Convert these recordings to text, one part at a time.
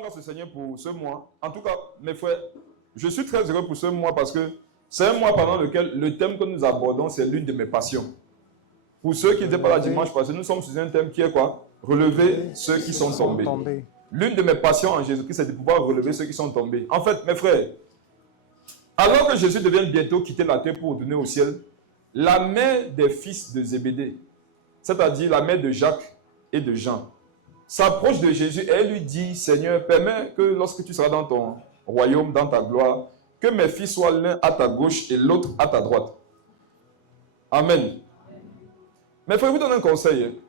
rends grâce au Seigneur pour ce mois. En tout cas, mes frères, je suis très heureux pour ce mois parce que c'est un mois pendant lequel le thème que nous abordons, c'est l'une de mes passions. Pour ceux qui n'étaient pas là dimanche passé, nous sommes sur un thème qui est quoi? Relever ceux qui sont tombés. L'une de mes passions en Jésus-Christ, c'est de pouvoir relever ceux qui sont tombés. En fait, mes frères, alors que Jésus devait bientôt quitter la terre pour retourner au ciel, la mère des fils de Zébédée, c'est-à-dire la mère de Jacques et de Jean, s'approche de Jésus et elle lui dit, Seigneur, permets que lorsque tu seras dans ton royaume, dans ta gloire, que mes fils soient l'un à ta gauche et l'autre à ta droite. Amen. Mais frère, je vous donne un conseil.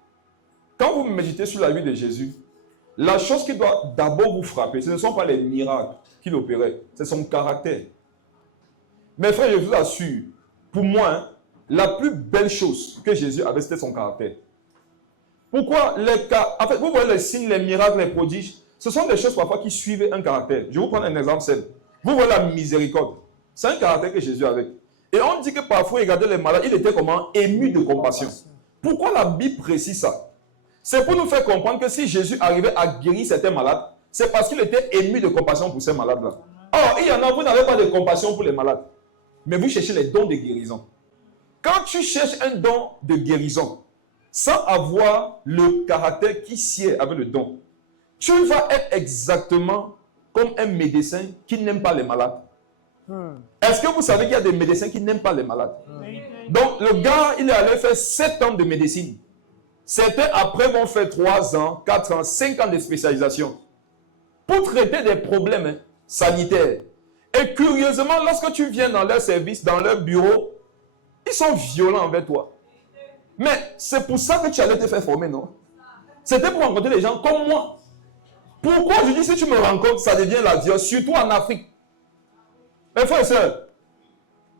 Quand vous méditez sur la vie de Jésus, la chose qui doit d'abord vous frapper, ce ne sont pas les miracles qu'il opérait, c'est son caractère. Mes frères, je vous assure, pour moi, la plus belle chose que Jésus avait, c'était son caractère. Pourquoi en fait, vous voyez les signes, les miracles, les prodiges, ce sont des choses parfois qui suivent un caractère. Je vais vous prendre un exemple simple. Vous voyez la miséricorde. C'est un caractère que Jésus avait. Et on dit que parfois, regardez les malades, il était comment? Ému de compassion. Pourquoi la Bible précise ça? C'est pour nous faire comprendre que si Jésus arrivait à guérir certains malades, c'est parce qu'il était ému de compassion pour ces malades-là. Or, il y en a, vous n'avez pas de compassion pour les malades. Mais vous cherchez les dons de guérison. Quand tu cherches un don de guérison, sans avoir le caractère qui sied avec le don, tu vas être exactement comme un médecin qui n'aime pas les malades. Est-ce que vous savez qu'il y a des médecins qui n'aiment pas les malades? Donc, le gars, il est allé faire 7 ans de médecine. Certains, après, vont faire 3 ans, 4 ans, 5 ans de spécialisation pour traiter des problèmes sanitaires. Et curieusement, lorsque tu viens dans leur service, dans leur bureau, ils sont violents envers toi. Mais c'est pour ça que tu allais te faire former, non? C'était pour rencontrer des gens comme moi. Pourquoi je dis si tu me rencontres, ça devient la violence, surtout en Afrique. Mes frères et sœurs,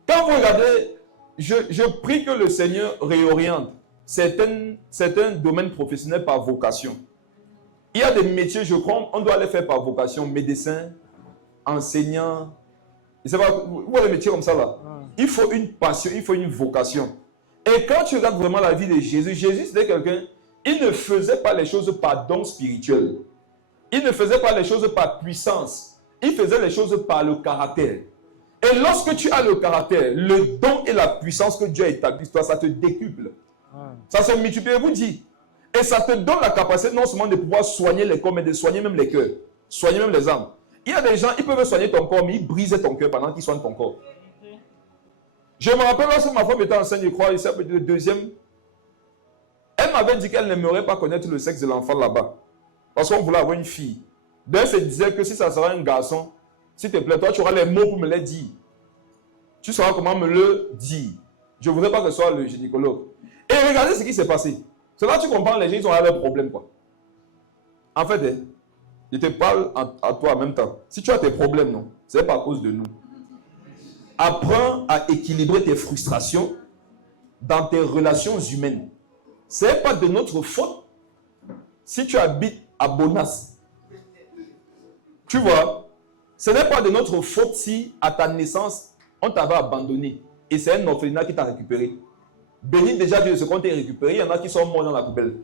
quand vous regardez, je prie que le Seigneur réoriente certains domaines professionnels par vocation. Il y a des métiers, je crois, on doit les faire par vocation. Médecin, enseignant. Vous voyez les métiers comme ça là. Il faut une passion, il faut une vocation. Et quand tu regardes vraiment la vie de Jésus, Jésus c'était quelqu'un, il ne faisait pas les choses par don spirituel. Il ne faisait pas les choses par puissance. Il faisait les choses par le caractère. Et lorsque tu as le caractère, le don et la puissance que Dieu a établi, toi, ça te décuple. Ça se multiplie, vous dit. Et ça te donne la capacité non seulement de pouvoir soigner les corps, mais de soigner même les cœurs. Soigner même les âmes. Il y a des gens, ils peuvent soigner ton corps, mais ils brisent ton cœur pendant qu'ils soignent ton corps. Je me rappelle lorsque ma femme était enceinte, je crois, il s'appelle le deuxième. Elle m'avait dit qu'elle n'aimerait pas connaître le sexe de l'enfant là-bas. Parce qu'on voulait avoir une fille. D'ailleurs, elle se disait que si ça sera un garçon, s'il te plaît, toi, tu auras les mots pour me les dire. Tu sauras comment me le dire. Je ne voudrais pas que ce soit le gynécologue. Et regardez ce qui s'est passé. C'est là que tu comprends, les gens, ils ont leurs problèmes, quoi. En fait, je te parle à toi en même temps. Si tu as tes problèmes, non, ce n'est pas à cause de nous. Apprends à équilibrer tes frustrations dans tes relations humaines. Ce n'est pas de notre faute si tu habites à Bonas. Tu vois, ce n'est pas de notre faute si à ta naissance, on t'avait abandonné. Et c'est un orphelinat qui t'a récupéré. Bénis déjà Dieu de ce qu'on t'a récupéré. Il y en a qui sont morts dans la poubelle.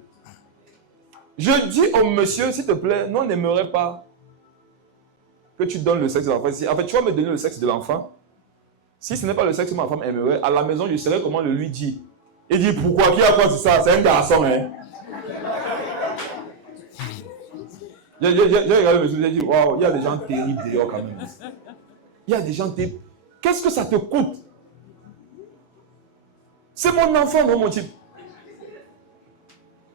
Je dis au monsieur, s'il te plaît, non, on n'aimerait pas que tu donnes le sexe de l'enfant. En fait, tu vas me donner le sexe de l'enfant. Si ce n'est pas le sexe que ma femme aimerait, à la maison, je saurais comment le lui dire. Il dit, pourquoi? Qui a quoi c'est ça? C'est un garçon, hein? J'ai regardé le monsieur, j'ai dit, waouh, il y a des gens terribles dehors quand même. Il y a des gens terribles. Qu'est-ce que ça te coûte? C'est mon enfant, non, mon type.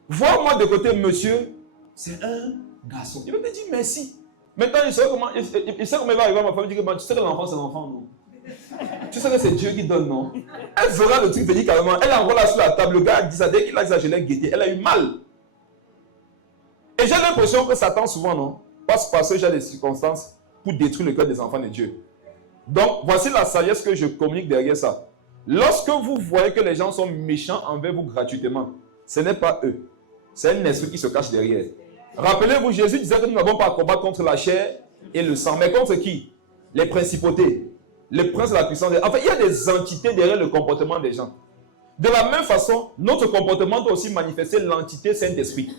Vois-moi de côté, monsieur, c'est un garçon. Il va me dire merci. Maintenant, il sait comment il va arriver à ma femme et dire que tu sais que l'enfant, c'est l'enfant, non? Tu sais que c'est Dieu qui donne, non? Elle verra le truc venir carrément. Elle envoie là sur la table. Le gars dit ça. Dès qu'il a dit ça, je l'ai guetté. Elle a eu mal. Et j'ai l'impression que Satan, souvent, non, passe par ce genre de circonstances pour détruire le cœur des enfants de Dieu. Donc, voici la sagesse que je communique derrière ça. Lorsque vous voyez que les gens sont méchants envers vous gratuitement, ce n'est pas eux. C'est un esprit qui se cache derrière. Rappelez-vous, Jésus disait que nous n'avons pas à combattre contre la chair et le sang. Mais contre qui? Les principautés. Les princes de la puissance. En fait, il y a des entités derrière le comportement des gens. De la même façon, notre comportement doit aussi manifester l'entité Saint-Esprit.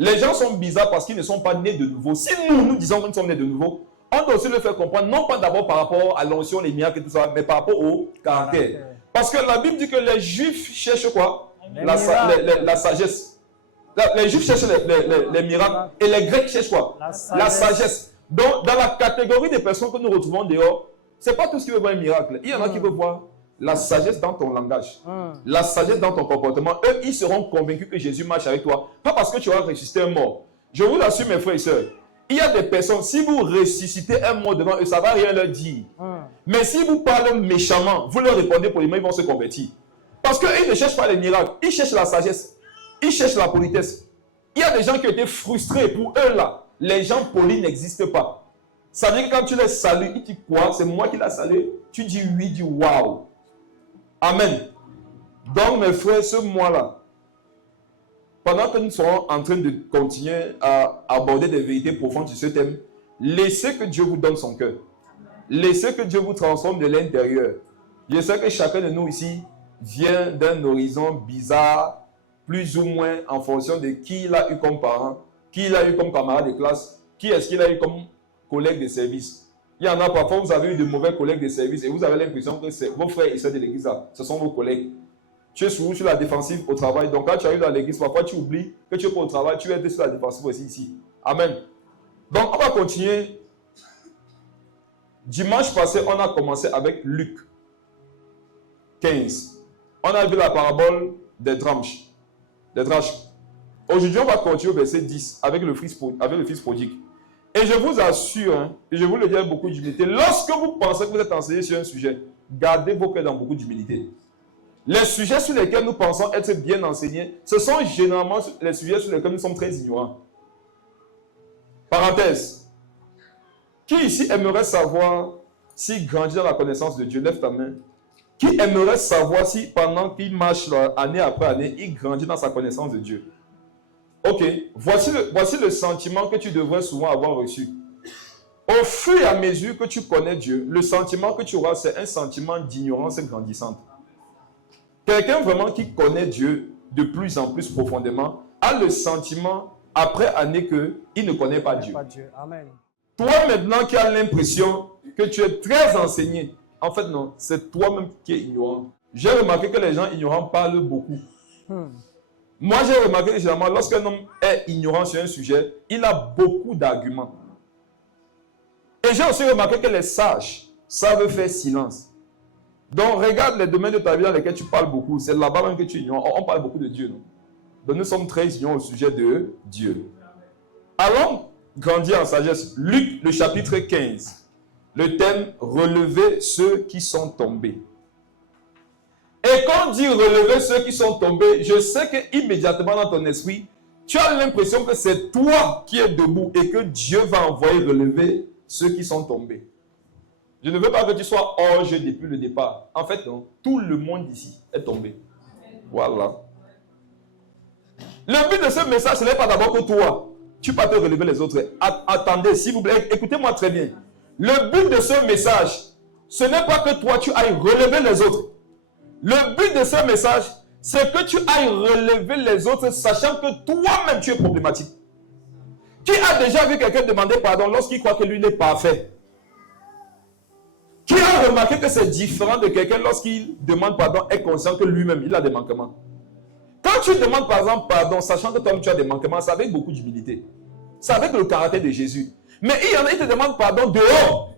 Les gens sont bizarres parce qu'ils ne sont pas nés de nouveau. Si nous disons que nous sommes nés de nouveau, on doit aussi le faire comprendre, non pas d'abord par rapport à l'onction, les miracles et tout ça, mais par rapport au caractère. Parce que la Bible dit que les Juifs cherchent quoi? La sagesse. Les Juifs cherchent les miracles et les Grecs cherchent quoi? La sagesse. Donc, dans la catégorie des personnes que nous retrouvons dehors, ce n'est pas tout ce qui veut voir un miracle. Il y en a qui veulent voir la sagesse dans ton langage, la sagesse dans ton comportement. Eux, ils seront convaincus que Jésus marche avec toi. Pas parce que tu as ressuscité un mort. Je vous assure, mes frères et sœurs, il y a des personnes, si vous ressuscitez un mort devant eux, ça ne va rien leur dire. Mais si vous parlez méchamment, vous leur répondez poliment, ils vont se convertir. Parce qu'ils ne cherchent pas les miracles, ils cherchent la sagesse, ils cherchent la politesse. Il y a des gens qui ont été frustrés. Pour eux là, les gens polis n'existent pas. Ça veut dire que quand tu les salues, ils disent quoi? C'est moi qui l'ai salué. Tu dis oui, dis waouh. Amen. Donc mes frères, ce mois-là, pendant que nous serons en train de continuer à aborder des vérités profondes sur ce thème, laissez que Dieu vous donne son cœur. Laissez que Dieu vous transforme de l'intérieur. Je sais que chacun de nous ici vient d'un horizon bizarre, plus ou moins en fonction de qui il a eu comme parent, qui il a eu comme camarade de classe, qui est-ce qu'il a eu comme collègue de service. Il y en a parfois, vous avez eu de mauvais collègues de service et vous avez l'impression que c'est vos frères et sœurs de l'église, ce sont vos collègues. Tu es souvent sur la défensive au travail. Donc quand tu arrives dans l'église, parfois tu oublies que tu es pas au travail, tu es sur la défensive aussi ici. Amen. Donc on va continuer. Dimanche passé, on a commencé avec Luc 15. On a vu la parabole des drachmes. Aujourd'hui, on va continuer au verset 10 avec le fils prodigue. Et je vous assure, et je vous le dis avec beaucoup d'humilité, lorsque vous pensez que vous êtes enseigné sur un sujet, gardez vos cœurs dans beaucoup d'humilité. Les sujets sur lesquels nous pensons être bien enseignés, ce sont généralement les sujets sur lesquels nous sommes très ignorants. Parenthèse. Qui ici aimerait savoir s'il grandit dans la connaissance de Dieu? Lève ta main. Qui aimerait savoir si pendant qu'il marche année après année, il grandit dans sa connaissance de Dieu? Ok, voici le sentiment que tu devrais souvent avoir reçu. Au fur et à mesure que tu connais Dieu, le sentiment que tu auras, c'est un sentiment d'ignorance grandissante. Quelqu'un vraiment qui connaît Dieu de plus en plus profondément a le sentiment, après année, qu'il ne connaît pas Dieu. Amen. Toi maintenant qui as l'impression que tu es très enseigné, en fait non, c'est toi-même qui es ignorant. J'ai remarqué que les gens ignorants parlent beaucoup. Moi j'ai remarqué que généralement, lorsqu'un homme est ignorant sur un sujet, il a beaucoup d'arguments. Et j'ai aussi remarqué que les sages savent faire silence. Donc regarde les domaines de ta vie dans lesquels tu parles beaucoup. C'est là-bas même que tu ignores. On parle beaucoup de Dieu, non? Donc nous sommes très ignorants au sujet de Dieu. Allons grandir en sagesse. Luc, le chapitre 15. Le thème, relever ceux qui sont tombés. Et quand on dit relever ceux qui sont tombés, je sais qu'immédiatement dans ton esprit, tu as l'impression que c'est toi qui es debout et que Dieu va envoyer relever ceux qui sont tombés. Je ne veux pas que tu sois hors jeu depuis le départ. En fait, non, tout le monde ici est tombé. Voilà. Le but de ce message, ce n'est pas d'abord que toi, tu vas te relever les autres. Attendez, s'il vous plaît, écoutez-moi très bien. Le but de ce message, ce n'est pas que toi, tu ailles relever les autres. Le but de ce message, c'est que tu ailles relever les autres, sachant que toi-même, tu es problématique. Qui a déjà vu quelqu'un demander pardon lorsqu'il croit que lui n'est pas parfait? Qui a remarqué que c'est différent de quelqu'un lorsqu'il demande pardon, est conscient que lui-même, il a des manquements? Quand tu demandes par exemple pardon, sachant que toi-même tu as des manquements, c'est avec beaucoup d'humilité. C'est avec le caractère de Jésus. Mais il y en a qui te demandent pardon dehors.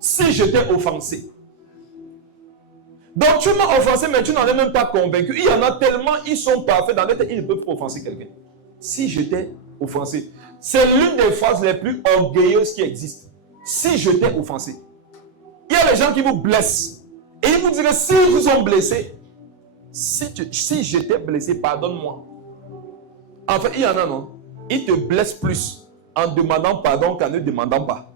Si je t'ai offensé. Donc tu m'as offensé, mais tu n'en es même pas convaincu. Il y en a tellement, ils sont parfaits dans l'être, ils ne peuvent pas offenser quelqu'un. Si je t'ai offensé. C'est l'une des phrases les plus orgueilleuses qui existent. Si je t'ai offensé. Il y a les gens qui vous blessent. Et ils vous disent que s'ils vous ont blessé, si je t'ai blessé, pardonne-moi. En fait, il y en a, non? Ils te blessent plus en demandant pardon qu'en ne demandant pas.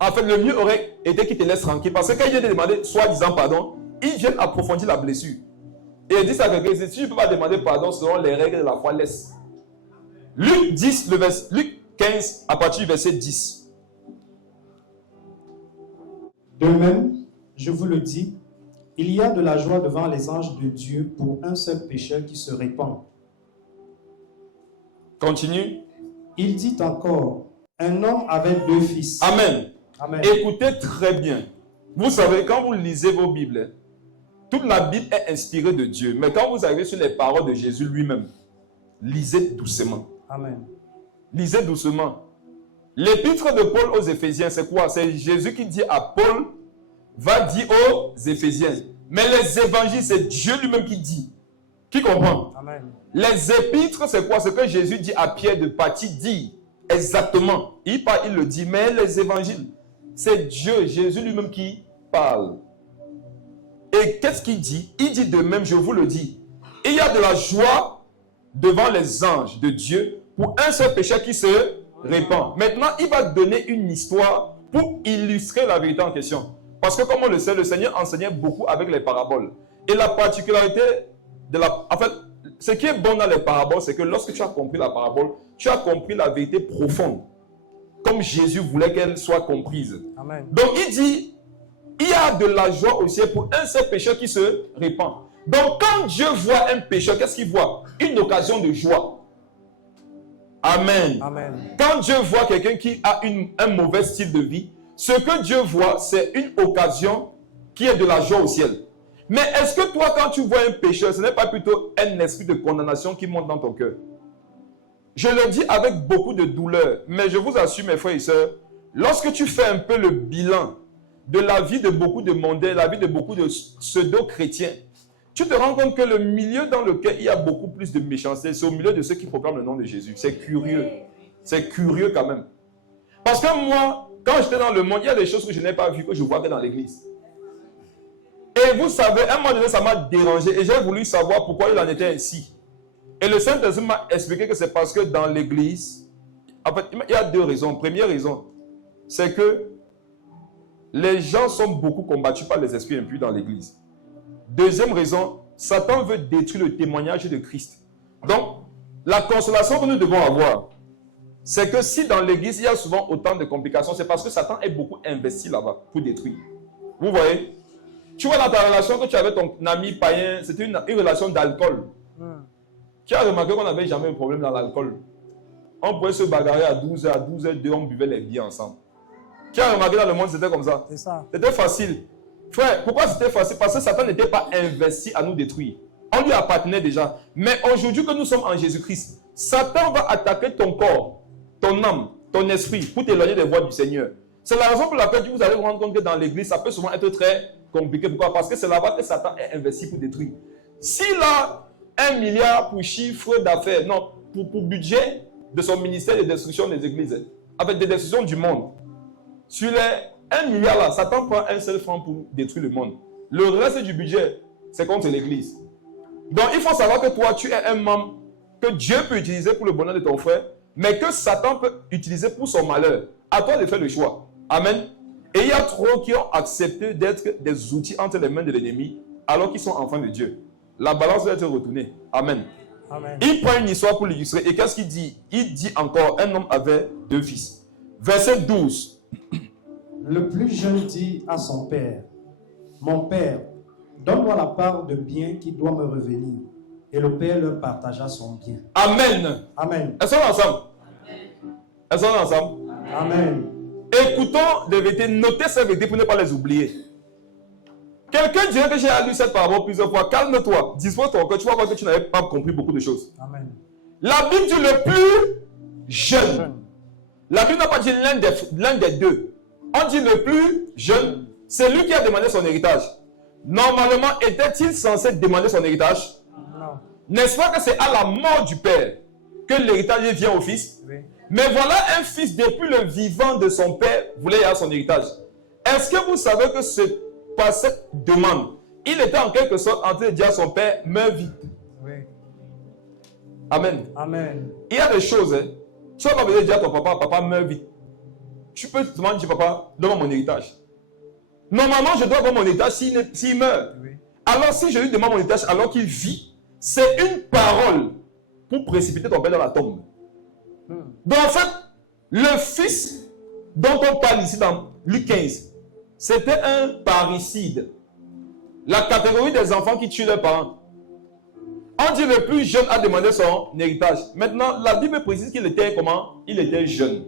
En fait, le mieux aurait été qu'ils te laissent tranquille. Parce que quand ils viennent te demander soi-disant pardon, ils viennent approfondir la blessure. Et ils disent à quelqu'un, si tu ne peux pas demander pardon selon les règles de la foi, laisse. Luc 15, à partir du verset 10. De même, je vous le dis, il y a de la joie devant les anges de Dieu pour un seul pécheur qui se répand. Continue. Il dit encore, un homme avait 2 fils. Amen. Amen. Écoutez très bien. Vous savez, quand vous lisez vos Bibles, toute la Bible est inspirée de Dieu. Mais quand vous arrivez sur les paroles de Jésus lui-même, lisez doucement. Amen. Lisez doucement. L'épître de Paul aux Éphésiens, c'est quoi? C'est Jésus qui dit à Paul, va dire aux Éphésiens. Mais les évangiles, c'est Dieu lui-même qui dit. Qui comprend? Amen. Les épîtres, c'est quoi? Ce que Jésus dit à Pierre de partir dire exactement. Il le dit. Mais les évangiles, c'est Dieu, Jésus lui-même qui parle. Et qu'est-ce qu'il dit? Il dit de même, je vous le dis. Il y a de la joie devant les anges de Dieu pour un seul péché qui se répand. Maintenant, il va donner une histoire pour illustrer la vérité en question. Parce que comme on le sait, le Seigneur enseignait beaucoup avec les paraboles. Et la particularité de la... En fait, ce qui est bon dans les paraboles, c'est que lorsque tu as compris la parabole, tu as compris la vérité profonde. Comme Jésus voulait qu'elle soit comprise. Amen. Donc il dit, il y a de la joie au ciel pour un seul péché qui se répand. Donc quand Dieu voit un pécheur, qu'est-ce qu'il voit? Une occasion de joie. Amen. Amen. Quand Dieu voit quelqu'un qui a un mauvais style de vie, ce que Dieu voit, c'est une occasion qui est de la joie au ciel. Mais est-ce que toi, quand tu vois un pécheur, ce n'est pas plutôt un esprit de condamnation qui monte dans ton cœur? Je le dis avec beaucoup de douleur, mais je vous assure, mes frères et sœurs, lorsque tu fais un peu le bilan de la vie de beaucoup de mondains, la vie de beaucoup de pseudo-chrétiens, tu te rends compte que le milieu dans lequel il y a beaucoup plus de méchanceté, c'est au milieu de ceux qui proclament le nom de Jésus. C'est curieux. C'est curieux quand même. Parce que moi, quand j'étais dans le monde, il y a des choses que je n'ai pas vues, que je vois que dans l'église. Et vous savez, un moment donné, ça m'a dérangé et j'ai voulu savoir pourquoi il en était ainsi. Et le Saint-Esprit m'a expliqué que c'est parce que dans l'église, en fait, il y a 2 raisons. Première raison, c'est que les gens sont beaucoup combattus par les esprits impurs dans l'église. Deuxième raison, Satan veut détruire le témoignage de Christ. Donc, la consolation que nous devons avoir, c'est que si dans l'église, il y a souvent autant de complications, c'est parce que Satan est beaucoup investi là-bas pour détruire. Vous voyez? Tu vois, dans ta relation que tu avais ton ami païen, c'était une relation d'alcool. Tu as remarqué qu'on n'avait jamais un problème dans l'alcool. On pouvait se bagarrer à 12h, à 12h02, on buvait les bières ensemble. Tu as remarqué dans le monde, c'était comme ça. C'est ça. C'était facile. Frère, pourquoi c'était facile? Parce que Satan n'était pas investi à nous détruire. On lui appartenait déjà. Mais aujourd'hui que nous sommes en Jésus-Christ, Satan va attaquer ton corps, ton âme, ton esprit pour t'éloigner des voies du Seigneur. C'est la raison pour laquelle vous allez vous rendre compte que dans l'église, ça peut souvent être très compliqué. Pourquoi? Parce que c'est là-bas que Satan est investi pour détruire. S'il a 1 milliard pour chiffre d'affaires, non, pour budget de son ministère de destruction des églises, avec des destructions du monde, sur les 1 milliard là, Satan prend un seul franc pour détruire le monde. Le reste du budget, c'est contre l'église. Donc il faut savoir que toi, tu es un membre que Dieu peut utiliser pour le bonheur de ton frère, mais que Satan peut utiliser pour son malheur. À toi de faire le choix. Amen. Et il y a trop qui ont accepté d'être des outils entre les mains de l'ennemi, alors qu'ils sont enfants de Dieu. La balance doit être retournée. Amen. Amen. Il prend une histoire pour l'illustrer. Et qu'est-ce qu'il dit? Il dit encore, un homme avait 2 fils. Verset 12. Le plus jeune dit à son père, mon père, donne-moi la part de bien qui doit me revenir. Et le père leur partagea son bien. Amen. Amen. Elles sont ensemble. Elles sont ensemble. Amen. Écoutons des vérités, notez ces vérités pour ne pas les oublier. Quelqu'un dirait que j'ai lu cette parole plusieurs fois. Calme-toi, dispose ton cœur. Tu vas voir que tu n'avais pas compris beaucoup de choses. Amen. La Bible dit le plus jeune. La Bible n'a pas dit l'un des 2. On dit le plus jeune. C'est lui qui a demandé son héritage. Normalement, était-il censé demander son héritage? Non. N'est-ce pas que c'est à la mort du père que l'héritage vient au fils? Oui. Mais voilà un fils, depuis le vivant de son père, voulait avoir son héritage. Est-ce que vous savez que par cette demande, il était en quelque sorte en train de dire à son père, meurs vite. Oui. Amen. Amen. Il y a des choses, hein. Tu vas pas venir dire à ton papa, papa, meurs vite. Tu peux te demander, papa, donne-moi mon héritage. Normalement, je dois avoir mon héritage s'il meurt. Oui. Alors, si je lui demande mon héritage alors qu'il vit, c'est une parole pour précipiter ton père dans la tombe. Donc, en fait, le fils dont on parle ici dans Luc 15, c'était un parricide. La catégorie des enfants qui tuent leurs parents. On dit le plus jeune a demandé son héritage. Maintenant, la Bible précise qu'il était comment? Il était jeune.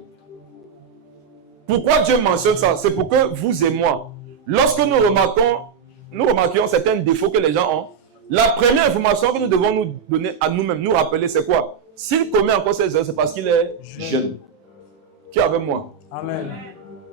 Pourquoi Dieu mentionne ça? C'est pour que vous et moi, lorsque nous remarquions certains défauts que les gens ont, la première information que nous devons nous donner à nous-mêmes, nous rappeler, c'est quoi? S'il commet encore ces erreurs, c'est parce qu'il est jeune. Qui est avec moi? Amen.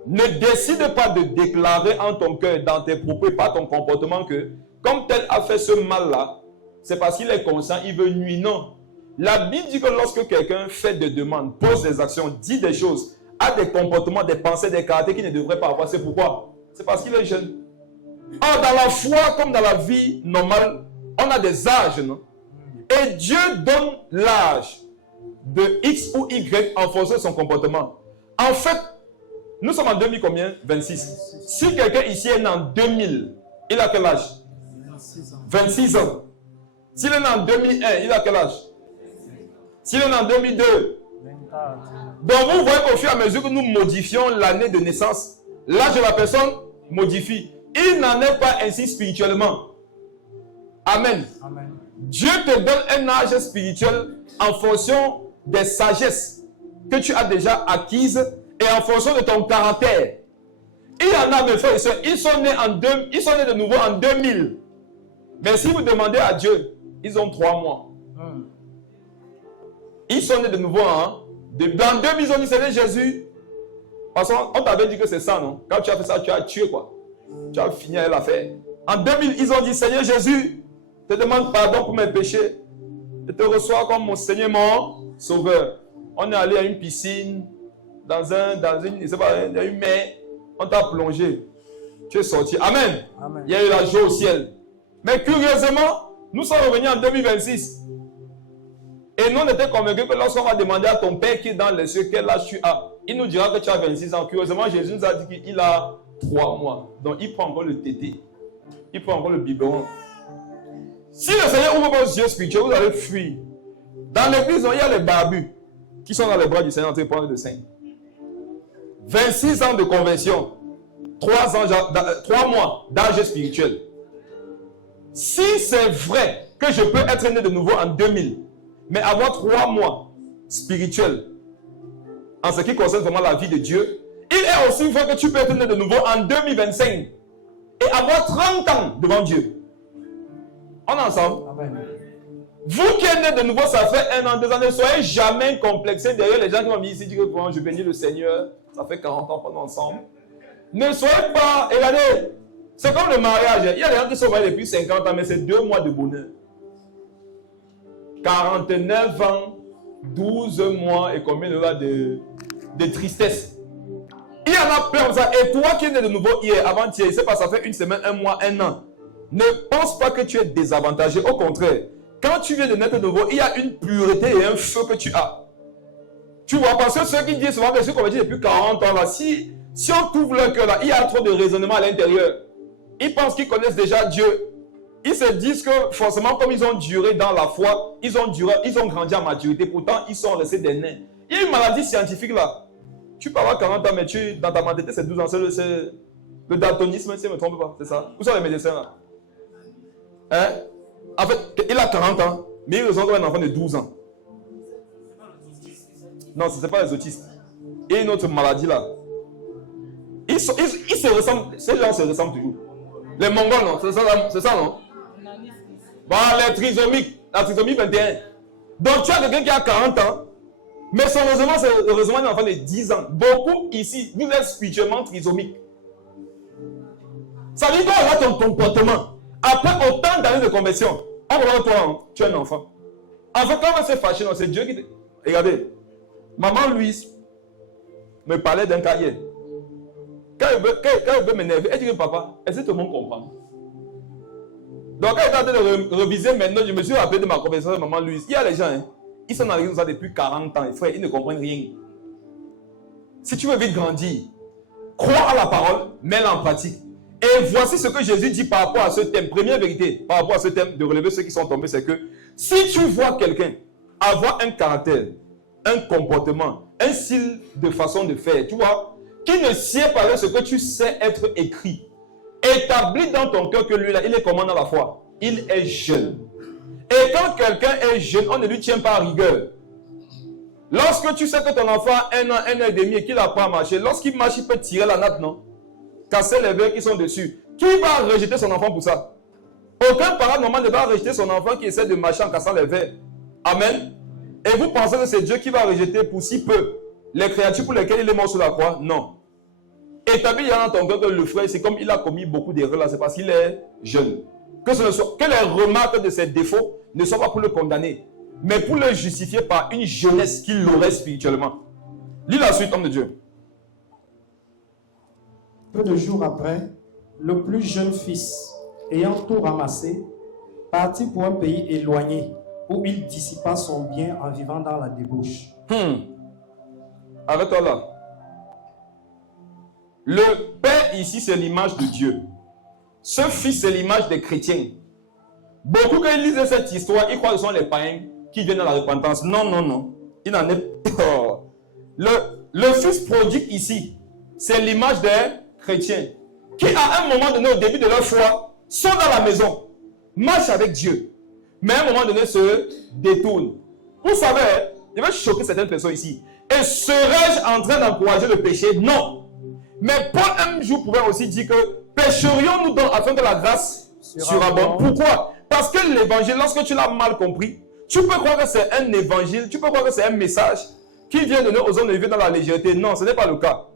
Ne décide pas de déclarer en ton cœur, dans tes propos et pas ton comportement que, comme tel a fait ce mal-là, c'est parce qu'il est conscient, il veut nuire. Non. La Bible dit que lorsque quelqu'un fait des demandes, pose des actions, dit des choses, a des comportements, des pensées, des caractères qu'il ne devrait pas avoir, c'est pourquoi? C'est parce qu'il est jeune. Or, dans la foi, comme dans la vie normale, on a des âges, non? Et Dieu donne l'âge de X ou Y en fonction de son comportement. En fait, nous sommes en 2000 combien? 26. Si quelqu'un ici est né en 2000, il a quel âge? 26 ans. S'il est né en 2001, il a quel âge? S'il est né en 2002. 24. Donc vous voyez qu'au fur et à mesure que nous modifions l'année de naissance, l'âge de la personne modifie. Il n'en est pas ainsi spirituellement. Amen. Amen. Dieu te donne un âge spirituel en fonction des sagesses que tu as déjà acquises et en fonction de ton caractère. Il y en a, mes frères et sœurs, ils sont nés de nouveau en 2000. Mais si vous demandez à Dieu, ils ont 3 mois. Ils sont nés de nouveau dans 2000, ils ont dit Seigneur Jésus. Parce qu'on t'avait dit que c'est ça, non? Quand tu as fait ça, tu as tué quoi? Tu as fini avec l'affaire. En 2000, ils ont dit Seigneur Jésus, je te demande pardon pour mes péchés. Je te reçois comme mon Seigneur, mon Sauveur. On est allé à une piscine, dans une mer, on t'a plongé. Tu es sorti. Amen. Amen. Il y a eu la joie au ciel. Mais curieusement, nous sommes revenus en 2026. Et nous, on était convaincus que lorsqu'on va demander à ton Père qui est dans les cieux quel âge tu as, il nous dira que tu as 26 ans. Curieusement, Jésus nous a dit qu'il a 3 mois. Donc, il prend encore le tété. Il prend encore le biberon. Si le Seigneur ouvre vos yeux spirituels, vous allez fuir. Dans l'église, il y a les barbus qui sont dans les bras du Seigneur en train de prendre le sein. 26 ans de conversion. 3 mois d'âge spirituel. Si c'est vrai que je peux être né de nouveau en 2000, mais avoir 3 mois spirituels en ce qui concerne vraiment la vie de Dieu, il est aussi vrai que tu peux être né de nouveau en 2025 et avoir 30 ans devant Dieu. On est ensemble? Amen. Vous qui êtes né de nouveau, ça fait 1 an, 2 ans, ne soyez jamais complexés derrière les gens qui vont venir ici dire que bon, je bénis le Seigneur, ça fait 40 ans qu'on est ensemble. Ne soyez pas, regardez, c'est comme le mariage. Il y a des gens qui sont mariés depuis 50 ans, mais c'est 2 mois de bonheur. 49 ans, 12 mois et combien de tristesse. Il y en a plein comme ça. Et toi qui es né de nouveau hier, avant-hier, c'est pas ça fait 1 semaine, 1 mois, 1 an. Ne pense pas que tu es désavantagé. Au contraire, quand tu viens de naître de nouveau, il y a une pureté et un feu que tu as. Tu vois, parce que ceux qui disent souvent que ceux qu'on dit depuis 40 ans là, si on trouve leur cœur là, il y a trop de raisonnement à l'intérieur. Ils pensent qu'ils connaissent déjà Dieu. Ils se disent que forcément, comme ils ont duré dans la foi, ils ont grandi en maturité. Pourtant, ils sont restés des nains. Il y a une maladie scientifique là. Tu peux avoir 40 ans, mais dans ta mentalité, c'est 12 ans. C'est le daltonisme, si je ne me trompe pas. C'est ça. Où sont les médecins là? Hein? En fait, il a 40 ans, mais il ressemble à un enfant de 12 ans. Non, ce n'est pas les autistes. Et une autre maladie là. Ils se ressemblent, ces gens se ressemblent toujours. Les Mongols, non? C'est ça, non? Voilà, les trisomiques, la trisomie 21. Donc tu as quelqu'un qui a 40 ans, mais son raisonnement, c'est le raisonnement d'un enfant de 10 ans. Beaucoup ici, vous êtes spirituellement trisomiques. Ça veut dire qu'on a ton comportement. Après autant d'années de conversion, on regarde toi, hein, tu es un enfant. En fait, quand on s'est fâché, c'est Dieu qui te... Regardez, maman Louise me parlait d'un cas hier. Quand elle veut m'énerver, elle dit que papa, est-ce que tout le monde comprend? Donc quand elle est en train de reviser maintenant, je me suis rappelé de ma conversation avec maman Louise. Il y a les gens, hein, ils sont dans l'église depuis 40 ans, frère, ils ne comprennent rien. Si tu veux vite grandir, crois à la parole, mets-la en pratique. Et voici ce que Jésus dit par rapport à ce thème. Première vérité, par rapport à ce thème de relever ceux qui sont tombés, c'est que si tu vois quelqu'un avoir un caractère, un comportement, un style de façon de faire, tu vois, qui ne sied pas avec ce que tu sais être écrit, établis dans ton cœur que lui, là, il est comment dans la foi? Il est jeune. Et quand quelqu'un est jeune, on ne lui tient pas à rigueur. Lorsque tu sais que ton enfant a 1 an, 1 an et demi et qu'il apprend à marcher, lorsqu'il marche, il peut tirer la natte, non? Casser les verres qui sont dessus. Qui va rejeter son enfant pour ça? Aucun parent normal ne va rejeter son enfant qui essaie de marcher en cassant les verres. Amen. Et vous pensez que c'est Dieu qui va rejeter pour si peu les créatures pour lesquelles il est mort sur la croix? Non. Établis dans ton cœur que le frère, c'est comme il a commis beaucoup d'erreurs là, c'est parce qu'il est jeune. Que les remarques de ses défauts ne soient pas pour le condamner, mais pour le justifier par une jeunesse qu'il aurait spirituellement. Lis la suite, homme de Dieu. Peu de jours après, le plus jeune fils, ayant tout ramassé, partit pour un pays éloigné, où il dissipa son bien en vivant dans la débauche. Arrête-toi là. Le père ici, c'est l'image de Dieu. Ce fils, c'est l'image des chrétiens. Beaucoup, quand ils lisent cette histoire, ils croient que ce sont les païens qui viennent à la repentance. Non, non, non. Il n'en est pas. Le fils prodigue ici, c'est l'image des chrétiens qui, à un moment donné, au début de leur foi, sont dans la maison, marchent avec Dieu, mais à un moment donné se détournent. Vous savez, je vais choquer certaines personnes ici. Et serais-je en train d'encourager le péché? Non. Mais Paul un jour pouvait aussi dire que pécherions-nous donc afin que la grâce surabonde. Pourquoi? Parce que l'évangile, lorsque tu l'as mal compris, tu peux croire que c'est un évangile, tu peux croire que c'est un message qui vient donner aux hommes de vivre dans la légèreté. Non, ce n'est pas le cas.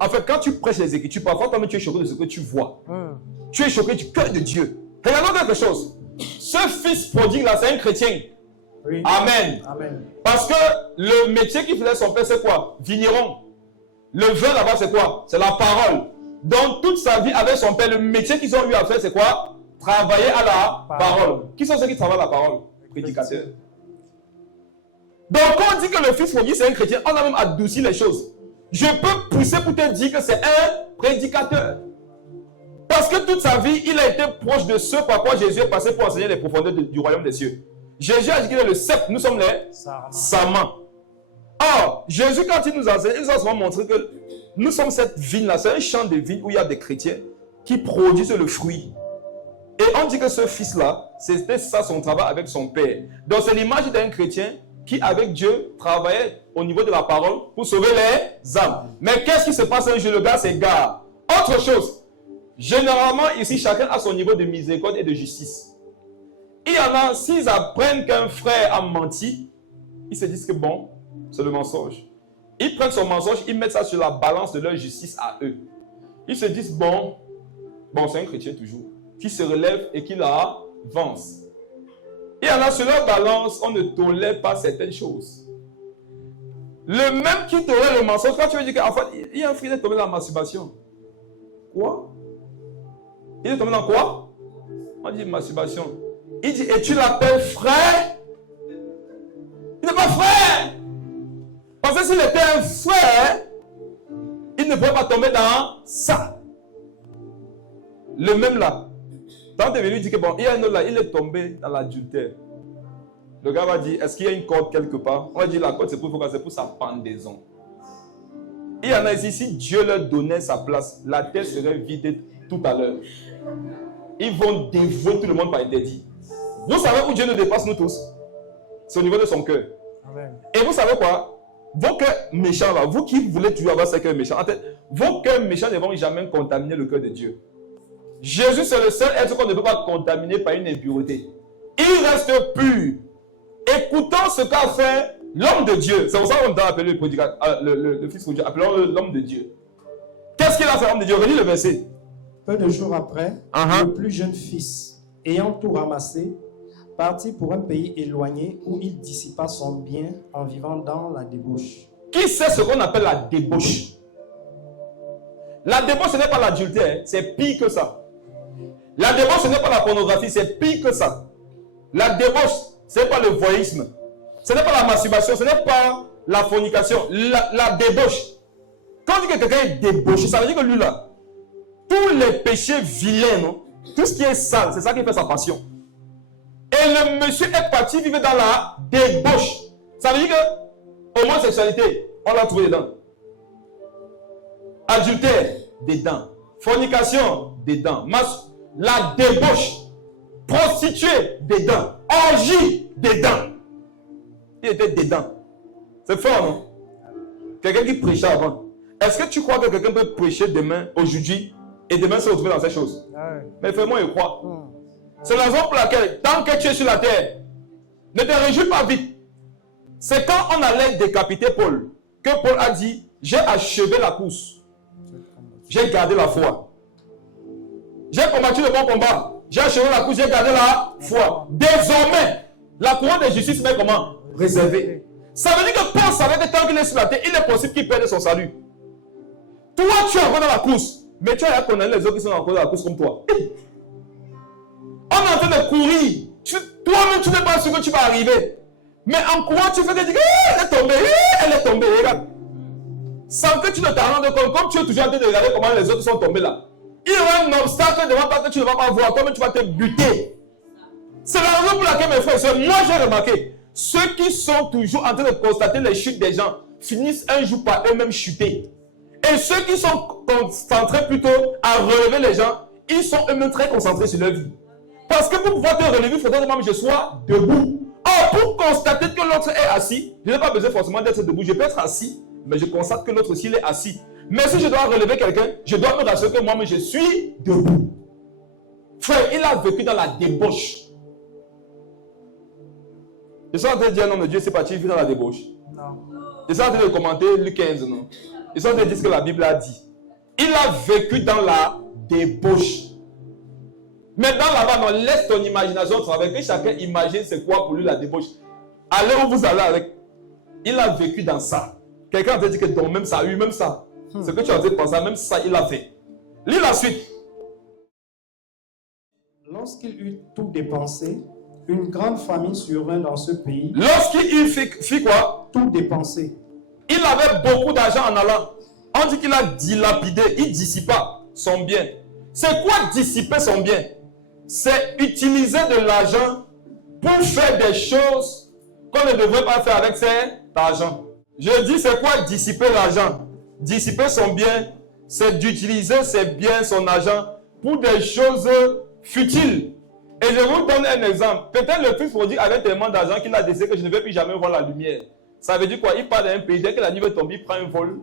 En fait, quand tu prêches les Écritures, parfois toi-même tu es choqué de ce que tu vois. Tu es choqué du cœur de Dieu. Regardons quelque chose. Ce fils prodigue là, c'est un chrétien. Oui. Amen. Amen. Parce que le métier qu'il faisait son père, c'est quoi? Vigneron. Le vin là-bas, c'est quoi? C'est la parole. Donc, toute sa vie avec son père, le métier qu'ils ont eu à faire, c'est quoi? Travailler à la parole. Qui sont ceux qui travaillent à la parole? Prédicateurs. Donc, quand on dit que le fils prodigue, c'est un chrétien, on a même adouci les choses. Je peux pousser pour te dire que c'est un prédicateur. Parce que toute sa vie, il a été proche de ce par quoi Jésus est passé pour enseigner les profondeurs du royaume des cieux. Jésus a dit qu'il est le sceptre, nous sommes les sarments. Or, Jésus, quand il nous a enseigné, il nous a souvent montré que nous sommes cette vigne-là. C'est un champ de vigne où il y a des chrétiens qui produisent le fruit. Et on dit que ce fils-là, c'était ça son travail avec son père. Donc, c'est l'image d'un chrétien qui, avec Dieu, travaillait au niveau de la parole pour sauver les âmes. Mais qu'est-ce qui se passe un jour? Le gars s'égare. Autre chose. Généralement, ici, chacun a son niveau de miséricorde et de justice. Il y en a, s'ils apprennent qu'un frère a menti, ils se disent que bon, c'est le mensonge. Ils prennent son mensonge, ils mettent ça sur la balance de leur justice à eux. Ils se disent bon, c'est un chrétien toujours, qui se relève et qui avance. Il y en a sur leur balance, on ne tolère pas certaines choses. Le même qui tolère le mensonge, quand tu veux dire qu'en fait, il y a un frère qui est tombé dans la masturbation. Quoi? Il est tombé dans quoi? On dit masturbation. Il dit, et tu l'appelles frère? Il n'est pas frère. Parce que s'il était un frère, il ne pourrait pas tomber dans ça. Le même là. Quand tu es venu dire que bon, il y a un autre là, il est tombé dans l'adultère. Le gars va dire, est-ce qu'il y a une corde quelque part? On va dire, la corde c'est pour sa pendaison. Il y en a ici, si Dieu leur donnait sa place, la terre serait vidée tout à l'heure. Ils vont dévouer tout le monde par interdit. Vous savez où Dieu nous dépasse nous tous? C'est au niveau de son cœur. Amen. Et vous savez quoi? Vos cœurs méchants là, vous qui voulez toujours avoir ces cœurs méchants, en fait, vos cœurs méchants ne vont jamais contaminer le cœur de Dieu. Jésus c'est le seul être qu'on ne peut pas contaminer par une impureté. Il reste pur. Écoutons ce qu'a fait l'homme de Dieu. C'est pour ça qu'on t'a appelé le fils de Dieu. Appelons-le l'homme de Dieu. Qu'est-ce qu'il a fait l'homme de Dieu? Relis le verset. Peu de jours après, le plus jeune fils, ayant tout ramassé, partit pour un pays éloigné où il dissipa son bien en vivant dans la débauche. Qui sait ce qu'on appelle la débauche? La débauche, ce n'est pas l'adultère, c'est pire que ça. La débauche, ce n'est pas la pornographie, c'est pire que ça. La débauche, ce n'est pas le voyisme. Ce n'est pas la masturbation, ce n'est pas la fornication. La débauche. Quand on dit que quelqu'un est débauché, ça veut dire que lui là, tous les péchés vilains, non? Tout ce qui est sale, c'est ça qui fait sa passion. Et le monsieur est parti vivre dans la débauche. Ça veut dire que homosexualité, on l'a trouvé dedans. Adultère, dedans. Fornication, dedans. La débauche. prostituée dedans, orgie dedans. Il était dedans. C'est fort, non? Quelqu'un qui prêchait avant. Est-ce que tu crois que quelqu'un peut prêcher demain, aujourd'hui, et demain se retrouver dans ces choses? Mais fais-moi y croire. C'est la raison pour laquelle, tant que tu es sur la terre, ne te réjouis pas vite. C'est quand on allait décapiter Paul, que Paul a dit, j'ai achevé la course. J'ai gardé la foi. J'ai combattu le bon combat. J'ai achevé la course, j'ai gardé la foi. Désormais, la couronne de justice m'est comment? Réservée. Ça veut dire que Paul savait que tant qu'il est sur la terre, il est possible qu'il perde son salut. Toi, tu es encore dans la course, mais tu as condamné les autres qui sont encore dans la course comme toi. On est en train de courir. Toi-même, tu n'es pas sûr que tu vas arriver. Mais en courant, tu fais que tu dis, elle est tombée, regarde. Sans que tu ne t'en rendes compte, comme tu es toujours en train de regarder comment les autres sont tombés là. Il y aura un obstacle devant toi que tu ne vas pas voir, toi-même tu vas te buter. C'est la raison pour laquelle, mes frères et sœurs, moi j'ai remarqué, ceux qui sont toujours en train de constater les chutes des gens finissent un jour par eux-mêmes chuter. Et ceux qui sont concentrés plutôt à relever les gens, ils sont eux-mêmes très concentrés sur leur vie. Parce que pour pouvoir te relever, il faudrait que je sois debout. Or, pour constater que l'autre est assis, je n'ai pas besoin forcément d'être debout. Je peux être assis, mais je constate que l'autre aussi est assis. Mais si je dois relever quelqu'un, je dois me rassurer que moi-même je suis debout. Frère, il a vécu dans la débauche. Je suis en train de dire, non, mais Dieu, c'est parti, il vit dans la débauche. Non. Je suis en train de commenter Luc 15, non. Je suis en train de dire ce que la Bible a dit. Il a vécu dans la débauche. Maintenant, là-bas, non, laisse ton imagination travailler. Que chacun imagine c'est quoi pour lui la débauche. Allez où vous allez avec. Il a vécu dans ça. Quelqu'un a dit que dans même ça, lui, même ça. Ce que tu as dit de penser, même ça, il a fait. Lis la suite. Lorsqu'il eut tout dépensé, une grande famine survint dans ce pays. Lorsqu'il fit quoi? Tout dépensé. Il avait beaucoup d'argent en allant. On dit qu'il a dilapidé, il dissipa son bien. C'est quoi dissiper son bien? C'est utiliser de l'argent pour faire des choses qu'on ne devrait pas faire avec cet argent. Je dis, c'est quoi dissiper l'argent? Dissiper son bien, c'est d'utiliser ses biens, son argent, pour des choses futiles. Et je vous donne un exemple. Peut-être le fils prodigue avait tellement d'argent qu'il a décidé que je ne vais plus jamais voir la lumière. Ça veut dire quoi? Il part d'un pays, dès que la nuit va tomber, il prend un vol.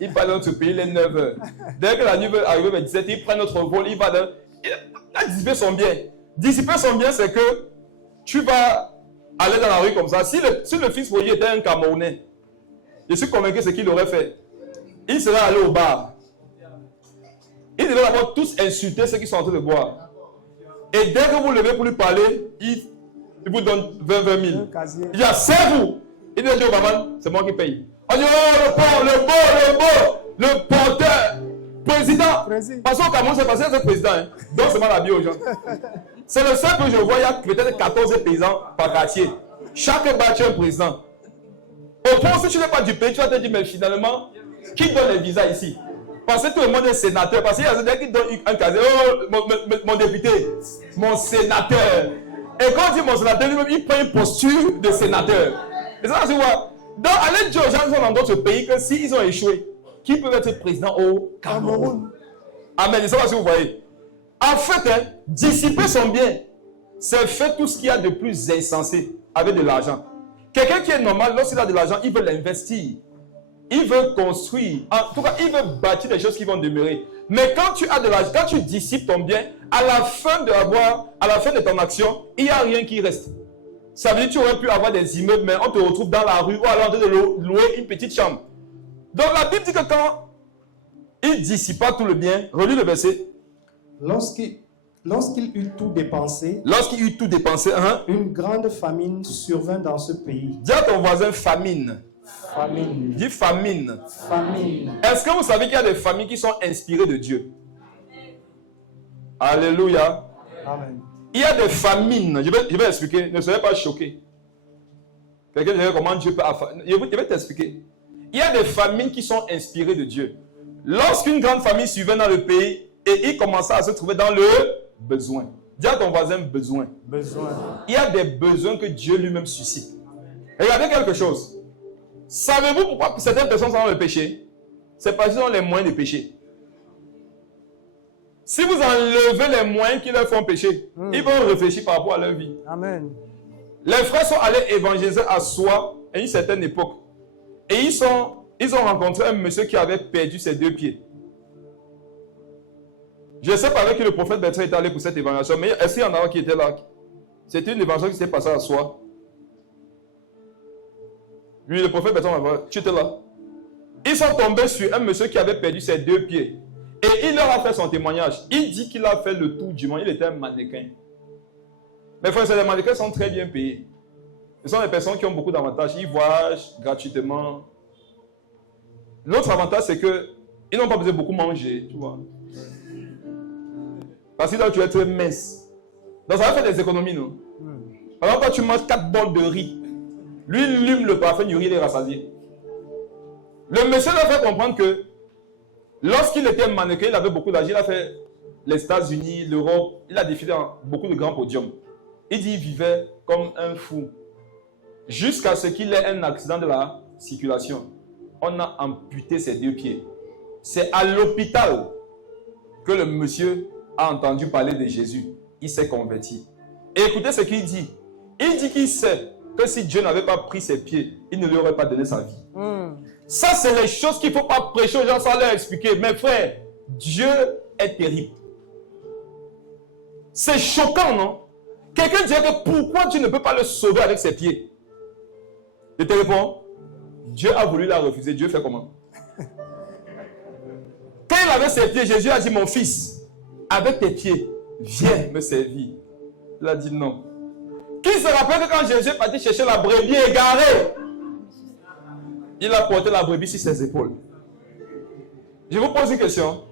Il part dans notre pays, il est 9 heures. Dès que la nuit va arriver vers 17, il prend notre vol, il va dans... Il a dissipé son bien. Dissiper son bien, c'est que tu vas aller dans la rue comme ça. Si le fils prodigue était un Camerounais, je suis convaincu ce qu'il aurait fait. Il serait allé au bar. Il devait d'abord tous insulter ceux qui sont en train de boire. Et dès que vous levez pour lui parler, il vous donne 20 000. Il dit, c'est vous. Il dit, oh, maman, c'est moi qui paye. On dit, oh, le porteur, président. Parce qu'au Cameroun, c'est passé à ce président. Hein. Donc, c'est mal habillé aux gens. C'est le seul que je vois, il y a peut-être 14 paysans par quartier. Chaque bar, tu as un président. Au fond, si tu n'es pas du pays, tu vas te dire, mais finalement, qui donne les visas ici? Parce que tout le monde est sénateur. Parce qu'il y a des gens qui donnent un casier. Oh, mon député, mon sénateur. Et quand on dit mon sénateur, lui-même, il prend une posture de sénateur. Et ça, tu vois. Donc, allez dire aux gens qui sont dans d'autres pays que s'ils ont échoué, qui peuvent être président au Cameroun? Amen. Et ça, si vous voyez. En fait, hein, dissiper son bien, c'est faire tout ce qu'il y a de plus insensé avec de l'argent. Quelqu'un qui est normal, lorsqu'il a de l'argent, il veut l'investir. Il veut construire. En tout cas, il veut bâtir des choses qui vont demeurer. Mais quand tu as de l'argent, quand tu dissipes ton bien, à la fin de ton action, il n'y a rien qui reste. Ça veut dire que tu aurais pu avoir des immeubles, mais on te retrouve dans la rue ou alors en train de louer une petite chambre. Donc la Bible dit que quand il dissipa tout le bien, relis le verset. Lorsqu'il eut tout dépensé, une grande famine survint dans ce pays. Dis à ton voisin famine. Famine. Dis famine. Famine. Est-ce que vous savez qu'il y a des familles qui sont inspirées de Dieu? Alléluia. Amen. Il y a des famines. Je vais expliquer. Ne soyez pas choqués. Quelqu'un dirait comment Dieu peut... Je vais t'expliquer. Il y a des famines qui sont inspirées de Dieu. Lorsqu'une grande famille suivait dans le pays et il commençait à se trouver dans le besoin. Dis à ton voisin besoin. Besoin. Il y a des besoins que Dieu lui-même suscite. Regardez quelque chose. Savez-vous pourquoi certaines personnes sont dans le péché? C'est parce qu'ils ont les moyens de pécher. Si vous enlevez les moyens qui leur font pécher, ils vont réfléchir par rapport à leur vie. Amen. Les frères sont allés évangéliser à Soie à une certaine époque. Et ils ont rencontré un monsieur qui avait perdu ses 2 pieds. Je ne sais pas avec qui le prophète Bertrand est allé pour cette évangélisation, mais est-ce qu'il y en a un qui était là? C'était une évangélisation qui s'est passée à Soie. Lui, le prophète Bertrand, tu étais là. Ils sont tombés sur un monsieur qui avait perdu ses 2 pieds. Et il leur a fait son témoignage. Il dit qu'il a fait le tour du monde. Il était un mannequin. Mais frère, les mannequins sont très bien payés. Ce sont des personnes qui ont beaucoup d'avantages. Ils voyagent gratuitement. L'autre avantage, c'est qu'ils n'ont pas besoin de beaucoup manger. Tu vois. Parce que là, tu es très mince. Donc, ça va faire des économies, non? Par exemple, quand tu manges 4 bols de riz, lui, il lume le parfum du riz, il est rassasié. Le monsieur leur fait comprendre que lorsqu'il était mannequin, il avait beaucoup d'argent. Il a fait les États-Unis, l'Europe. Il a défilé dans beaucoup de grands podiums. Il dit qu'il vivait comme un fou. Jusqu'à ce qu'il ait un accident de la circulation. On a amputé ses 2 pieds. C'est à l'hôpital que le monsieur a entendu parler de Jésus. Il s'est converti. Et écoutez ce qu'il dit. Il dit qu'il sait que si Dieu n'avait pas pris ses pieds, il ne lui aurait pas donné sa vie. Ça, c'est les choses qu'il ne faut pas prêcher aux gens sans leur expliquer. Mais frère, Dieu est terrible. C'est choquant, non? Quelqu'un dirait que pourquoi tu ne peux pas le sauver avec ses pieds? Je te réponds, Dieu a voulu la refuser. Dieu fait comment? Quand il avait ses pieds, Jésus a dit, mon fils, avec tes pieds, viens me servir. Il a dit non. Qui se rappelle que quand Jésus est parti chercher la brebis égarée, il a porté la brebis sur ses épaules. Je vous pose une question.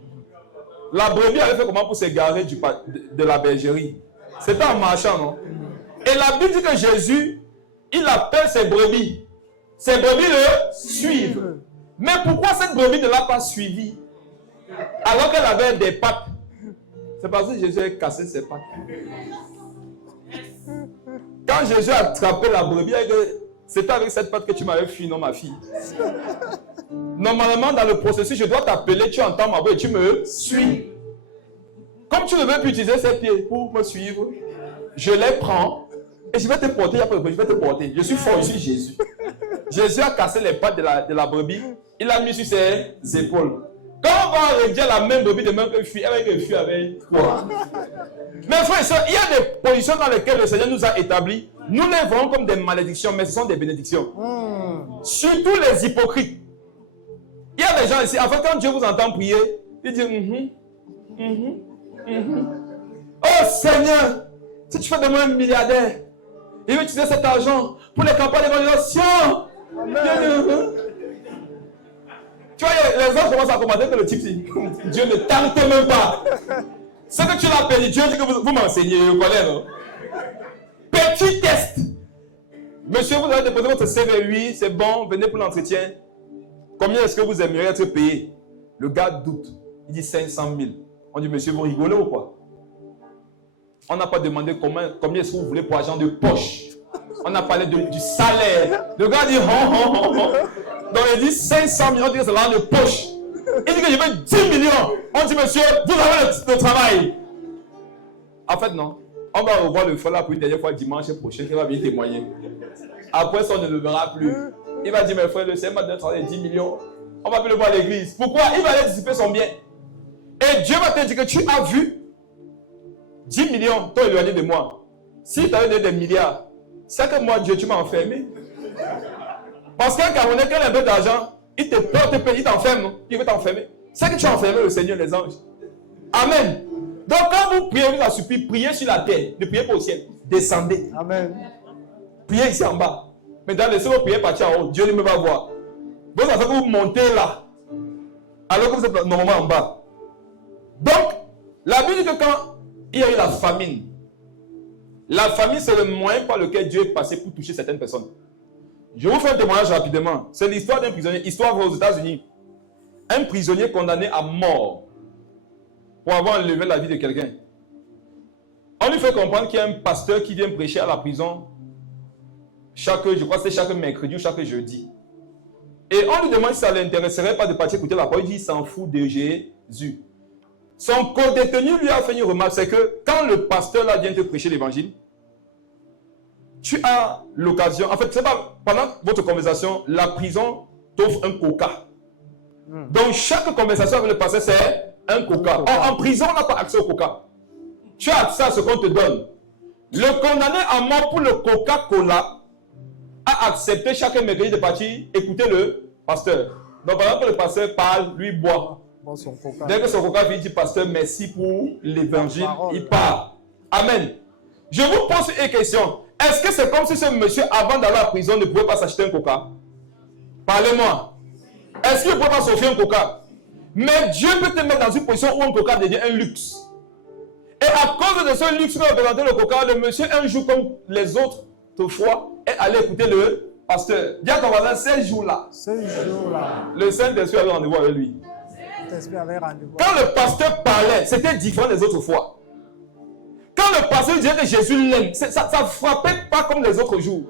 La brebis avait fait comment pour s'égarer de la bergerie? C'était en marchant, non? Et la Bible dit que Jésus, il appelle ses brebis. Ses brebis le suivent. Mais pourquoi cette brebis ne l'a pas suivi alors qu'elle avait des pattes? C'est parce que Jésus a cassé ses pattes. Quand Jésus a attrapé la brebis, c'était avec cette patte que tu m'avais fui, non ma fille. Normalement, dans le processus, je dois t'appeler, tu entends ma voix et tu me suis. Comme tu ne veux plus utiliser ses pieds pour me suivre, je les prends et je vais te porter. Je vais te porter. Je suis fort, je suis Jésus. Jésus a cassé les pattes de la brebis, il l'a mis sur ses épaules. Quand on va réduire la même brebis de même que fuit, elle va fuir avec quoi? Mais frère et soeur, il y a des positions dans lesquelles le Seigneur nous a établis. Nous les voyons comme des malédictions, mais ce sont des bénédictions. Surtout les hypocrites. Il y a des gens ici, en fait, quand Dieu vous entend prier, il dit oh Seigneur, si tu fais de moi un milliardaire, il veut utiliser cet argent pour les campagnes d'évangélisation. Tu vois, les gens commencent à commenter que le type dit Dieu ne tente même pas. Ce que tu l'as perdu, Dieu dit que vous m'enseignez, je connais, non? Petit test. Monsieur, vous avez déposé votre CV, oui, c'est bon, venez pour l'entretien. Combien est-ce que vous aimeriez être payé? Le gars doute. Il dit 500 000. On dit, monsieur, vous rigolez ou quoi? On n'a pas demandé combien est-ce que vous voulez pour argent de poche. On a parlé du salaire. Le gars dit, donc il dit 500 millions, on dit que c'est l'argent de poche. Il dit que je veux 10 millions. On dit, monsieur, vous avez le travail. En fait, non. On va revoir le frère là pour une dernière fois dimanche prochain, qui va venir témoigner. Après ça, on ne le verra plus. Il va dire, mes frères, le Seigneur m'a donné travail 10 millions. On va plus le voir à l'église. Pourquoi? Il va aller dissiper son bien. Et Dieu va te dire que tu as vu 10 millions, t'es éloigné de moi. Si tu avais donné des milliards, c'est que moi, Dieu, tu m'as enfermé. Parce qu'un Camerounais, quand il a un peu d'argent, il te porte, il t'enferme, il veut t'enfermer. C'est que tu as enfermé le Seigneur, les anges. Amen. Donc quand vous priez, vous a suffi, priez sur la terre, ne priez pas au ciel. Descendez. Amen. Priez ici en bas. Mais dans le ciel, vous priez partir en haut, Dieu ne me va voir. Vous savez que vous montez là, alors que vous êtes normalement en bas. Donc, la Bible dit que quand il y a eu la famine c'est le moyen par lequel Dieu est passé pour toucher certaines personnes. Je vous fais un témoignage rapidement. C'est l'histoire d'un prisonnier, histoire aux États-Unis. Un prisonnier condamné à mort pour avoir enlevé la vie de quelqu'un. On lui fait comprendre qu'il y a un pasteur qui vient prêcher à la prison je crois que c'est chaque mercredi ou chaque jeudi. Et on lui demande si ça ne l'intéresserait pas de partir écouter la parole. Il dit qu'il s'en fout de Jésus. Son co-détenu lui a fait une remarque, c'est que quand le pasteur là vient te prêcher l'évangile, tu as l'occasion, en fait, c'est pas pendant votre conversation, la prison t'offre un coca. Donc chaque conversation avec le pasteur, c'est un coca. Or, en prison, on n'a pas accès au coca. Tu as accès à ce qu'on te donne. Le condamné à mort pour le Coca-Cola a accepté chaque mercredi de partir écouter le pasteur. Donc pendant que le pasteur parle, lui boit. Bon, son coca. Dès que son coca finit, il dit pasteur, merci pour l'évangile. Il part. Amen. Je vous pose une question. Est-ce que c'est comme si ce monsieur, avant d'aller à la prison, ne pouvait pas s'acheter un coca? Parlez-moi. Est-ce qu'il ne pouvait pas s'offrir un coca? Mais Dieu peut te mettre dans une position où un coca devient un luxe. Et à cause de ce luxe que représentait le coca, le monsieur, un jour comme les autres, fois, est allé écouter le pasteur. Dis à ton voisin, ces jours-là, le Saint-Esprit avait rendez-vous avec lui. Quand le pasteur parlait, c'était différent des autres fois. Quand le pasteur disait que Jésus l'aime, ça ne frappait pas comme les autres jours.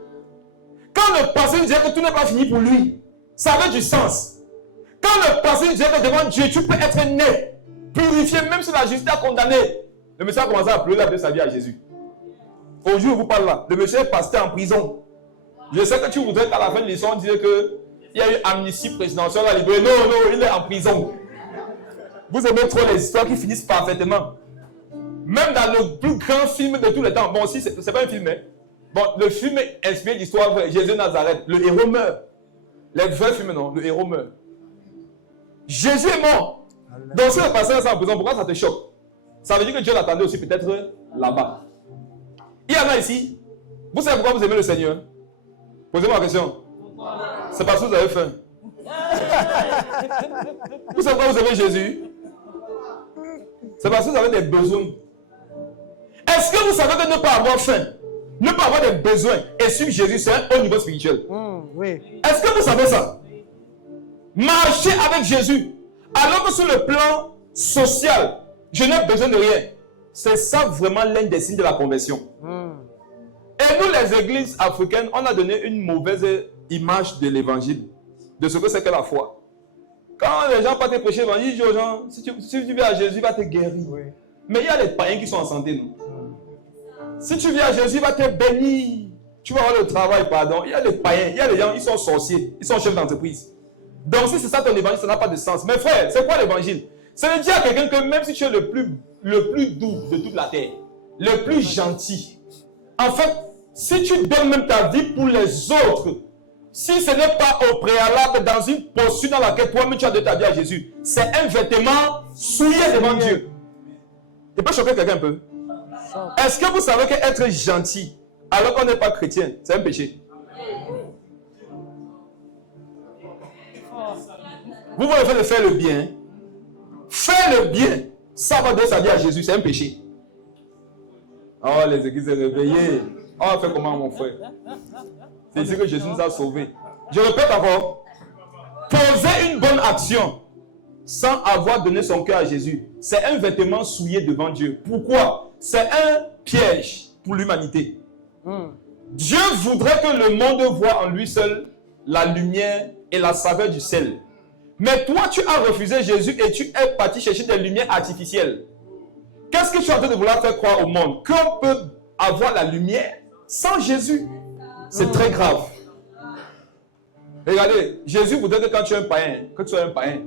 Quand le pasteur disait que tout n'est pas fini pour lui, ça avait du sens. Quand le pasteur disait que devant Dieu, tu peux être né, purifié, même si la justice a condamné, le monsieur a commencé à pleurer, il a donné sa vie à Jésus. Au jour où vous parlez là, le monsieur est pasteur en prison. Je sais que tu voudrais qu'à la fin de l'histoire, on dise qu'il y a eu amnistie présidentielle à libérer. Non, il est en prison. Vous aimez trop les histoires qui finissent parfaitement. Même dans le plus grand film de tous les temps. Bon, aussi, c'est pas un film, mais bon, le film est inspiré d'histoire vraie. Jésus de Nazareth. Le héros meurt. Les vrais films, non, le héros meurt. Jésus est mort. Donc, si le pasteur est en prison, pourquoi ça te choque? Ça veut dire que Dieu l'attendait aussi peut-être là-bas. Il y en a ici. Vous savez pourquoi vous aimez le Seigneur? Posez-moi la question. C'est parce que vous avez faim. Vous savez pourquoi vous aimez Jésus? C'est parce que vous avez des besoins. Est-ce que vous savez que ne pas avoir faim, ne pas avoir des besoins et suivre Jésus, c'est un haut niveau spirituel? Oui. Est-ce que vous savez ça? Marcher avec Jésus, alors que sur le plan social, je n'ai besoin de rien. C'est ça vraiment l'un des signes de la conversion. Et nous, les églises africaines, on a donné une mauvaise image de l'évangile, de ce que c'est que la foi. Quand les gens partent prêcher l'évangile, ils disent aux gens, si tu viens à Jésus, il va te guérir. Oui. Mais il y a les païens qui sont en santé, non? Si tu viens à Jésus, il va te bénir. Tu vas avoir le travail, pardon. Il y a les païens, il y a les gens, ils sont sorciers, ils sont chefs d'entreprise. Donc si c'est ça ton évangile, ça n'a pas de sens. Mais frère, c'est quoi l'évangile? Ça veut dire à quelqu'un que même si tu es le plus doux de toute la terre, le plus gentil, en fait, si tu donnes même ta vie pour les autres, si ce n'est pas au préalable dans une posture dans laquelle toi-même tu as donné ta vie à Jésus, c'est un vêtement souillé devant Dieu. Tu peux choquer quelqu'un un peu? Est-ce que vous savez qu'être gentil alors qu'on n'est pas chrétien, c'est un péché? Vous voulez faire le faire le bien. Faire le bien, ça va donner sa vie à Jésus, c'est un péché. Oh, les églises sont réveillées. On va faire comment, mon frère? C'est ici que Jésus nous a sauvés. Je répète encore. Poser une bonne action sans avoir donné son cœur à Jésus, c'est un vêtement souillé devant Dieu. Pourquoi? C'est un piège pour l'humanité. Dieu voudrait que le monde voie en lui seul la lumière et la saveur du sel. Mais toi, tu as refusé Jésus et tu es parti chercher des lumières artificielles. Qu'est-ce que tu es en train de vouloir faire croire au monde? Qu'on peut avoir la lumière sans Jésus. C'est très grave. Regardez, Jésus voudrait que quand tu es un païen, que tu sois un païen.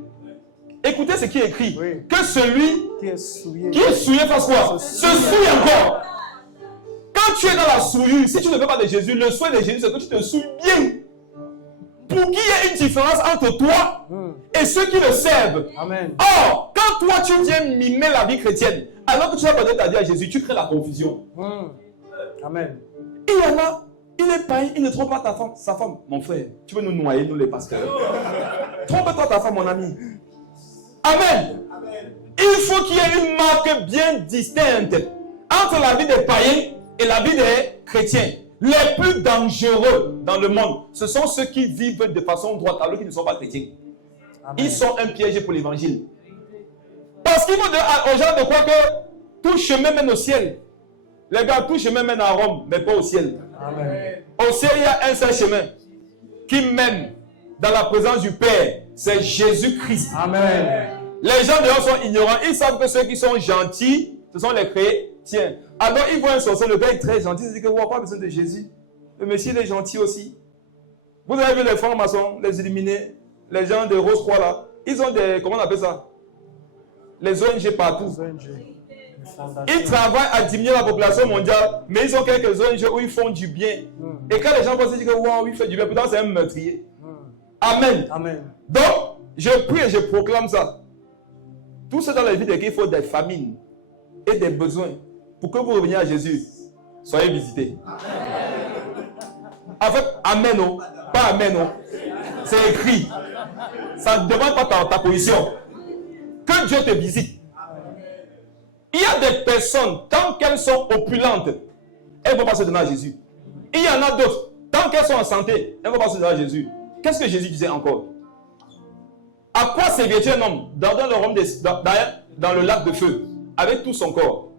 Écoutez ce qui est écrit. Oui. Que celui qui est souillé fasse quoi? Se souille encore. Quand tu es dans la souillure, si tu ne veux pas de Jésus, le souhait de Jésus, c'est que tu te souilles bien. Pour qu'il y ait une différence entre toi et ceux qui le servent. Amen. Or, quand toi tu viens mimer la vie chrétienne, alors que tu as donné ta vie à Jésus, tu crées la confusion. Amen. Il y en a, il est païen, il ne trompe pas sa femme. Mon frère, tu veux nous noyer, nous les pasteurs? Trompe-toi ta femme, mon ami. Amen. Amen. Il faut qu'il y ait une marque bien distincte entre la vie des païens et la vie des chrétiens. Les plus dangereux dans le monde, ce sont ceux qui vivent de façon droite alors qu'ils ne sont pas chrétiens. Amen. Ils sont un piège pour l'évangile. Parce qu'il faut dire aux gens de croire que tout chemin mène au ciel. Les gars, tout chemin mène à Rome, mais pas au ciel. Amen. Au ciel, il y a un seul chemin qui mène dans la présence du Père. C'est Jésus-Christ. Amen. Les gens dehors sont ignorants. Ils savent que ceux qui sont gentils, ce sont les chrétiens. Alors ils voient un sorcier, le gars est très gentil. Ils disent que wow, pas besoin de Jésus. Le Messie il est gentil aussi. Vous avez vu les francs-maçons, les illuminés, les gens de Rose-Croix là. Ils ont des, comment on appelle ça? Les ONG partout. Ils travaillent à diminuer la population mondiale, mais ils ont quelques ONG où ils font du bien. Et quand les gens pensent que wow, il fait du bien, pourtant c'est un meurtrier. Amen. Amen. Donc, je prie et je proclame ça. Tout ce dans la vie de qu'il faut des famines et des besoins pour que vous reveniez à Jésus. Soyez visités. En fait, amen, non. Pas amen, non. C'est écrit. Ça ne demande pas ta position. Que Dieu te visite. Il y a des personnes, tant qu'elles sont opulentes, elles ne vont pas se donner à Jésus. Il y en a d'autres, tant qu'elles sont en santé, elles ne vont pas se donner à Jésus. Qu'est-ce que Jésus disait encore? À quoi servirait un homme dans le lac de feu, avec tout son corps?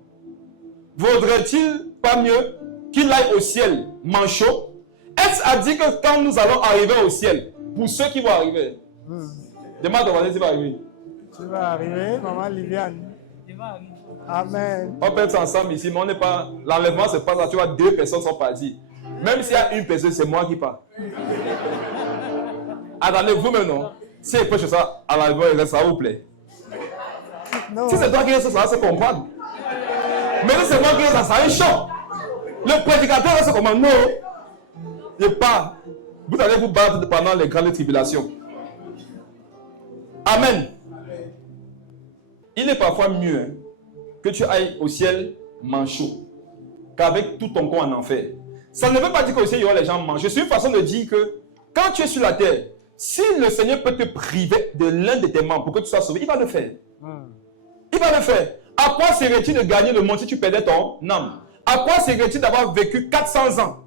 Vaudrait-il pas mieux qu'il aille au ciel manchot? Est-ce à dire que quand nous allons arriver au ciel, pour ceux qui vont arriver, demande à Vanessa, tu vas arriver. Tu vas arriver, maman Liviane. Tu vas arriver. Amen. On peut être ensemble ici, mais on n'est pas. L'enlèvement, c'est pas ça. Tu vois, 2 personnes sont parties. Même s'il y a une personne, c'est moi qui pars. Attendez, vous-même, non? Si elle prêche ça à l'enlèvement, ça vous plaît. Non. Si c'est toi qui reste, ça va se comprendre. Mais si c'est moi qui reste, ça va être chaud. Le prédicateur va se comprendre. Non. Et pas. Vous allez vous battre pendant les grandes tribulations. Amen. Il est parfois mieux que tu ailles au ciel manchot qu'avec tout ton corps en enfer. Ça ne veut pas dire qu'au ciel il y aura les gens manchots. C'est une façon de dire que quand tu es sur la terre, si le Seigneur peut te priver de l'un de tes membres pour que tu sois sauvé, il va le faire. Il va le faire. À quoi serait-il de gagner le monde si tu perdais ton âme? À quoi serait-il d'avoir vécu 400 ans?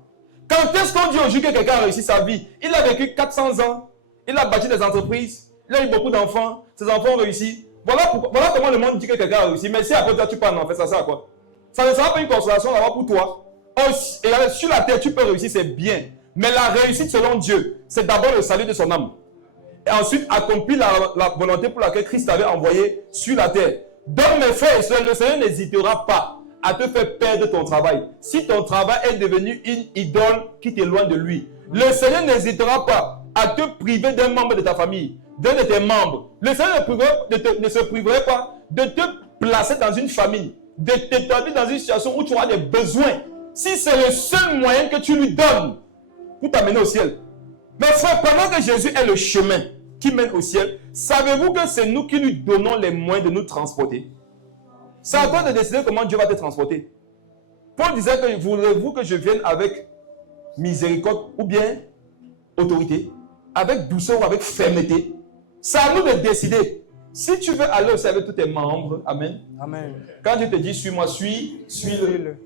Quand est-ce qu'on dit aujourd'hui que quelqu'un a réussi sa vie? Il a vécu 400 ans. Il a bâti des entreprises. Il a eu beaucoup d'enfants. Ses enfants ont réussi. Voilà comment le monde dit que quelqu'un a réussi. Mais si après toi tu pars en enfer, ça sert à quoi? Ça ne sera pas une consolation d'avoir pour toi. Et sur la terre, tu peux réussir, c'est bien. Mais la réussite selon Dieu, c'est d'abord le salut de son âme. Et ensuite, accomplir la volonté pour laquelle Christ t'avait envoyé sur la terre. Donc, mes frères et sœurs, le Seigneur n'hésitera pas à te faire perdre ton travail. Si ton travail est devenu une idole qui t'éloigne de lui, le Seigneur n'hésitera pas à te priver d'un membre de ta famille, d'un de tes membres. Le Seigneur ne se priverait pas de te placer dans une famille, de t'établir dans une situation où tu auras des besoins. Si c'est le seul moyen que tu lui donnes pour t'amener au ciel. Mais frère, pendant que Jésus est le chemin qui mène au ciel, savez-vous que c'est nous qui lui donnons les moyens de nous transporter? C'est à toi de décider comment Dieu va te transporter. Paul disait que voulez-vous que je vienne avec miséricorde ou bien autorité, avec douceur ou avec fermeté? C'est à nous de décider. Si tu veux aller au ciel avec tous tes membres, amen. Amen. Quand Dieu te dit suis-moi, suis-le.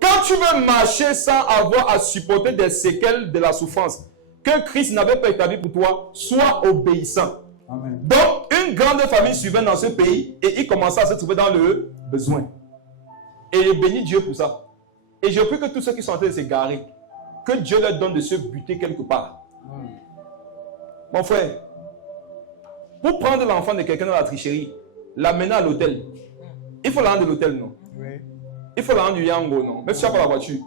Quand tu veux marcher sans avoir à supporter des séquelles de la souffrance que Christ n'avait pas établi pour toi, sois obéissant. Amen. Donc, une grande famille survint dans ce pays et il commença à se trouver dans le besoin. Et il bénit Dieu pour ça. Et je prie que tous ceux qui sont en train de s'égarer, que Dieu leur donne de se buter quelque part. Mon frère, pour prendre l'enfant de quelqu'un dans la tricherie, l'amener à l'hôtel, il faut l'amener de l'hôtel, non? Oui. Il faut l'argent du Yango, non? Même si tu n'as pas la voiture.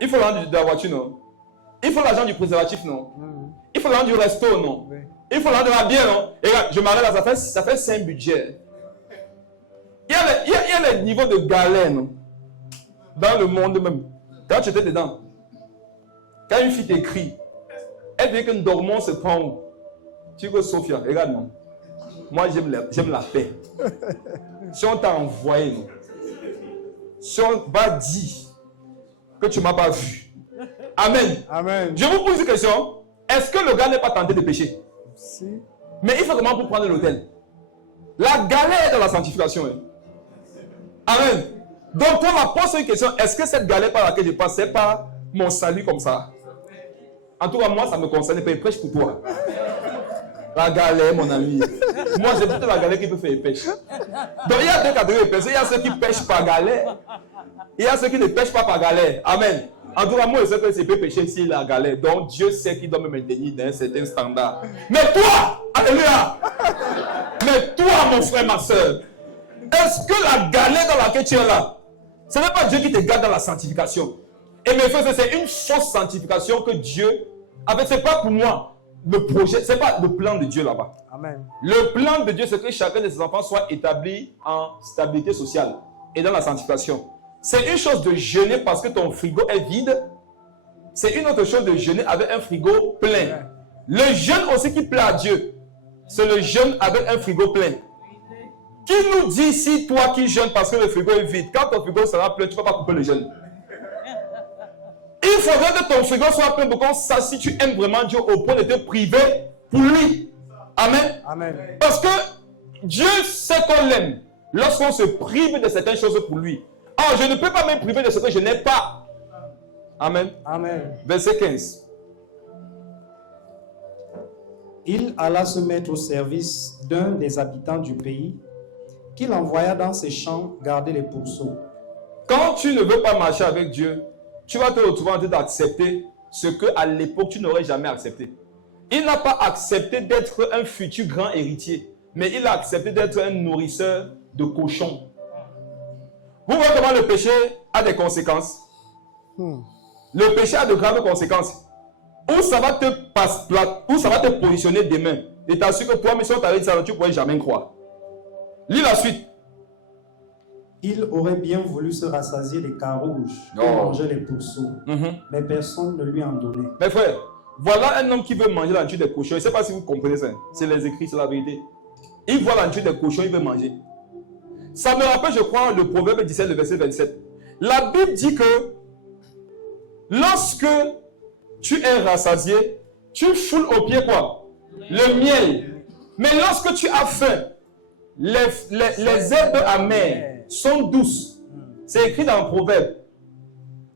Il faut l'argent de la voiture, non? Il faut l'argent du préservatif, non? Il faut l'argent du resto, non? Oui. Il faut l'argent de la bière, non? Et regarde, je m'arrête là, ça fait 5 budgets. Il y a les niveaux de galère, non? Dans le monde même. Quand tu étais dedans, quand une fille t'écrit, elle dit que nous dormons, se prend où? Tu dis que Sophia, regarde, non? Moi, j'aime la paix. Si on t'a envoyé, non? Si on va dire que tu ne m'as pas vu. Amen. Amen. Je vous pose une question. Est-ce que le gars n'est pas tenté de pécher? Si. Mais il faut comment pour prendre l'autel? La galère est dans la sanctification. Hein? Amen. Donc, toi, ma pose une question. Est-ce que cette galère par laquelle je passe, c'est pas mon salut comme ça? En tout cas, moi, ça me concerne pas. Il prêche pour toi. La galère, mon ami. Moi, c'est plutôt la galère qui peut faire pêche. Donc, il y a deux catégories de personnes. Il y a ceux qui pêchent par galère. Il y a ceux qui ne pêchent pas par galère. Amen. En tout cas, moi, je sais que c'est peut pécher si la galère. Donc, Dieu sait qu'il doit me maintenir dans un certain standard. Mais toi, alléluia, Mais toi, mon frère, ma soeur, est-ce que la galère dans laquelle tu es là, ce n'est pas Dieu qui te garde dans la sanctification? Et mes frères, c'est une fausse sanctification que Dieu... En fait, ce n'est pas pour moi le projet, ce n'est pas le plan de Dieu là-bas. Amen. Le plan de Dieu, c'est que chacun de ses enfants soit établi en stabilité sociale et dans la sanctification. C'est une chose de jeûner parce que ton frigo est vide. C'est une autre chose de jeûner avec un frigo plein. Le jeûne aussi qui plaît à Dieu, c'est le jeûne avec un frigo plein. Qui nous dit si toi qui jeûnes parce que le frigo est vide, quand ton frigo sera plein, tu ne vas pas couper le jeûne? Il faudrait que ton frigo soit plein pour qu'on sache si tu aimes vraiment Dieu au point de te priver pour lui. Amen. Amen. Parce que Dieu sait qu'on l'aime lorsqu'on se prive de certaines choses pour lui. Ah, je ne peux pas me priver de ce que je n'ai pas. Amen. Amen. Verset 15. Il alla se mettre au service d'un des habitants du pays, qu'il envoya dans ses champs garder les pourceaux. Quand tu ne veux pas marcher avec Dieu, tu vas te retrouver en train d'accepter ce qu'à l'époque tu n'aurais jamais accepté. Il n'a pas accepté d'être un futur grand héritier, mais il a accepté d'être un nourrisseur de cochons. Vous voyez comment le péché a des conséquences? Le péché a de graves conséquences. Où ça va te positionner demain. Et t'assure que toi, mais si on t'avait dit ça, tu ne pourrais jamais croire. Lis la suite. Il aurait bien voulu se rassasier des carouges que mangeaient les pourceaux, mais personne ne lui en donnait. Mes frères, voilà un homme qui veut manger la nourriture des cochons. Je ne sais pas si vous comprenez ça. C'est les écrits, c'est la vérité. Il voit la nourriture des cochons, il veut manger. Ça me rappelle, je crois, le Proverbe 17, le verset 27. La Bible dit que lorsque tu es rassasié, tu foules au pied quoi? Le miel. Mais lorsque tu as faim, les herbes amères sont douces. C'est écrit dans le Proverbe.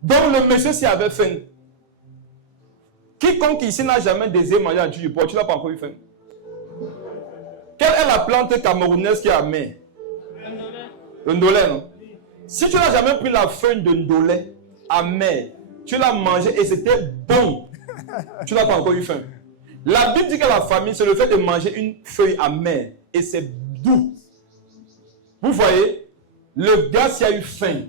Donc le monsieur s'y avait faim. Quiconque ici n'a jamais désiré manger la nourriture du porc, tu n'as pas encore eu faim. Quelle est la plante camerounaise qui est amère? Le ndolé, non? Si tu n'as jamais pris la feuille de ndolé amère, tu l'as mangé et c'était bon, tu n'as pas encore eu faim. La Bible dit que la famille, c'est le fait de manger une feuille amère et c'est doux. Vous voyez, le gars s'y a eu faim.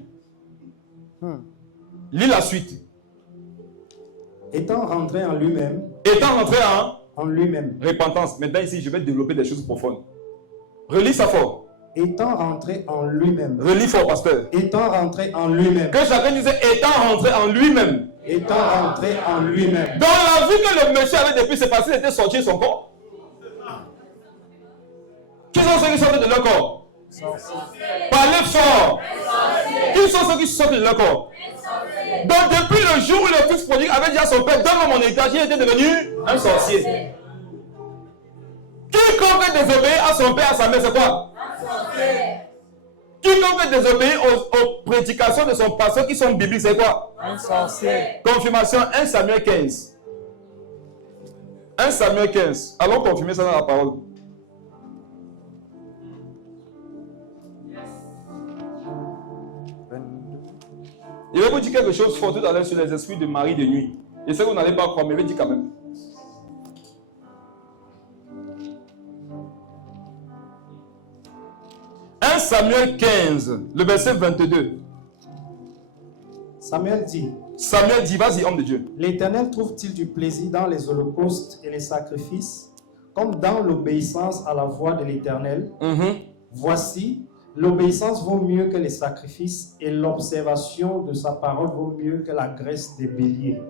Lis la suite. Étant rentré en lui-même, En lui-même. Repentance. Maintenant ici, je vais développer des choses profondes. Relis ça fort. étant rentré en lui-même. Relis fort, pasteur. Étant rentré en lui-même. Que chacun disait étant rentré en lui-même. Étant rentré en lui-même. Dans la vie que le monsieur avait depuis, c'est parce qu'il était sorti de son corps. Qui sont ceux qui sortent de leur corps? Parlez fort. Qui sont ceux qui sortent de leur corps? Donc depuis le jour où le fils prodigue avait dit à son père, donne-moi mon héritage, il était devenu un sorcier. Quiconque désobéit à son père, à sa mère, c'est quoi? Quiconque désobéit aux prédications de son pasteur qui sont bibliques, c'est quoi? Un sorcier. Confirmation 1 Samuel 15. 1 Samuel 15. Allons confirmer ça dans la parole. Je vais vous dire quelque chose fort tout à l'heure sur les esprits de Marie de nuit. Je sais que vous n'allez pas croire, mais je vais dire quand même. Samuel 15, le verset 22. Samuel dit, vas-y, homme de Dieu. L'Éternel trouve-t-il du plaisir dans les holocaustes et les sacrifices, comme dans l'obéissance à la voix de l'Éternel? Voici, l'obéissance vaut mieux que les sacrifices et l'observation de sa parole vaut mieux que la graisse des béliers.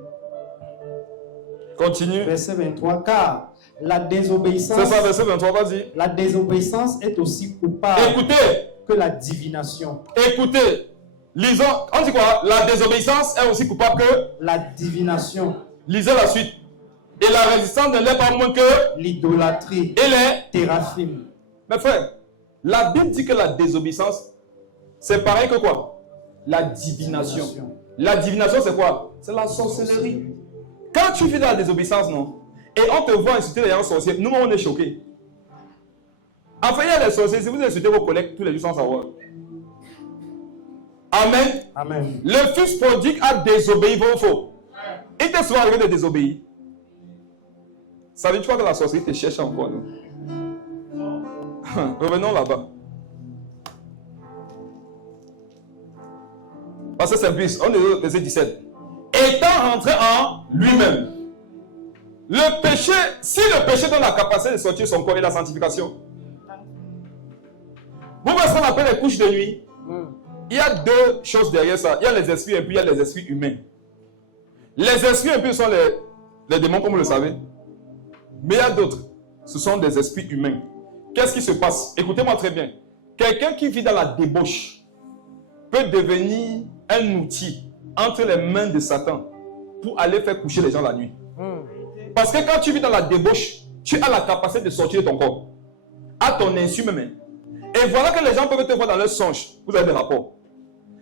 Continue. Verset 23, car la désobéissance... C'est ça, verset 23, vas-y. La désobéissance est aussi coupable que la divination. Écoutez, lisons, on dit quoi? La désobéissance est aussi coupable que la divination. Lisez la suite. Et la résistance ne l'est pas moins que l'idolâtrie et les théraphim. Mes frères, la Bible dit que la désobéissance, c'est pareil que quoi? La divination. La divination, c'est quoi? C'est la sorcellerie. Quand tu vis dans la désobéissance, non? Et on te voit insulter les gens sorciers, nous, on est choqués. Enfin, il y a des sorciers, si vous insultez vos collègues tous les jours sans savoir. Amen. Amen. Le fils prodigue a désobéi, bon ou faux? Il t'est souvent arrivé de désobéir. Ça veut dire que la sorcellerie te cherche encore, non? Revenons là-bas. Parce que c'est simpliste. On est au verset 17. Étant rentré en lui-même. Le péché, si le péché donne la capacité de sortir son corps et la sanctification. Vous voyez ce qu'on appelle les couches de nuit. Il y a deux choses derrière ça. Il y a les esprits et puis il y a les esprits humains. Les esprits impurs sont les démons, comme vous le savez. Mais il y a d'autres. Ce sont des esprits humains. Qu'est-ce qui se passe? Écoutez-moi très bien. Quelqu'un qui vit dans la débauche peut devenir un outil entre les mains de Satan pour aller faire coucher les gens la nuit. Parce que quand tu vis dans la débauche, tu as la capacité de sortir de ton corps. À ton insu même. Et voilà que les gens peuvent te voir dans leur songe. Vous avez des rapports.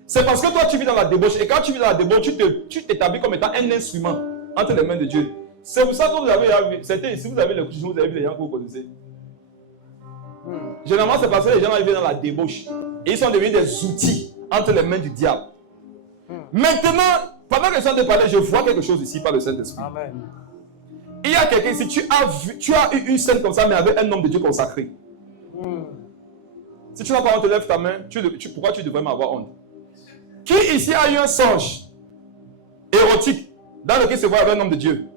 C'est parce que toi tu vis dans la débauche. Et quand tu vis dans la débauche, tu t'établis comme étant un instrument entre les mains de Dieu. C'est pour ça que vous avez vu. Si vous avez les couches, vous avez vu les gens que vous connaissez. Généralement, c'est parce que les gens arrivent dans la débauche. Et ils sont devenus des outils entre les mains du diable. Maintenant, pendant que je suis en train de parler, je vois quelque chose ici par le Saint-Esprit. Amen. Il y a quelqu'un ici, tu as eu une scène comme ça, mais avec un homme de Dieu consacré. Si tu n'as pas honte, lève ta main. Pourquoi tu devrais m'avoir honte? Qui ici a eu un songe érotique dans lequel se voit avec un homme de Dieu?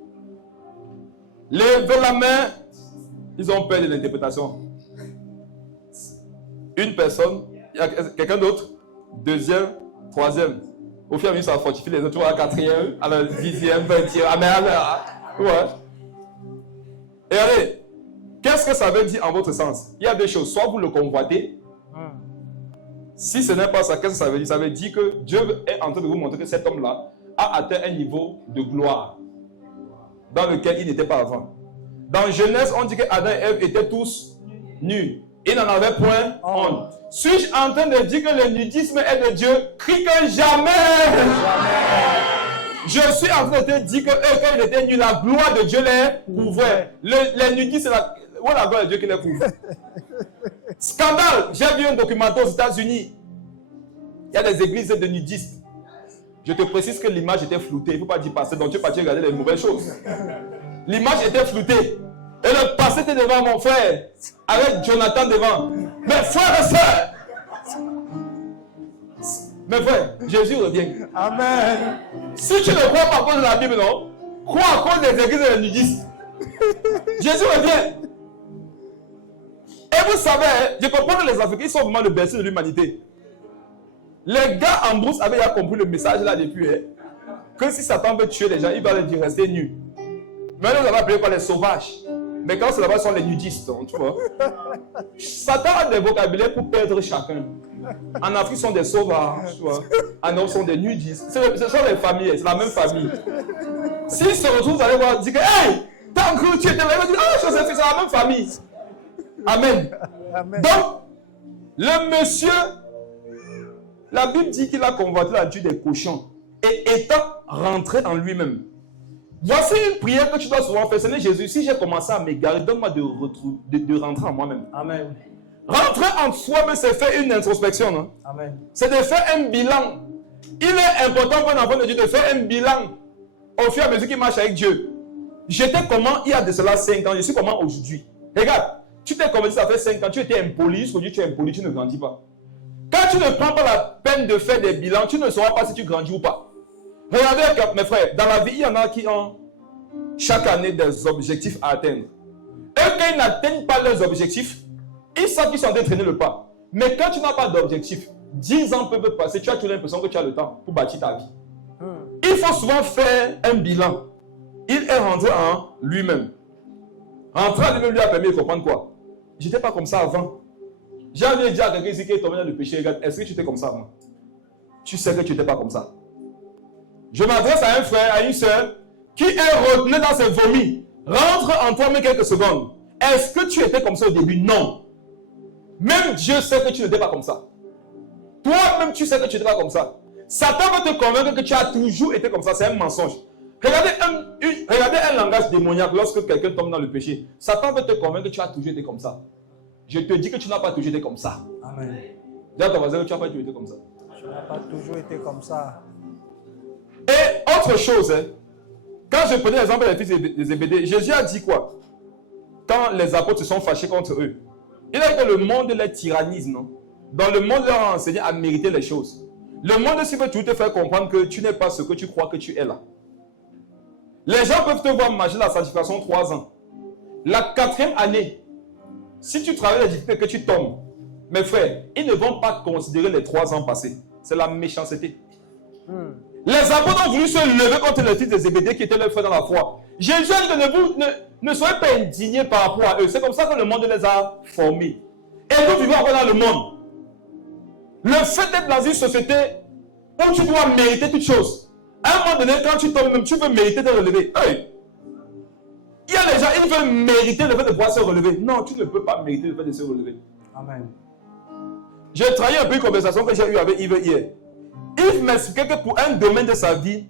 Lève la main. Ils ont peur de l'interprétation. Une personne, il y a quelqu'un d'autre, deuxième, troisième. Au fur et à mesure, ça fortifie les autres. Tu vois, la quatrième, à la 10e, 20e, amen. Ouais. Et allez, qu'est-ce que ça veut dire en votre sens? Il y a deux choses. Soit vous le convoitez. Si ce n'est pas ça, qu'est-ce que ça veut dire? Ça veut dire que Dieu est en train de vous montrer que cet homme-là a atteint un niveau de gloire dans lequel il n'était pas avant. Dans Genèse, on dit que Adam et Ève étaient tous nus. Ils n'en avaient point honte. Suis-je en train de dire que le nudisme est de Dieu? Crie que jamais! Je suis en train de te dire que eux, quand ils étaient nus, la gloire de Dieu les couvrait. Les nudistes, c'est la gloire de Dieu qui les couvre. Scandale! J'ai vu un documentaire aux États-Unis. Il y a des églises de nudistes. Je te précise que l'image était floutée. Il ne faut pas dire passer. Donc tu es parti regarder les mauvaises choses. L'image était floutée. Et le passé était devant mon frère. Avec Jonathan devant. Mes frères et sœurs. Mes frères, Jésus revient. Amen. Si tu ne crois pas à cause de la Bible, non? Crois à cause des églises et des nudistes. Jésus revient. Et vous savez, je comprends que les Africains sont vraiment le berceau de l'humanité. Les gars en brousse avaient déjà compris le message là depuis. Que si Satan veut tuer les gens, il va leur dire rester nus. Mais nous, on va appeler quoi les sauvages. Mais quand c'est là-bas, ce sont les nudistes, tu vois. Satan a des vocabulaires pour perdre chacun. En Afrique, ce sont des sauvages, tu vois. En Europe, ce sont des nudistes. Ce sont les familles, c'est la même famille. S'ils se retrouvent, vous allez voir, dire que, hey, tant que tu étais là, ils vont dire, ah, c'est la même famille. Amen. Amen. Donc, le monsieur, la Bible dit qu'il a convoité la Dieu des cochons et étant rentré en lui-même. Voici une prière que tu dois souvent faire. Seigneur Jésus, si j'ai commencé à m'égarer, donne-moi de rentrer en moi-même. Amen. Rentrer en soi-même, c'est faire une introspection. Non? Amen. C'est de faire un bilan. Il est important pour un enfant de Dieu de faire un bilan au fur et à mesure qu'il marche avec Dieu. J'étais comment il y a de cela 5 ans, je suis comment aujourd'hui. Regarde, tu t'es convaincu, ça fait 5 ans, tu étais impoli, aujourd'hui tu es impoli, tu ne grandis pas. Quand tu ne prends pas la peine de faire des bilans, tu ne sauras pas si tu grandis ou pas. Regardez, mes frères, dans la vie, il y en a qui ont chaque année des objectifs à atteindre. Et quand ils n'atteignent pas leurs objectifs, ils savent qu'ils sont en train de traîner le pas. Mais quand tu n'as pas d'objectif, 10 ans peuvent passer, tu as toujours l'impression que tu as le temps pour bâtir ta vie. Il faut souvent faire un bilan. Il est rentré en lui-même. Rentrer en lui-même lui a permis de comprendre quoi? Je n'étais pas comme ça avant. J'ai envie de dire à quelqu'un ici qui est tombé dans le péché, regarde, est-ce que tu étais comme ça avant? Tu sais que tu n'étais pas comme ça. Je m'adresse à un frère, à une soeur, qui est retenu dans ses vomis. Rentre en toi-même quelques secondes. Est-ce que tu étais comme ça au début? Non. Même Dieu sait que tu n'étais pas comme ça. Toi-même, tu sais que tu n'étais pas comme ça. Satan va te convaincre que tu as toujours été comme ça. C'est un mensonge. Regardez un langage démoniaque lorsque quelqu'un tombe dans le péché. Satan veut te convaincre que tu as toujours été comme ça. Je te dis que tu n'as pas toujours été comme ça. Amen. Dis à ton voisin que tu n'as pas toujours été comme ça. Tu n'as pas toujours été comme ça. Et autre chose, quand je prenais l'exemple des fils de Zébédée, Jésus a dit quoi? Quand les apôtres se sont fâchés contre eux, Il a dit que le monde les tyrannise, non? Dans le monde, leur a enseigné à mériter les choses. Le monde aussi veut toujours te faire comprendre que tu n'es pas ce que tu crois que tu es là. Les gens peuvent te voir marcher la sanctification 3 ans. La 4e année, si tu travailles la difficulté que tu tombes, mes frères, ils ne vont pas considérer les 3 ans passés. C'est la méchanceté. Les apôtres ont voulu se lever contre le fils de Zébédée qui était leur frère dans la foi. Jésus a dit ne soyez pas indignés par rapport à eux. C'est comme ça que le monde les a formés. Et nous vivons encore dans le monde. Le fait d'être dans une société où tu dois mériter toutes choses. À un moment donné, quand tu tombes, même tu veux mériter de relever. Hey. Il y a les gens, ils veulent mériter le fait de pouvoir se relever. Non, tu ne peux pas mériter le fait de se relever. Amen. J'ai trahi un peu une conversation que j'ai eue avec Yves hier. Yves m'expliquait que pour un domaine de sa vie,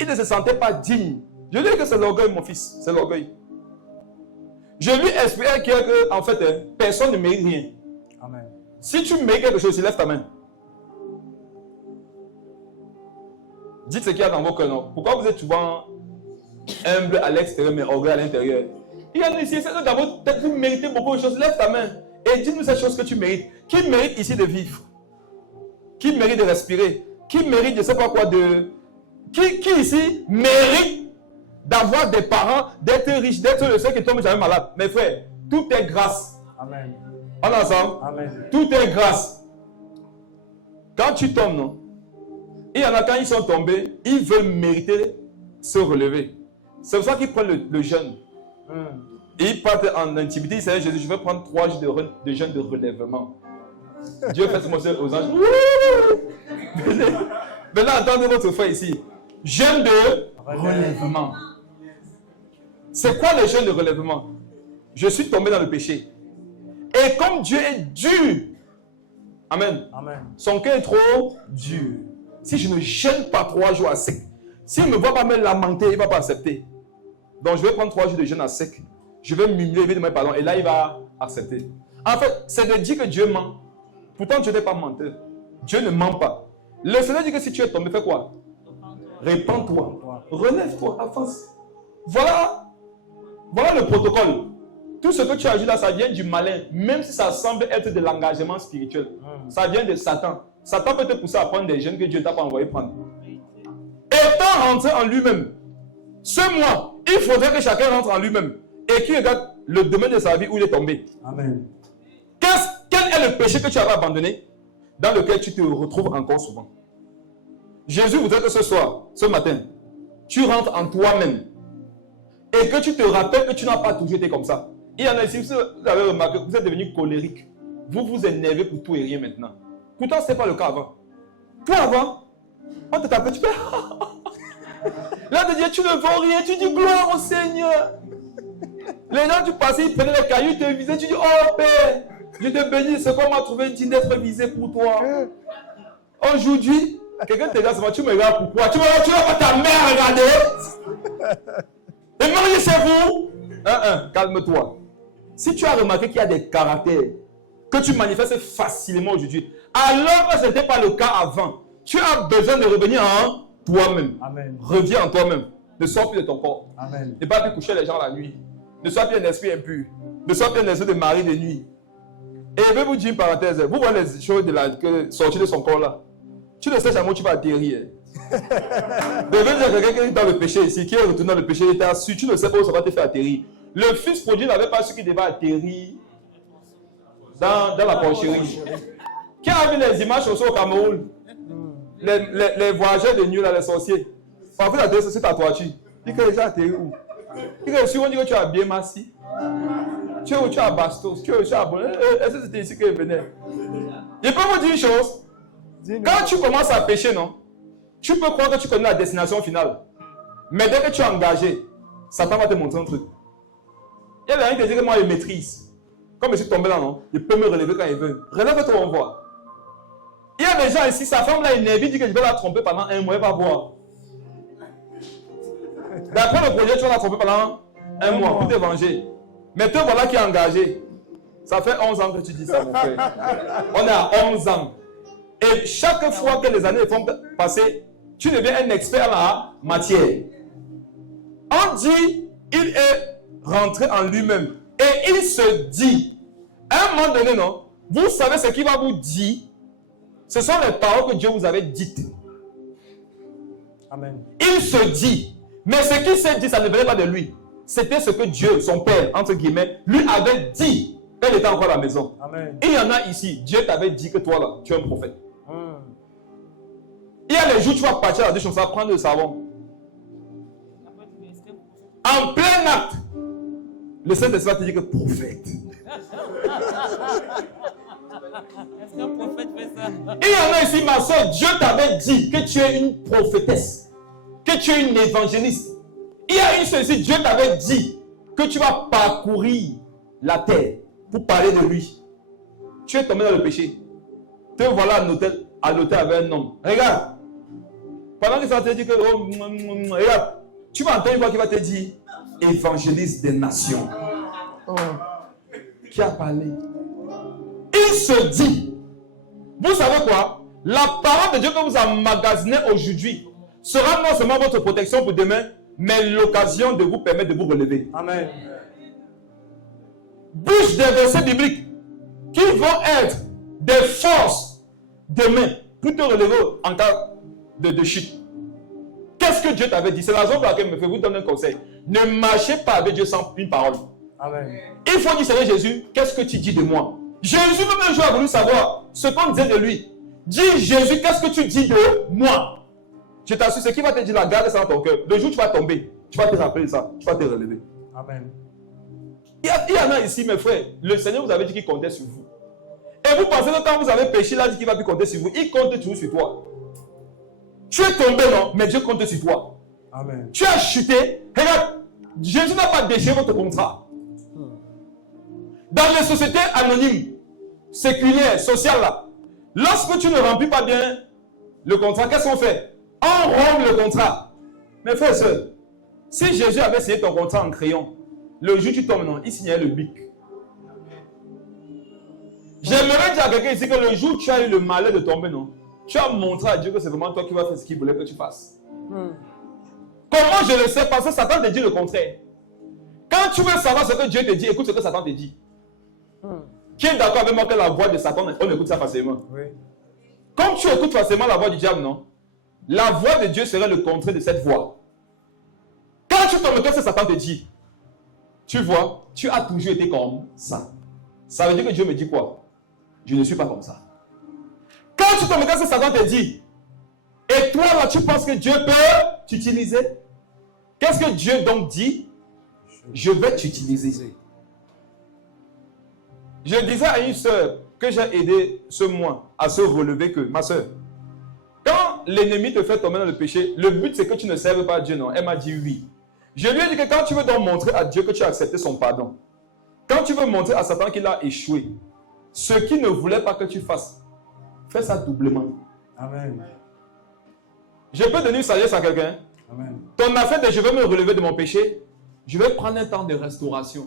il ne se sentait pas digne. Je lui ai dit que c'est l'orgueil, mon fils. C'est l'orgueil. Je lui expliquais que, en fait, personne ne mérite rien. Amen. Si tu mérites quelque chose, lève ta main. Dites ce qu'il y a dans vos cœurs. Pourquoi vous êtes souvent humble à l'extérieur, mais orgueilleux à l'intérieur? Il y a ici, c'est que dans votre tête, vous méritez beaucoup de choses. Lève ta main et dis-nous ces choses que tu mérites. Qui mérite ici de vivre? Qui mérite de respirer? Qui mérite de ne sais pas quoi de... Qui ici mérite d'avoir des parents, d'être riche, d'être le seul qui tombe jamais malade? Mes frères, tout est grâce. Amen. On est ensemble? Amen. Tout est grâce. Quand tu tombes, non? Il y en a quand ils sont tombés, ils veulent mériter se relever. C'est pour ça qu'ils prennent le jeûne. Et ils partent en intimité. Ils disent, Jésus, je vais prendre 3 jours de jeûne de relèvement. Dieu fait ce mot aux anges. Maintenant, attendez votre frère ici. Jeûne de relèvement. C'est quoi le jeûne de relèvement? Je suis tombé dans le péché. Et comme Dieu est dur, amen. Amen. Son cœur est trop dur. Si je ne jeûne pas 3 jours à sec, s'il ne va pas me lamenter, il ne va pas accepter. Donc je vais prendre 3 jours de jeûne à sec. Je vais murmurer, il va demander pardon. Et là, il va accepter. En fait, c'est de dire que Dieu ment. Pourtant, Dieu n'est pas menteur. Dieu ne ment pas. Le Seigneur dit que si tu es tombé, fais quoi? Répands-toi. Relève-toi, avance. Voilà le protocole. Tout ce que tu as dit là, ça vient du malin. Même si ça semble être de l'engagement spirituel. Ça vient de Satan. Satan peut te pousser à prendre des jeunes que Dieu ne t'a pas envoyé prendre. Étant rentré en lui-même, ce mois, il faudrait que chacun rentre en lui-même et qu'il regarde le domaine de sa vie où il est tombé. Amen. Quel est le péché que tu avais abandonné dans lequel tu te retrouves encore souvent? Jésus voudrait que ce soir, ce matin, tu rentres en toi-même et que tu te rappelles que tu n'as pas toujours été comme ça. Il y en a ici, vous avez remarqué, vous êtes devenu colérique. Vous vous énervez pour tout et rien maintenant. Pourtant, ce n'était pas le cas avant. Toi, avant, on te tapait, tu fais... Là, tu dis, tu ne vaux rien, tu dis gloire au Seigneur. Les gens du passé, ils prenaient les cailloux, ils te visaient, tu dis, oh Père, je te bénis, c'est qu'on m'a trouvé digne d'être visé pour toi. Aujourd'hui, quelqu'un te regarde, tu me regardes pourquoi? Tu vas pas ta mère regarder? Et mariez chez vous? Calme-toi. Si tu as remarqué qu'il y a des caractères que tu manifestes facilement aujourd'hui, alors que ce n'était pas le cas avant, tu as besoin de revenir en toi-même. Amen. Reviens en toi-même. Ne sors plus de ton corps. Amen. Ne pas plus coucher les gens la nuit. Ne sois plus un esprit impur. Ne sois plus un esprit de mari de nuit. Et je vais vous dire une parenthèse. Vous voyez les choses sortir de son corps là. Tu ne sais jamais où tu vas atterrir. Devez dire quelqu'un qui est dans le péché ici, qui est retourné dans le péché, il t'a su, tu ne sais pas où ça va te faire atterrir. Le fils prodigue n'avait pas su qu'il devait atterrir dans la porcherie. Qui a vu les images aussi au Cameroun? Les voyageurs de nuit, là, les sorciers. Parfois, la c'est ta toiture. Dis que les gens atterrissent où? Dis que si on dit que tu as bien massi, tu as bastos, tu as bon. Est-ce que c'était ici qu'il venait? Je peux vous dire une chose. Quand tu commences à pécher, non? Tu peux croire que tu connais la destination finale. Mais dès que tu es engagé, Satan va te montrer un truc. Il y a des gens qui te disent que moi, je maîtrise. Comme je suis tombé là, non? Il peut me relever quand il veut. Relève-toi, on voit. Il y a des gens ici, sa femme là, énervée, dit que je vais la tromper pendant 1 mois, elle va voir. D'après le projet, tu vas la tromper pendant 1 mois pour te venger. Mais te voilà qui est engagé. Ça fait 11 ans que tu dis ça, mon frère. On est à 11 ans. Et chaque fois que les années vont passer, tu deviens un expert dans la matière. On dit, il est rentré en lui-même. Et il se dit, À un moment donné, non, vous savez ce qu'il va vous dire. Ce sont les paroles que Dieu vous avait dites. Amen. Il se dit, mais ce qu'il s'est dit, ça ne venait pas de lui. C'était ce que Dieu, son Père, entre guillemets, lui avait dit quand il était encore à la maison. Amen. Et il y en a ici, Dieu t'avait dit que toi là, tu es un prophète. Il y a les jours où tu vas partir à la douche, ça va prendre le savon. En plein acte, le Saint-Esprit va te dire que prophète. Est-ce qu'un prophète fait ça? Il y en a ici, ma soeur, Dieu t'avait dit que tu es une prophétesse, que tu es une évangéliste. Il y a une chose ici, Dieu t'avait dit que tu vas parcourir la terre pour parler de lui. Tu es tombé dans le péché. Te voilà à l'hôtel avec un homme. Regarde. Pendant que ça va te dire que, regarde, tu vas entendre une voix qui va te dire, évangéliste des nations. Qui a parlé? Il se dit, vous savez quoi? La parole de Dieu que vous emmagasinez aujourd'hui sera non seulement votre protection pour demain, mais l'occasion de vous permettre de vous relever. Amen. Bouche des versets bibliques qui vont être des forces demain pour te relever en cas de chute. Qu'est-ce que Dieu t'avait dit? C'est la raison pour laquelle je vais vous donner un conseil. Ne marchez pas avec Dieu sans une parole. Amen. Il faut dire, Seigneur Jésus, qu'est-ce que tu dis de moi? Jésus même un jour a voulu savoir ce qu'on disait de lui. Dis Jésus, qu'est-ce que tu dis de moi? Je t'assure, ce qui va te dire la garde, c'est dans ton cœur. Le jour où tu vas tomber, tu vas te rappeler ça, tu vas te relever. Amen. Il y en a ici, mes frères, le Seigneur vous avait dit qu'il comptait sur vous. Et vous pensez que quand vous avez péché, là, il dit qu'il va plus compter sur vous. Il compte toujours sur toi. Tu es tombé, non, mais Dieu compte sur toi. Amen. Tu as chuté. Regarde, Jésus n'a pas déchiré votre contrat. Dans les sociétés anonymes, séculières, sociales, là, lorsque tu ne remplis pas bien le contrat, qu'est-ce qu'on fait? On rompt le contrat. Mes frères et sœurs, si Jésus avait signé ton contrat en crayon, le jour où tu tombes, non, il signait le bic. J'aimerais dire à quelqu'un ici que le jour où tu as eu le malheur de tomber, non, tu as montré à Dieu que c'est vraiment toi qui vas faire ce qu'il voulait que tu fasses. Comment je le sais? Parce que Satan te dit le contraire. Quand tu veux savoir ce que Dieu te dit, écoute ce que Satan te dit. Qui est d'accord avec moi que la voix de Satan, on écoute ça facilement? Oui. Comme tu écoutes facilement la voix du diable, non? La voix de Dieu serait le contraire de cette voix. Quand tu tombes, qu'est-ce que Satan te dit? Tu vois, tu as toujours été comme ça. Ça veut dire que Dieu me dit quoi? Je ne suis pas comme ça. Quand tu tombes, qu'est-ce que Satan te dit? Et toi, là, tu penses que Dieu peut t'utiliser? Qu'est-ce que Dieu donc dit? Je vais t'utiliser. Je disais à une soeur que j'ai aidé ce mois à se relever que, ma soeur, quand l'ennemi te fait tomber dans le péché, le but c'est que tu ne serves pas Dieu, non? Elle m'a dit oui. Je lui ai dit que quand tu veux donc montrer à Dieu que tu as accepté son pardon, quand tu veux montrer à Satan qu'il a échoué, ce qu'il ne voulait pas que tu fasses, fais ça doublement. Amen. Je peux donner une sagesse à quelqu'un? Amen. Ton affaire de je vais me relever de mon péché, je vais prendre un temps de restauration.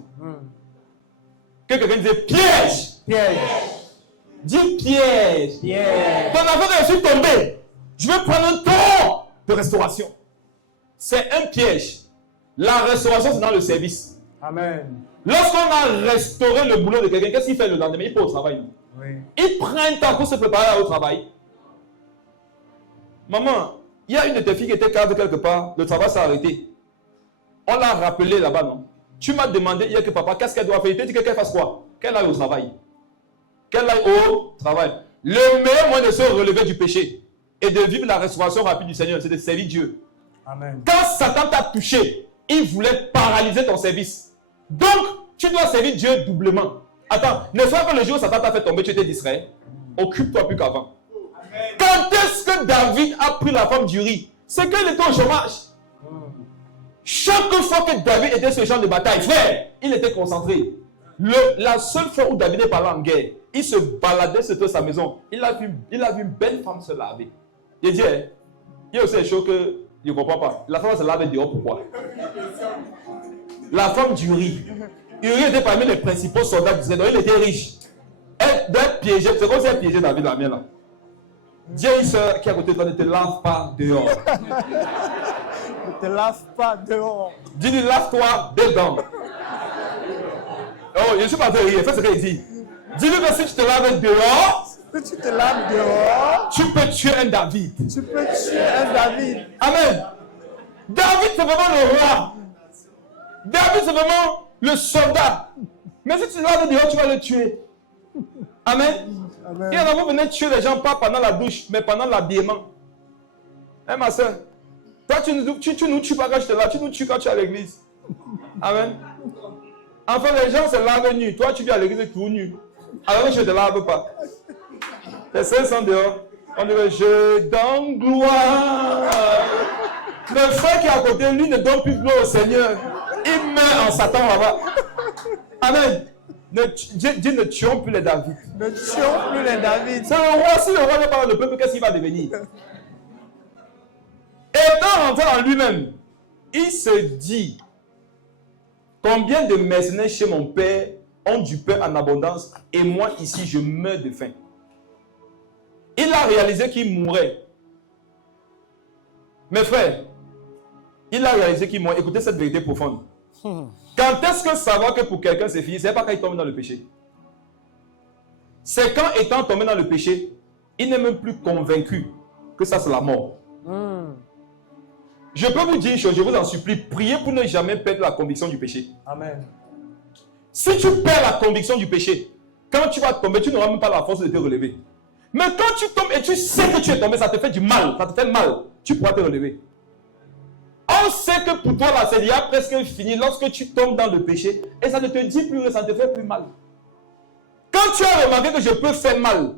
Que quelqu'un disait piège. Piège. Dis piège. Piège. Ton affaire de je suis tombé, je vais prendre un temps de restauration. C'est un piège. La restauration, c'est dans le service. Amen. Lorsqu'on a restauré le boulot de quelqu'un, qu'est-ce qu'il fait le lendemain? Il peut au travail. Oui. Il prend un temps pour se préparer au travail. Maman, il y a une de tes filles qui était cadre quelque part, le travail s'est arrêté. On l'a rappelé là-bas, non? Tu m'as demandé hier que papa, qu'est-ce qu'elle doit faire? Il t'a dit qu'elle fasse quoi? Qu'elle aille au travail. Qu'elle aille au travail. Le meilleur moyen de se relever du péché et de vivre la restauration rapide du Seigneur, c'est de servir Dieu. Amen. Quand Satan t'a touché, il voulait paralyser ton service. Donc, tu dois servir Dieu doublement. Attends, ne soit que le jour où Satan t'a fait tomber, tu étais distrait. Occupe-toi plus qu'avant. Quand est-ce que David a pris la femme d'Uri? C'est qu'il était au chômage. Chaque fois que David était sur le champ de bataille, frère, il était concentré. La seule fois où David est parlé en guerre, il se baladait sur sa maison. Il a vu une belle femme se laver. Il dit, il y a aussi des choses que je ne comprends pas. La femme se lave dehors, pourquoi? La femme d'Uri. Uri était parmi les principaux soldats d'Israël, donc il était riche. Elle doit être piégée. C'est comme si elle piégeait David, la mienne là. Dis à une soeur qui est à côté de toi, ne te lave pas dehors. Ne te lave pas dehors. Dis-lui, lave-toi dedans. Oh, je ne suis pas en train de rire, fais ce qu'il dit. Dis-lui que si tu te laves dehors, Si tu te laves dehors, tu peux tuer un David. tu peux tuer un David. Amen. David, c'est vraiment le roi. David, c'est vraiment le soldat. Mais si tu te laves dehors, tu vas le tuer. Amen. Amen. Il y en a qui venaient tuer les gens, pas pendant la douche, mais pendant l'habillement. Hein, ma soeur? Toi, tu nous tues pas quand tu te laves, tu nous tues quand tu es à l'église. Amen. Enfin, les gens se lavent nus. Toi, tu viens à l'église tout nu. Alors que je ne te lave pas. Les saints sont dehors. On dirait, je donne gloire. Le frère qui est à côté, lui, ne donne plus de gloire au Seigneur. Il meurt en Satan là-bas. Amen. Dieu ne tuons plus les David. Ne tuons plus les David. C'est le roi. Si le roi n'est pas dans le peuple, qu'est-ce qu'il va devenir? Étant rentré en lui-même, il se dit, combien de mercenaires chez mon père ont du pain en abondance et moi ici je meurs de faim. Il a réalisé qu'il mourrait. Mes frères, il a réalisé qu'il mourrait. Écoutez cette vérité profonde. Quand est-ce que savoir que pour quelqu'un c'est fini? Ce n'est pas quand il tombe dans le péché. C'est quand étant tombé dans le péché, il n'est même plus convaincu que ça c'est la mort. Je peux vous dire une chose, je vous en supplie, priez pour ne jamais perdre la conviction du péché. Amen. Si tu perds la conviction du péché, quand tu vas tomber, tu n'auras même pas la force de te relever. Mais quand tu tombes et tu sais que tu es tombé, ça te fait du mal, ça te fait mal, tu pourras te relever. On sait que pour toi, là, c'est déjà presque fini lorsque tu tombes dans le péché et ça ne te dit plus, ça ne te fait plus mal. Quand tu as remarqué que je peux faire mal,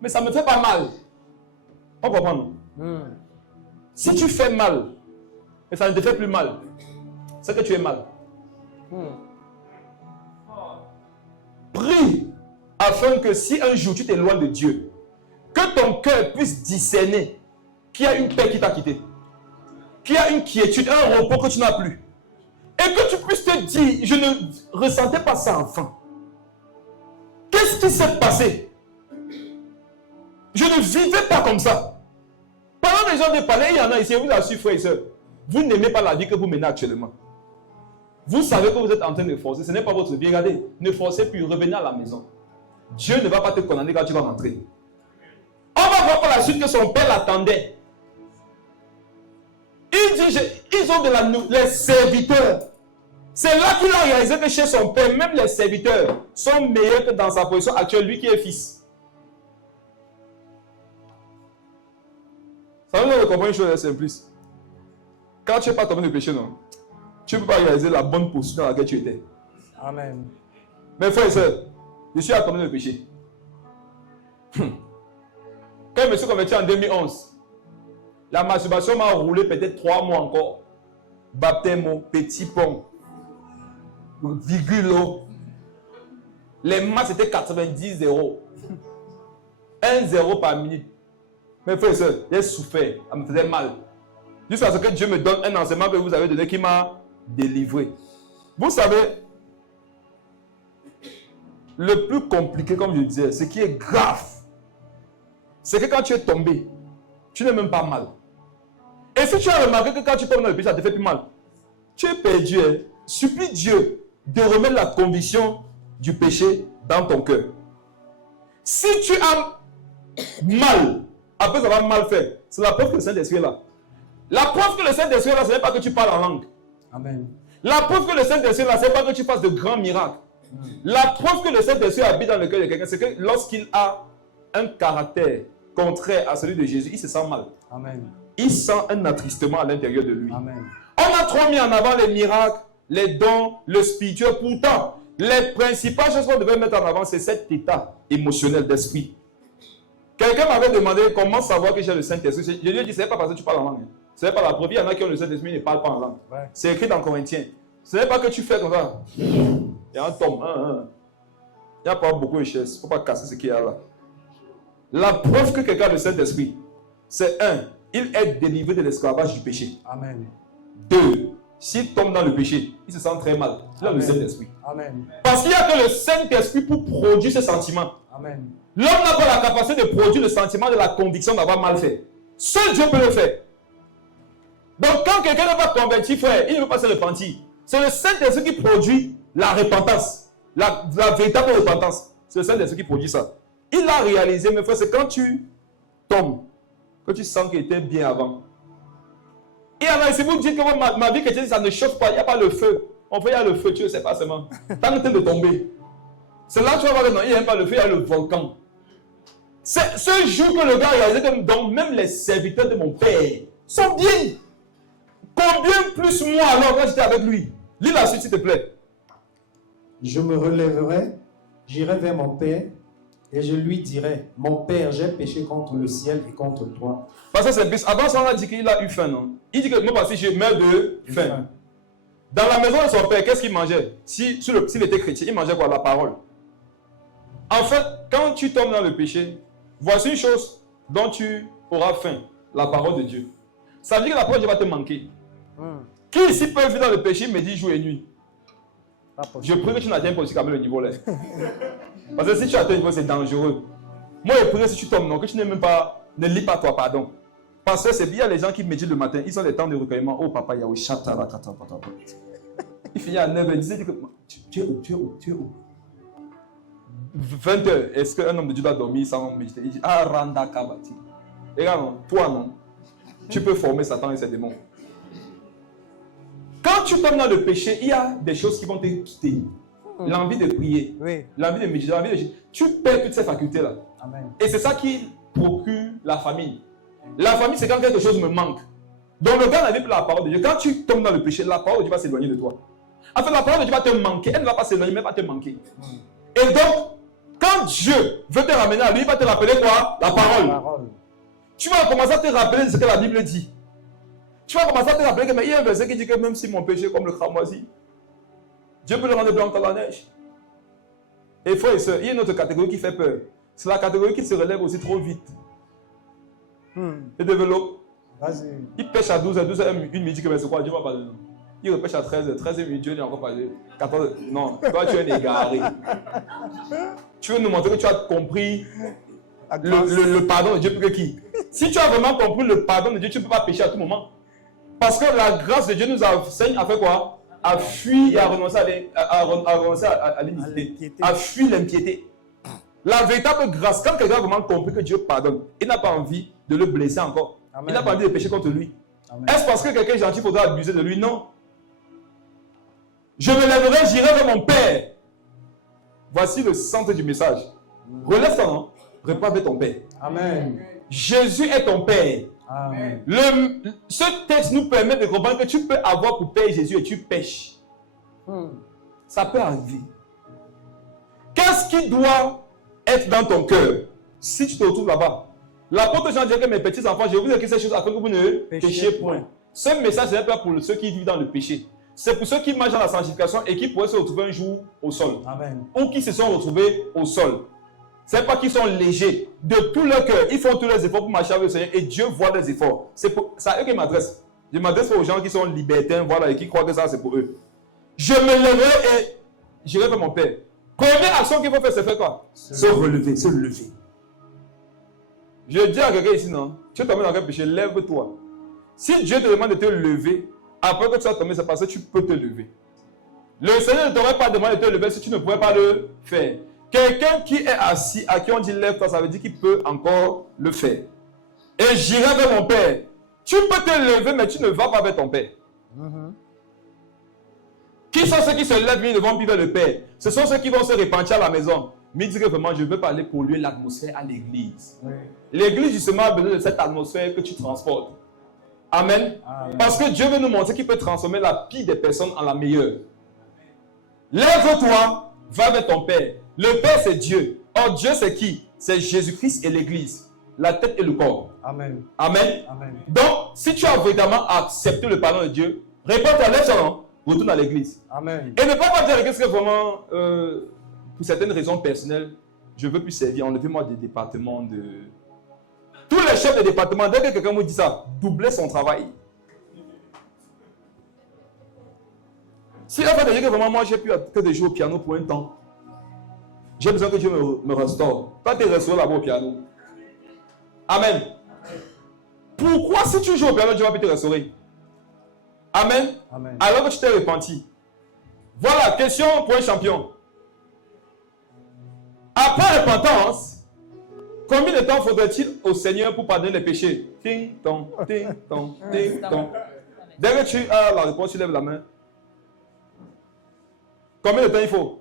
mais ça ne me fait pas mal. On comprend, non? Si tu fais mal, et ça ne te fait plus mal, c'est que tu es mal. Prie afin que si un jour tu t'éloignes de Dieu, que ton cœur puisse discerner qu'il y a une paix qui t'a quitté, qu'il y a une quiétude, un repos que tu n'as plus. Et que tu puisses te dire, je ne ressentais pas ça enfant. Qu'est-ce qui s'est passé? Je ne vivais pas comme ça. Pendant que les gens de parler, il y en a ici, vous assure, frères et sœurs, vous n'aimez pas la vie que vous menez actuellement. Vous savez que vous êtes en train de forcer, ce n'est pas votre vie. Regardez, ne forcez plus, revenez à la maison. Dieu ne va pas te condamner quand tu vas rentrer. On va voir par la suite que son père l'attendait. Il dit, ils ont les serviteurs. C'est là qu'il a réalisé que chez son père, même les serviteurs sont meilleurs que dans sa position actuelle, lui qui est fils. Ça veut dire comprendre une chose simpliste. Quand tu n'es pas tombé de péché, non, tu ne peux pas réaliser la bonne position dans laquelle tu étais. Amen. Mes frères et sœurs, je suis tombé de péché. Quand je me suis converti en 2011, la masturbation m'a roulé peut-être 3 mois encore. Baptême, petit pont, virgule. Les maths c'était 90 €. 1 0 par minute. Mes frères et sœurs, j'ai souffert, ça me faisait mal. Jusqu'à ce que Dieu me donne un enseignement que vous avez donné qui m'a délivré. Vous savez, le plus compliqué, comme je disais, ce qui est grave, c'est que quand tu es tombé, tu n'es même pas mal. Et si tu as remarqué que quand tu tombes dans le péché, ça te fait plus mal, tu es perdu. Hein? Supplie Dieu de remettre la conviction du péché dans ton cœur. Si tu as mal, après avoir mal fait, c'est la preuve que le Saint-Esprit est là. La preuve que le Saint-Esprit est là, ce n'est pas que tu parles en langue. Amen. La preuve que le Saint-Esprit est là, ce n'est pas que tu fasses de grands miracles. La preuve que le Saint-Esprit habite dans le cœur de quelqu'un, c'est que lorsqu'il a un caractère contraire à celui de Jésus, il se sent mal. Amen. Il sent un attristement à l'intérieur de lui. Amen. On a trop mis en avant les miracles, les dons, le spirituel. Pourtant, les principales choses qu'on devait mettre en avant, c'est cet état émotionnel d'esprit. Quelqu'un m'avait demandé comment savoir que j'ai le Saint-Esprit. Je lui ai dit, ce n'est pas parce que tu parles en langue. Ce n'est pas la preuve. Il y en a qui ont le Saint-Esprit et ne parlent pas en langue. Ouais. C'est écrit dans Corinthiens. Ce n'est pas que tu fais comme ça. Il y a un tombe. Il n'y a pas beaucoup de chaises. Il ne faut pas casser ce qu'il y a là. La preuve que quelqu'un a le Saint-Esprit, c'est 1. Il est délivré de l'esclavage du péché. Amen. 2. S'il tombe dans le péché, il se sent très mal. Il a le Saint-Esprit. Amen. Parce qu'il n'y a que le Saint-Esprit pour produire ce sentiment. Amen. L'homme n'a pas la capacité de produire le sentiment de la conviction d'avoir mal fait. Seul Dieu peut le faire. Donc quand quelqu'un n'est pas converti, frère, il ne veut pas se repentir. C'est le Saint-Esprit qui produit la repentance. La véritable repentance. C'est le Saint-Esprit qui produit ça. Il a réalisé, mes frères, c'est quand tu tombes, que tu sens qu'il était bien avant. Et alors, si vous dites que ma vie chrétienne, ça ne chauffe pas, il n'y a pas le feu. On fait, il y a le feu, tu ne sais pas seulement. Tant que tu es de tomber. C'est là que tu vas voir que non, il n'y a même pas le feu, il y a le volcan. C'est ce jour que le gars a réalisé que donc, même les serviteurs de mon père sont bien. Combien plus moi alors quand j'étais avec lui? Lis la suite, s'il te plaît. Je me relèverai, j'irai vers mon père et je lui dirai, mon père, j'ai péché contre le ciel et contre toi. Parce que c'est plus. Avant ça, on a dit qu'il a eu faim, non? Il dit que moi, parce que je meurs de faim. Dans la maison de son père, qu'est-ce qu'il mangeait? S'il était chrétien, il mangeait quoi? La parole. En fait, quand tu tombes dans le péché, voici une chose dont tu auras faim, la parole de Dieu. Ça veut dire que la parole de Dieu va te manquer. Qui ici peut vivre dans le péché, me dit jour et nuit? Je prie que tu n'atteignes pas aussi quand même le niveau là. Parce que si tu atteins le niveau, c'est dangereux. Moi, je prie que si tu tombes, non, que tu n'aimes même pas, ne lis pas toi, pardon. Parce que c'est bien les gens qui méditent le matin, ils ont des temps de recueillement. Oh papa, Yahweh, chatara, katapata. Il finit à 9h, il dit que tu es où, tu es où, tu es où? 20h, est-ce qu'un homme de Dieu doit dormir sans méditer? Il dit, ah, Randa Kabati. Et là, non, toi non. Tu peux former Satan et ses démons. Quand tu tombes dans le péché, il y a des choses qui vont te quitter. L'envie de prier, l'envie de méditer, l'envie de... Tu perds toutes ces facultés-là. Et c'est ça qui procure la famine. La famine, c'est quand quelque chose me manque. Donc le gars n'avait plus la parole de Dieu. Quand tu tombes dans le péché, la parole de Dieu va s'éloigner de toi. En fait, la parole de Dieu va te manquer. Elle ne va pas s'éloigner, mais elle va te manquer. Et donc, quand Dieu veut te ramener à lui, il va te rappeler quoi? La parole. Tu vas commencer à te rappeler de ce que la Bible dit. Tu vas commencer à te rappeler que mais il y a un verset qui dit que même si mon péché est comme le cramoisi, Dieu peut le rendre blanc comme la neige. Et frères et sœurs, il y a une autre catégorie qui fait peur. C'est la catégorie qui se relève aussi trop vite. Et développe. Il pêche à 12h, 12h, une minute, mais c'est quoi? Dieu va parler. Il repêche à 13h, 13h, Dieu n'est encore parlé. 14h, non, toi tu es égaré. Tu veux nous montrer que tu as compris le pardon de Dieu plus que qui? Si tu as vraiment compris le pardon de Dieu, tu ne peux pas pécher à tout moment. Parce que la grâce de Dieu nous enseigne à faire quoi? À fuir et à renoncer à l'iniquité. À fuir l'impiété. La véritable grâce, quand quelqu'un a vraiment compris que Dieu pardonne, il n'a pas envie de le blesser encore. Amen. Il n'a pas envie de pécher contre lui. Est-ce parce que quelqu'un est gentil faudra abuser de lui? Non. Je me lèverai, j'irai vers mon Père. Voici le centre du message. Relève ton nom, réponds avec ton Père. Amen. Jésus est ton Père. Amen. Ce texte nous permet de comprendre que tu peux avoir pour Père Jésus et tu pêches. Ça peut arriver. Qu'est-ce qui doit être dans ton cœur si tu te retrouves là-bas? L'apôtre Jean dit que mes petits enfants, je vous ai écrit ces choses afin que vous ne péchiez point. Ce message n'est pas pour ceux qui vivent dans le péché. C'est pour ceux qui marchent dans la sanctification et qui pourraient se retrouver un jour au sol. Amen. Ou qui se sont retrouvés au sol. Ce n'est pas qu'ils sont légers. De tout leur cœur, ils font tous les efforts pour marcher avec le Seigneur et Dieu voit les efforts. C'est à eux qu'il m'adresse. Je m'adresse aux gens qui sont libertins, voilà, et qui croient que ça c'est pour eux. Je me lèverai et j'irai vers mon Père. Première action qu'il faut faire, c'est faire quoi? Se relever, se lever. Je dis à quelqu'un ici, non, tu es tombé dans quel péché, lève-toi. Si Dieu te demande de te lever, après que tu sois tombé, c'est parce que tu peux te lever. Le Seigneur ne t'aurait pas demandé de te lever si tu ne pouvais pas le faire. Quelqu'un qui est assis, à qui on dit lève-toi, ça veut dire qu'il peut encore le faire. Et j'irai vers mon Père. Tu peux te lever, mais tu ne vas pas vers ton Père. Qui sont ceux qui se lèvent, ils ne vont plus vers le Père? Ce sont ceux qui vont se repentir à la maison. Mais ils disent que vraiment, je ne veux pas aller polluer l'atmosphère à l'église. L'église, justement, a besoin de cette atmosphère que tu transportes. Amen. Amen. Parce que Dieu veut nous montrer qu'il peut transformer la pire des personnes en la meilleure. Lève-toi, va vers ton Père. Le Père, c'est Dieu. Or, Dieu, c'est qui? C'est Jésus-Christ et l'église. La tête et le corps. Amen. Amen. Amen. Donc, si tu as véritablement accepté le pardon de Dieu, réponds-toi, lève ton nom, retourne à l'église. Amen. Et ne pas dire qu'est-ce que vraiment, pour certaines raisons personnelles, je ne veux plus servir. Enlevez-moi des départements de... Tous les chefs de département, dès que quelqu'un me dit ça, doublez son travail. Si la fois de dire que vraiment moi j'ai pu que de jouer au piano pour un temps, j'ai besoin que Dieu me restaure. Toi tu es restauré là-bas au piano. Amen. Pourquoi si tu joues au piano, Dieu va te restaurer? Amen. Amen. Alors que tu t'es repenti. Voilà, question pour un champion. Après repentance, combien de temps faudrait-il au Seigneur pour pardonner les péchés? Ting, tong, ting, tong, ting, tong. Dès que tu as la réponse, tu lèves la main. Combien de temps il faut?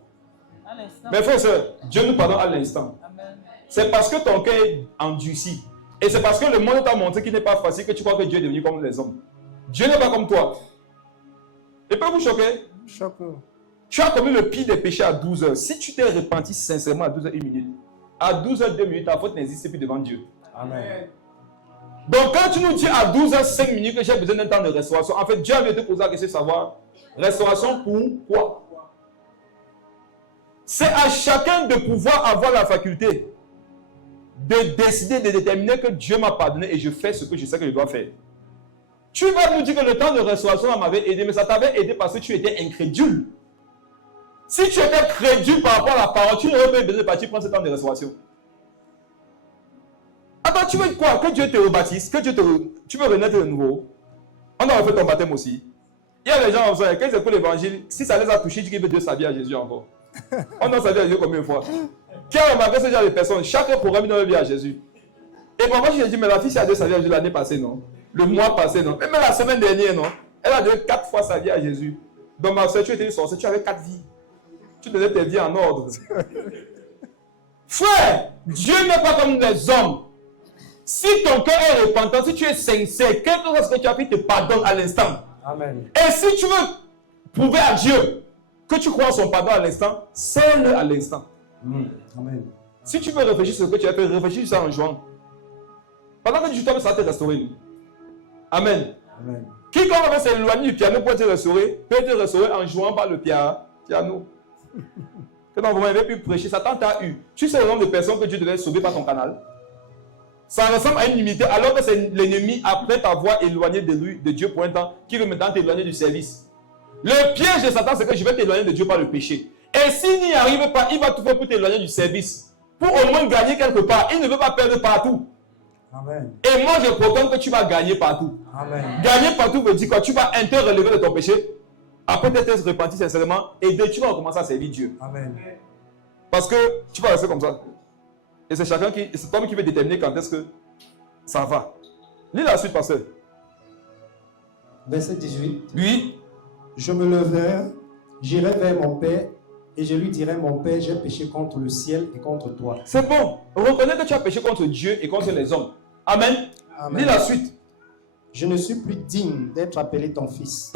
À l'instant. Mes frères et sœurs, Dieu nous pardonne à l'instant. Amen. C'est parce que ton cœur est endurci. Et c'est parce que le monde t'a montré qu'il n'est pas facile que tu crois que Dieu est devenu comme les hommes. Dieu n'est pas comme toi. Il peut vous choquer. Choc-nous. Tu as commis le pire des péchés à 12 heures. Si tu t'es repenti sincèrement à 12 heures 1 minute, à 12 heures 2 minutes, ta faute n'existe plus devant Dieu. Amen. Donc quand tu nous dis à 12 heures 5 minutes que j'ai besoin d'un temps de restauration, en fait Dieu vient te poser la question de savoir, restauration pour quoi? C'est à chacun de pouvoir avoir la faculté de décider, de déterminer que Dieu m'a pardonné et je fais ce que je sais que je dois faire. Tu vas nous dire que le temps de restauration m'avait aidé, mais ça t'avait aidé parce que tu étais incrédule. Si tu étais crédule par rapport à la parole, tu n'aurais pas besoin de partir prendre ce temps de restauration. Attends, tu veux quoi? Que Dieu te rebaptise? Que Dieu te... Tu veux renaître de nouveau? On a refait ton baptême aussi. Il y a des gens comme ça, quand ils écoutent l'évangile, si ça les a touchés, ils disent qu'ils veulent Dieu sa vie à Jésus encore. On a sa vie à Jésus combien de fois? Qui a remarqué ce genre de personnes? Chaque programme, ils donnent vie à Jésus. Et parfois, je dis, mais la fille, a donné sa vie à Jésus l'année passée, non? Le mois passé, non? Même la semaine dernière, non? Elle a donné 4 fois sa vie à Jésus. Donc, ma soeur, tu étais une sorcière, tu avais 4 vies. Tu donnais tes vies en ordre. Frère, Dieu n'est pas comme les hommes. Si ton cœur est repentant, si tu es sincère, quelque chose que tu as fait te pardonne à l'instant. Amen. Et si tu veux prouver à Dieu que tu crois en son pardon à l'instant, sers-le à l'instant. Amen. Si tu veux réfléchir sur ce que tu as fait, réfléchis sur ça en jouant. Pendant que tu tombes, ça va te restaurer. Amen. Amen. Quiconque va s'éloigner du piano pour te restaurer, peut te restaurer en jouant par le piano. Que dans vous m'avez pu prêcher, Satan t'a eu. Tu sais le nombre de personnes que Dieu devait sauver par ton canal. Ça ressemble à une humilité, alors que c'est l'ennemi, après t'avoir éloigné de lui, de Dieu pour un temps, qui veut maintenant t'éloigner du service. Le piège de Satan, c'est que je vais t'éloigner de Dieu par le péché. Et s'il n'y arrive pas, il va tout faire pour t'éloigner du service. Pour au moins gagner quelque part. Il ne veut pas perdre partout. Amen. Et moi, je proclame que tu vas gagner partout. Amen. Gagner partout veut dire quoi? Tu vas interrelever de ton péché. Après t'être repenti sincèrement. Et tu vas recommencer à servir Dieu. Amen. Parce que tu vas rester comme ça. Et c'est toi qui veut déterminer quand est-ce que ça va. Lis la suite, pasteur. Verset 18. Oui. Je me leverai, j'irai vers mon Père, et je lui dirai, mon Père, j'ai péché contre le ciel et contre toi. C'est bon. Reconnais que tu as péché contre Dieu et contre les hommes. Amen. Amen. Lis la suite. Je ne suis plus digne d'être appelé ton fils.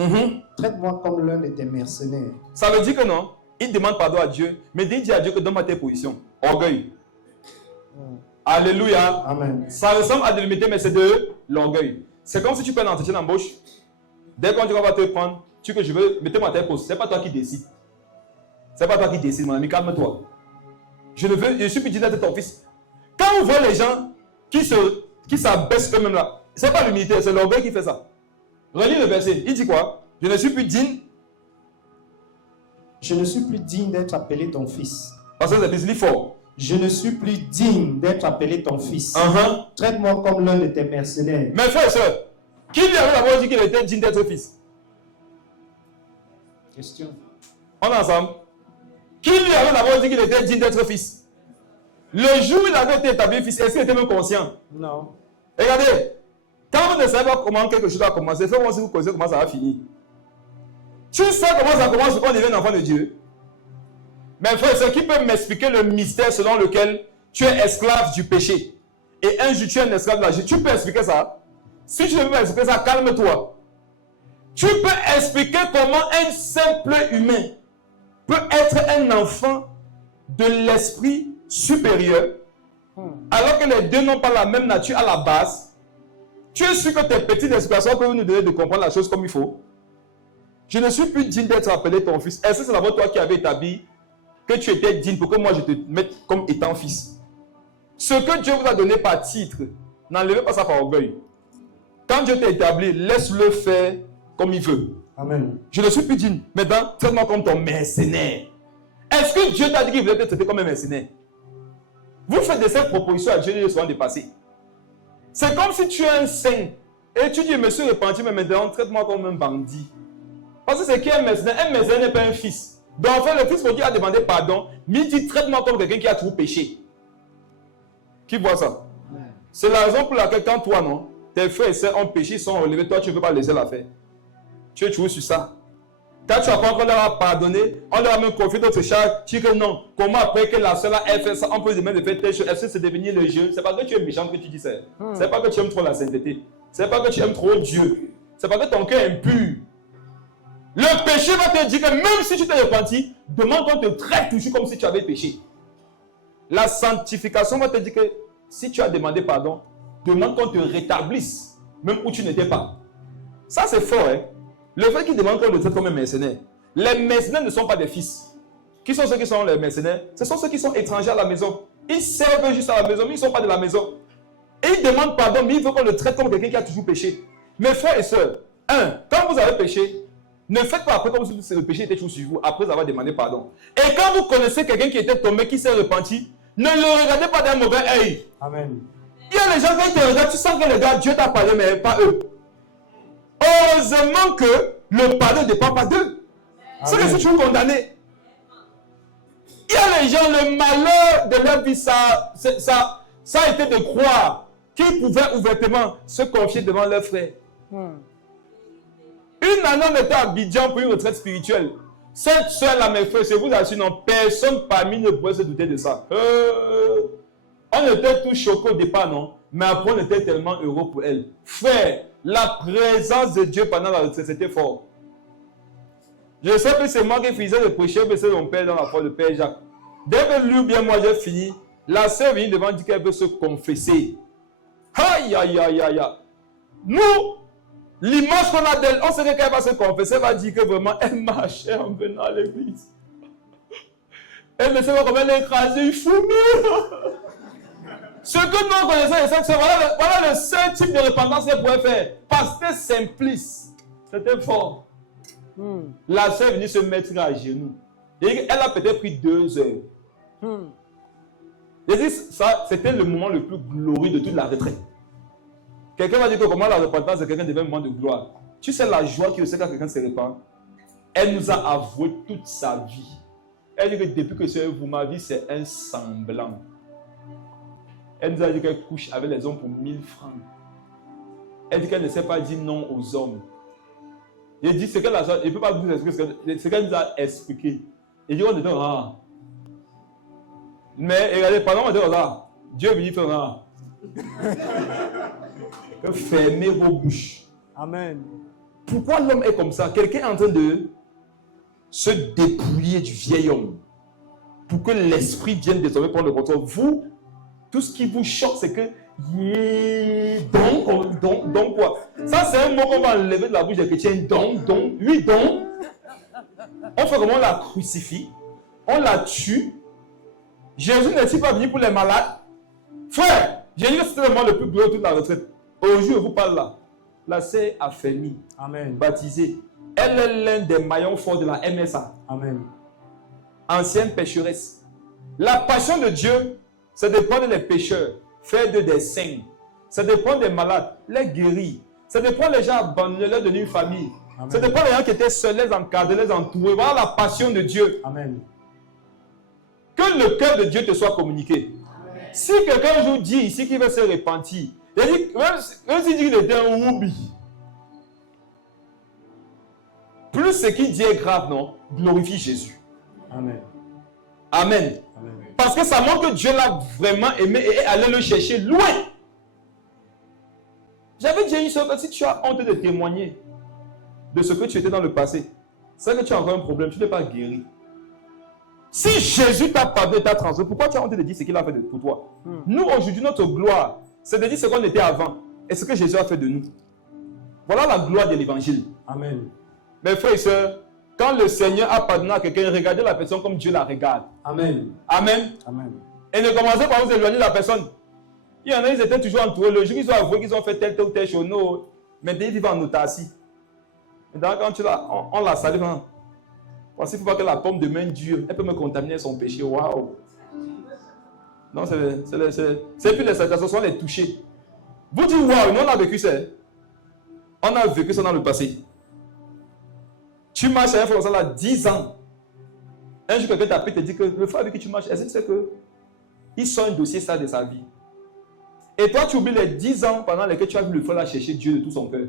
Traite-moi comme l'un de tes mercenaires. Ça veut dire que non. Il demande pardon à Dieu. Mais il dit à Dieu que donne-moi tes positions. Orgueil. Alléluia. Amen. Ça ressemble à de l'humilité, mais c'est de l'orgueil. C'est comme si tu prends un entretien d'embauche. Dès qu'on va te prendre, tu que je veux, mettez-moi à tes postes. C'est pas toi qui décides. C'est pas toi qui décides, mon ami, calme-toi. Je suis plus digne d'être ton fils. Quand on voit les gens qui s'abaissent eux-mêmes là, c'est pas l'humilité, c'est l'orgueil qui fait ça. Relis le verset. Il dit quoi? Je ne suis plus digne. Je ne suis plus digne d'être appelé ton fils. Parce que c'est plus fort. Je ne suis plus digne d'être appelé ton fils. Traite-moi comme l'un de tes mercenaires. Mes frères et sœurs, qui lui avait d'abord dit qu'il était digne d'être fils? Question. On est ensemble. Qui lui avait d'abord dit qu'il était digne d'être fils? Le jour où il avait été établi fils, est-ce qu'il était même conscient? Non. Regardez, quand vous ne savez pas comment quelque chose a commencé, faites-moi si vous connaissez comment ça va finir. Tu sais comment ça commence quand on devient un enfant de Dieu? Mais frère, c'est qui peut m'expliquer le mystère selon lequel tu es esclave du péché et un jour tu es un esclave de la justice? Tu peux expliquer ça? Si tu ne peux pas expliquer ça, calme-toi. Tu peux expliquer comment un simple humain peut être un enfant de l'esprit supérieur alors que les deux n'ont pas la même nature à la base? Tu es sûr que tes petites explications peuvent nous donner de comprendre la chose comme il faut? Je ne suis plus digne d'être appelé ton fils. Est-ce que c'est d'abord toi qui avais établi que tu étais digne pour que moi je te mette comme étant fils? Ce que Dieu vous a donné par titre, n'enlevez pas ça par orgueil. Quand Dieu t'a établi, laisse-le faire comme il veut. Amen. Je ne suis plus digne. Maintenant, traite-moi comme ton mercenaire. Est-ce que Dieu t'a dit qu'il voulait te traiter comme un mercenaire? Vous faites de ces propositions à Dieu, ils seront dépassés. C'est comme si tu es un saint et tu dis, je me suis repenti, mais maintenant, traite-moi comme un bandit. Parce que c'est qui un mercenaire? Un mercenaire n'est pas un fils. Donc en fait, le Fils prodigue a demandé pardon, mais il dit traite-moi comme quelqu'un qui a toujours péché. Qui voit ça? C'est la raison pour laquelle quand toi, non, tes frères et sœurs ont péché, ils sont relevés, toi tu ne veux pas laisser l'affaire. Tu es toujours sur ça. Quand tu apprends qu'on leur a pardonné, on leur a même confié d'autres charges, tu dis que non, comment après que la sœur a fait ça, on peut lui demander de faire telle chose, est-ce que c'est devenu le jeu? C'est pas que tu es méchant que tu dis ça. C'est pas que tu aimes trop la sainteté. C'est pas que tu aimes trop Dieu. C'est pas que ton cœur est impur. Le péché va te dire que même si tu t'es repenti, demande qu'on te traite toujours comme si tu avais péché. La sanctification va te dire que si tu as demandé pardon, demande qu'on te rétablisse, même où tu n'étais pas. Ça c'est fort, hein. Le fait qu'ils demandent qu'on le traite comme un mercenaire. Les mercenaires ne sont pas des fils. Qui sont ceux qui sont les mercenaires? Ce sont ceux qui sont étrangers à la maison. Ils servent juste à la maison, mais ils ne sont pas de la maison. Et ils demandent pardon, mais il faut qu'on le traite comme quelqu'un qui a toujours péché. Mes frères et sœurs, quand vous avez péché, ne faites pas après comme si le péché était toujours sur vous, après avoir demandé pardon. Et quand vous connaissez quelqu'un qui était tombé, qui s'est repenti, ne le regardez pas d'un mauvais œil. Amen. Il y a les gens qui te regardent, tu sens que le gars, Dieu t'a pardonné, mais pas eux. Heureusement que le pardon ne dépend pas d'eux. C'est que c'est toujours condamné. Il y a les gens, le malheur de leur vie, ça a été de croire qu'ils pouvaient ouvertement se confier devant leurs frères. Une année, on était à Abidjan pour une retraite spirituelle. Cette soeur-là, mes frères, je vous assure, non, personne parmi nous ne pouvait se douter de ça. On était tous choqués au départ, non? Mais après, on était tellement heureux pour elle. Frère, la présence de Dieu pendant la retraite, c'était fort. Je sais que c'est moi qui faisais le prêcher, mais c'est mon père dans la foi de Père Jacques. Dès que lui ou bien moi j'ai fini, la sœur vient devant dire qu'elle veut se confesser. Aïe, aïe, aïe, aïe, aïe. Nous, l'image qu'on a d'elle, on sait qu'elle va se confesser, elle va dire que vraiment elle marchait en venant à l'église. Elle ne sait pas comment elle a écrasé une fourmi. Ce que nous connaissons, voilà le seul type de repentance qu'elle pouvait faire. Parce que c'était simpliste. C'était fort. La sœur est venue se mettre à genoux. Et elle a peut-être pris 2 heures. Je dis, ça, c'était le moment le plus glorieux de toute la retraite. Quelqu'un va dire que comment la repentance de quelqu'un devient un moment de gloire. Tu sais la joie qu'il y a quand quelqu'un se repent. Elle nous a avoué toute sa vie. Elle dit que depuis que c'est vous, ma vie, c'est un semblant. Elle nous a dit qu'elle couche avec les hommes pour 1000 francs. Elle dit qu'elle ne sait pas dire non aux hommes. Il dit ce qu'elle a, il ne peut pas vous expliquer ce qu'elle nous a expliqué. Il dit on était rare. Mais regardez, pendant qu'on était rare, Dieu est venu faire rare. Fermez vos bouches. Amen. Pourquoi l'homme est comme ça? Quelqu'un est en train de se dépouiller du vieil homme pour que l'esprit vienne désormais prendre le contrôle. Vous, tout ce qui vous choque, c'est que donc quoi? Ça, c'est un mot qu'on va enlever de la bouche des chrétiens. Donc. On fait comment? On la crucifie, on la tue. Jésus n'est-il pas venu pour les malades? Frère, j'ai dit que c'était le moment le plus glorieux de toute la retraite. Aujourd'hui, je vous parle là. La sœur affermie, baptisée. Elle est l'un des maillons forts de la MSA. Amen. Ancienne pécheresse. La passion de Dieu, c'est de prendre les pécheurs, faire d'eux des saints. C'est de prendre des malades, les guérir. C'est de prendre les gens abandonnés, leur donner une famille. C'est de prendre les gens qui étaient seuls, les encadrer, les entourer. Voilà la passion de Dieu. Amen. Que le cœur de Dieu te soit communiqué. Amen. Si quelqu'un vous dit ici qu'il veut se repentir, il dit, même s'il dit qu'il était un roubi, plus ce qu'il dit est grave, non? Glorifie Jésus. Amen. Amen. Amen. Parce que ça montre que Dieu l'a vraiment aimé et est allé le chercher loin. J'avais dit une chose, que si tu as honte de témoigner de ce que tu étais dans le passé, c'est que tu as encore un problème, tu n'es pas guéri. Si Jésus t'a pardonné, t'a transformé, pourquoi tu as honte de dire ce qu'il a fait pour toi? Nous, aujourd'hui, notre gloire, c'est de dire ce qu'on était avant et ce que Jésus a fait de nous. Voilà la gloire de l'évangile. Amen. Mes frères et sœurs, quand le Seigneur a pardonné à quelqu'un, regardez la personne comme Dieu la regarde. Amen. Amen. Amen. Et ne commencez pas à vous éloigner de la personne. Il y en a, ils étaient toujours entourés. Le jour, ils ont avoué qu'ils ont fait tel ou tel chose. Non. Mais ils vivent en autarcie. Et donc, quand tu l'as, on la salue. Parce qu'il ne faut pas que la pomme de main dure, elle peut me contaminer son péché. Waouh. Non, c'est plus les salutations, ce sont les touchés. Vous dites, waouh, nous on a vécu ça. On a vécu ça dans le passé. Tu marches à un frère là 10 ans. Un jour, quelqu'un t'appelle et te dit que le frère avec qui tu marches, est-ce que tu sais que il sort un dossier ça de sa vie. Et toi, tu oublies les 10 ans pendant lesquels tu as vu le frère là chercher Dieu de tout son cœur.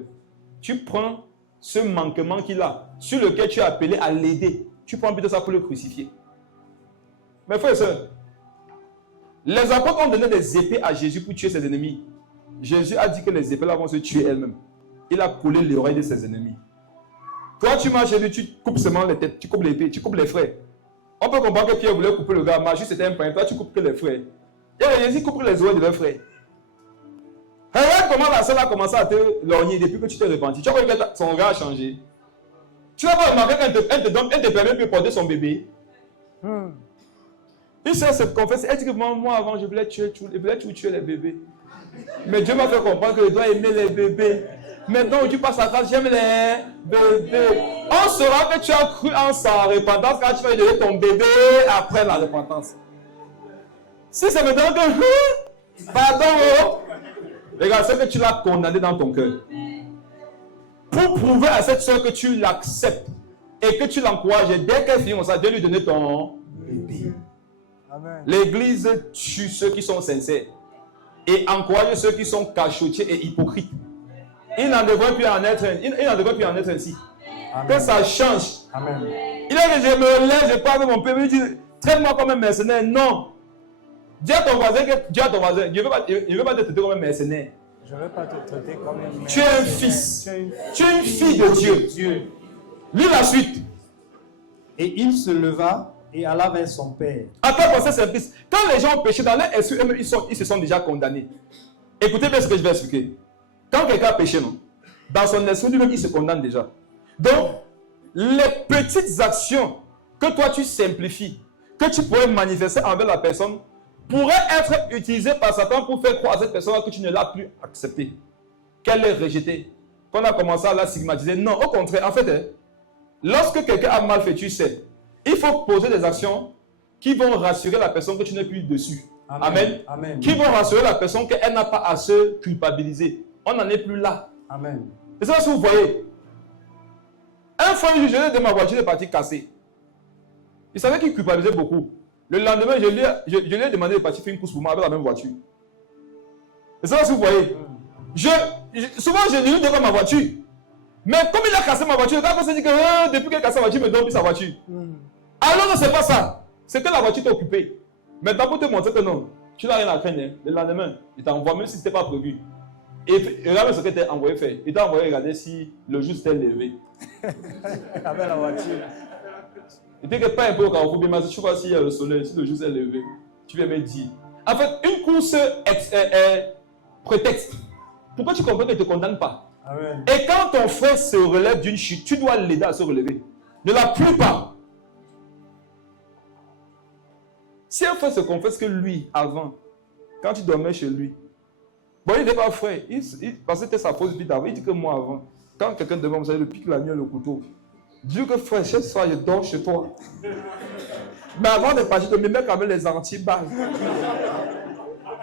Tu prends ce manquement qu'il a, sur lequel tu es appelé à l'aider. Tu prends plutôt ça pour le crucifier. Mes frères et sœurs, les apôtres ont donné des épées à Jésus pour tuer ses ennemis. Jésus a dit que les épées là vont se tuer elles-mêmes. Il a collé l'oreille de ses ennemis. Toi, tu marches chez lui, tu coupes seulement les têtes, tu coupes l'épée, tu coupes les frères. On peut comprendre que Pierre voulait couper le gars, Marie c'était un pain, toi tu coupes que les frères. Et Jésus coupe les oreilles de leurs frères. Regarde comment la sœur a commencé à te lorgner depuis que tu t'es repenti. Tu as vu que son regard a changé. Tu n'as pas remarqué qu'elle te permet de porter son bébé. Une sœur se confesse, elle dit que moi avant je voulais tuer les bébés. Mais Dieu m'a fait comprendre que je dois aimer les bébés. Maintenant où tu passes à face, j'aime les bébés. On saura que tu as cru en sa repentance quand tu vas lui donner ton bébé après la repentance. Si c'est maintenant que, pardon, regarde, c'est que tu l'as condamné dans ton cœur. Pour prouver à cette soeur que tu l'acceptes et que tu l'encourages, dès qu'elle finit comme ça, de lui donner ton bébé. L'église tue ceux qui sont sincères et encourage ceux qui sont cachotiers et hypocrites. Il n'en devrait plus en être ainsi. Amen. Que ça change. Amen. Il a dit, je me lève, je parle de mon père, il dit, traite-moi comme un mercenaire. Non. Dis à ton voisin, je ne veux pas te traiter comme un mercenaire. Je ne veux pas te traiter comme un mercenaire. Tu es un fils. Tu es une fille de Dieu. Lis la suite. Et il se leva et alla vers son père. Attends, pour ça, c'est un fils. Quand les gens ont péché dans leur esprit, ils se sont déjà condamnés. Écoutez bien ce que je vais expliquer. Quand quelqu'un a péché, non, dans son esprit lui-même, il se condamne déjà. Donc, les petites actions que toi tu simplifies, que tu pourrais manifester envers la personne, pourraient être utilisées par Satan pour faire croire à cette personne que tu ne l'as plus acceptée, qu'elle est rejetée, qu'on a commencé à la stigmatiser. Non, au contraire, en fait, lorsque quelqu'un a mal fait, tu sais, il faut poser des actions qui vont rassurer la personne que tu n'es plus dessus. Amen. Amen. Qui vont rassurer la personne qu'elle n'a pas à se culpabiliser. On n'en est plus là. Amen. Et c'est ça que vous voyez. Un fois, je l'ai de ma voiture est partie cassée. Il savait qu'il culpabilisait beaucoup. Le lendemain, je lui ai demandé de partir faire une course pour moi avec la même voiture. Et c'est ça que vous voyez. Souvent, je lui donne ma voiture. Mais comme il a cassé ma voiture, quand on s'est dit que depuis qu'il a cassé ma voiture, il me donne plus sa voiture. Alors que ce n'est pas ça. C'est que la voiture t'est occupée. Maintenant, pour te montrer que non, tu n'as rien à craindre. Le lendemain, il t'envoie, même si ce n'était pas prévu. Et regarde ce que tu as envoyé faire. Il t'a envoyé regarder si le jour s'était levé. Avec la voiture. Il dit que pas un peu au carrefour, mais si tu vois s'il y a le soleil, si le jour s'est levé, tu viens me dire. En fait, une course est prétexte. Pourquoi tu comprends qu'il ne te condamne pas? Amen. Et quand ton frère se relève d'une chute, tu dois l'aider à se relever. Ne la plie pas. Si un frère se confesse que lui, avant, quand tu dormais chez lui, bon, il n'était pas frère, parce que c'était sa fausse vie d'avant. Il dit que moi, avant, quand quelqu'un demande, vous savez, le pique la nuit, le couteau. Dis que frère, chaque soir, je dors chez toi. Mais avant de partir, je me mets quand même les anti-balles.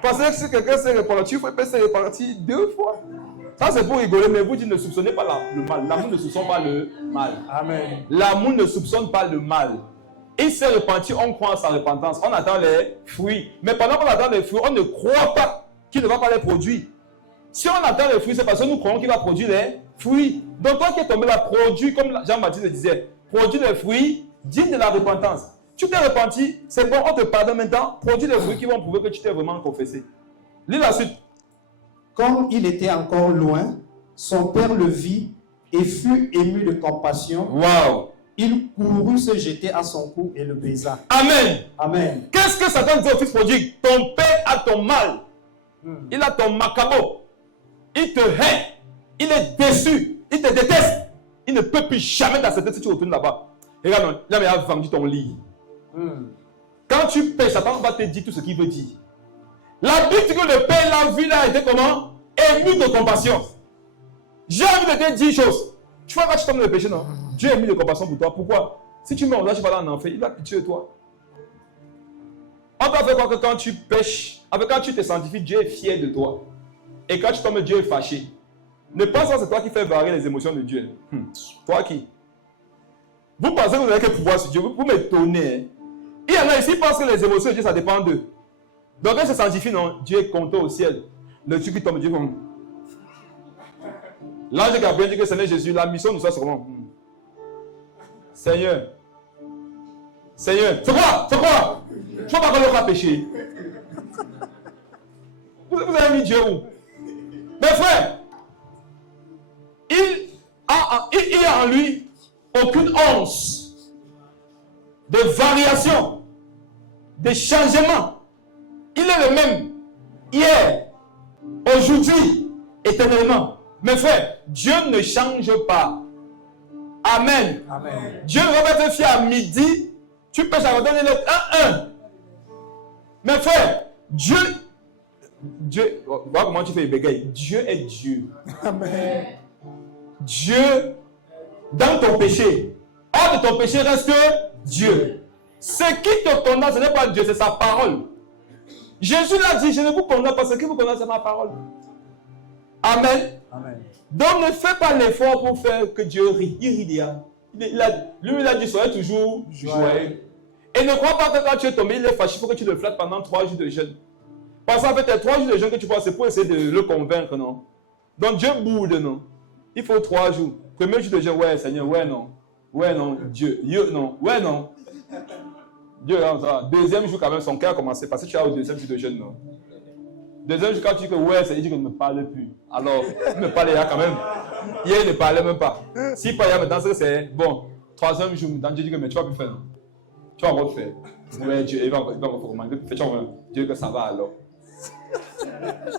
Parce que si quelqu'un s'est reparti, il faut se repartir 2 fois. Ça, c'est pour rigoler, mais vous dites, ne soupçonnez pas le mal. L'amour ne soupçonne pas le mal. Amen. L'amour ne soupçonne pas le mal. Il s'est repenti, on croit en sa repentance. On attend les fruits. Mais pendant qu'on attend les fruits, on ne croit pas qu'il ne va pas les produire. Si on attend les fruits, c'est parce que nous croyons qu'il va produire les fruits. Donc toi qui es tombé là, produit, comme Jean-Baptiste le disait, produit les fruits dignes de la repentance. Tu t'es repenti, c'est bon, on te pardonne maintenant, produis les fruits qui vont prouver que tu t'es vraiment confessé. Lis la suite. Comme il était encore loin, son père le vit et fut ému de compassion. Waouh! Il courut se jeter à son cou et le baisa. Amen. Amen. Qu'est-ce que Satan dit au fils prodigue? Ton père a ton mal. Il a ton macabo. Il te hait. Il est déçu. Il te déteste. Il ne peut plus jamais t'accepter si tu retournes là-bas. Regarde, là, il a vendu ton lit. Quand tu pèches, Satan va te dire tout ce qu'il veut dire. La Bible dit que le père l'a vu là, était comment? Ému de compassion. J'ai envie de te dire une chose. Tu vois quand tu tombes dans le péché, non? Dieu est ému de compassion pour toi. Pourquoi? Si tu mets en âge, tu vas aller en enfer, il a pitié de toi. On t'a fait croire que quand tu pêches, quand tu te sanctifies, Dieu est fier de toi. Et quand tu tombes, Dieu est fâché. Ne pense pas que c'est toi qui fais varier les émotions de Dieu. Toi qui? Vous pensez que vous avez quel pouvoir sur Dieu? Vous m'étonnez. Hein? Il y en a ici qui pensent que les émotions de Dieu, ça dépend d'eux. Donc, quand ils se sanctifient, non, Dieu est content au ciel. Le truc qui tombe, Dieu comme. L'ange Gabriel dit que Seigneur Jésus, la mission nous soit sûrement. Seigneur, c'est quoi? Je ne vois pas qu'on leur a péché. Vous avez mis Dieu où? Mes frères, il y a en lui aucune once de variation, de changement. Il est le même hier, aujourd'hui, éternellement. Mes frères, Dieu ne change pas. Amen. Amen. Dieu ne va pas te fier à midi, tu pêches à redonner le 1-1. Mes frères, Dieu, vois comment tu fais bégaye. Dieu est Dieu. Amen. Dieu, dans ton péché, hors de ton péché reste Dieu. Ce qui te condamne, ce n'est pas Dieu, c'est sa parole. Jésus l'a dit, je ne vous condamne pas, ce qui vous condamne, c'est ma parole. Amen. Amen. Donc ne fais pas l'effort pour faire que Dieu rit. Il rit déjà. Lui, il a dit, soyez toujours joyeux. Et ne crois pas que quand tu es tombé, il est fâché, il faut que tu le flattes pendant 3 jours de jeûne. Parce qu'en fait, 3 jours de jeûne que tu passes, c'est pour essayer de le convaincre, non? Donc Dieu boude, non? Il faut 3 jours. Premier jour de jeûne, ouais, Seigneur, ouais, non. Ouais, non, Dieu, non. Ouais, non. Dieu, non, ça va. Deuxième jour, quand même, son cœur a commencé, parce que tu as au deuxième jour de jeûne, non? Deuxième jour, quand tu dis que ouais, Seigneur, il dit que ne me parle plus. Alors, il me parlait là quand même. Hier, il ne parlait même pas. S'il parlait maintenant, c'est bon. 3e jour, maintenant, Dieu dit que mais tu vas plus faire, non? Tu vas encore faire. Ouais, Dieu, il va encore recommander. Fais Dieu que ça va alors.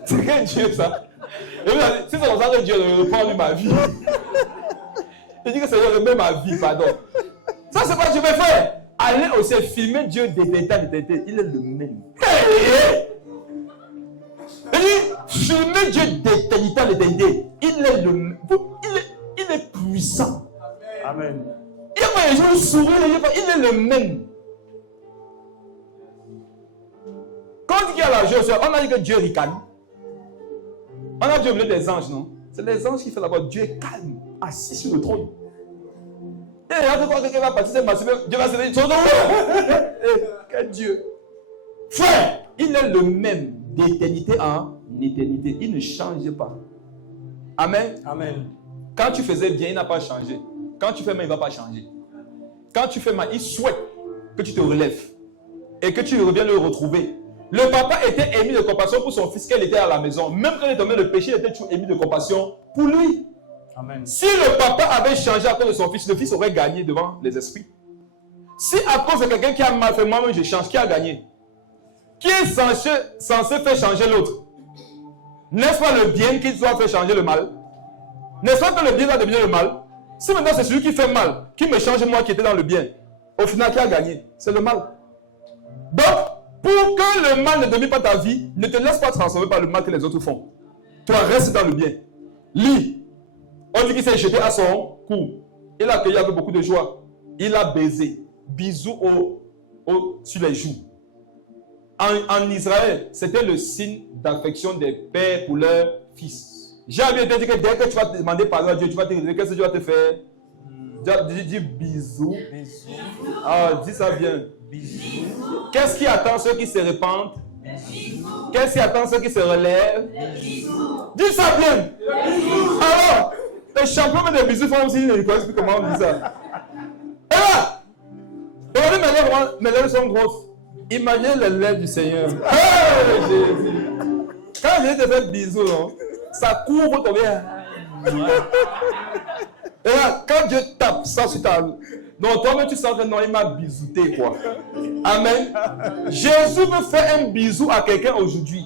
C'est quel Dieu ça? Et vous avez, si c'est comme ça que Dieu reprend ma vie. Il dit que Seigneur remet ma vie, pardon. Ça, c'est pas Dieu, mes frères. Allez aussi filmer Dieu d'éternité à l'éternité. Il est le même. Il dit, filmer Dieu d'éternité à l'éternité. Il est le même. Il est puissant. Amen. Il y a pas les gens sourire, il est le même. Quand on dit qu'il y a la joie, on a dit que Dieu ricane. On a dit au milieu des anges, non? C'est les anges qui font la voix. Dieu est calme, assis sur le trône. Et il y a de quelqu'un va passer, Dieu va se lever. Quel Dieu! Frère, il est le même d'éternité en éternité. Il ne change pas. Amen. Amen. Quand tu faisais bien, il n'a pas changé. Quand tu fais mal, il ne va pas changer. Quand tu fais mal, il souhaite que tu te relèves et que tu reviennes le retrouver. Le papa était ému de compassion pour son fils quand il était à la maison. Même quand il était tombé de péché, il était toujours ému de compassion pour lui. Amen. Si le papa avait changé à cause de son fils, le fils aurait gagné devant les esprits. Si à cause de quelqu'un qui a mal fait, moi-même je change, qui a gagné? Qui est censé faire changer l'autre? N'est-ce pas le bien qui doit faire changer le mal? N'est-ce pas que le bien doit devenir le mal? Si maintenant c'est celui qui fait mal, qui me change moi qui était dans le bien, au final qui a gagné? C'est le mal. Donc, pour que le mal ne domine pas ta vie, ne te laisse pas transformer par le mal que les autres font. Toi, reste dans le bien. Lis. On dit qu'il s'est jeté à son cou. Il a accueilli avec beaucoup de joie. Il a baisé. Bisous sur les joues. En Israël, c'était le signe d'affection des pères pour leurs fils. J'ai envie de te dire que dès que tu vas te demander pardon à Dieu, tu vas te dire qu'est-ce que Dieu va te faire? Dis bisous. Ah, dis ça bien. Bisous. Qu'est-ce qui attend ceux qui se répandent? Qu'est-ce qui attend ceux qui se relèvent? Dis ça bien. Alors, les champions des bisous font aussi, ils ne connaissent plus comment on dit ça. Et là, regardez mes lèvres, comment mes lèvres sont grosses. Imaginez les lèvres du Seigneur. Hey, Jésus. Quand j'ai te fait bisous, non, ça couvre ton bien. Et là, quand Dieu tape ça sur ta... Donc toi-même tu sens que non, il m'a bisouté quoi. Amen. Jésus veut faire un bisou à quelqu'un aujourd'hui.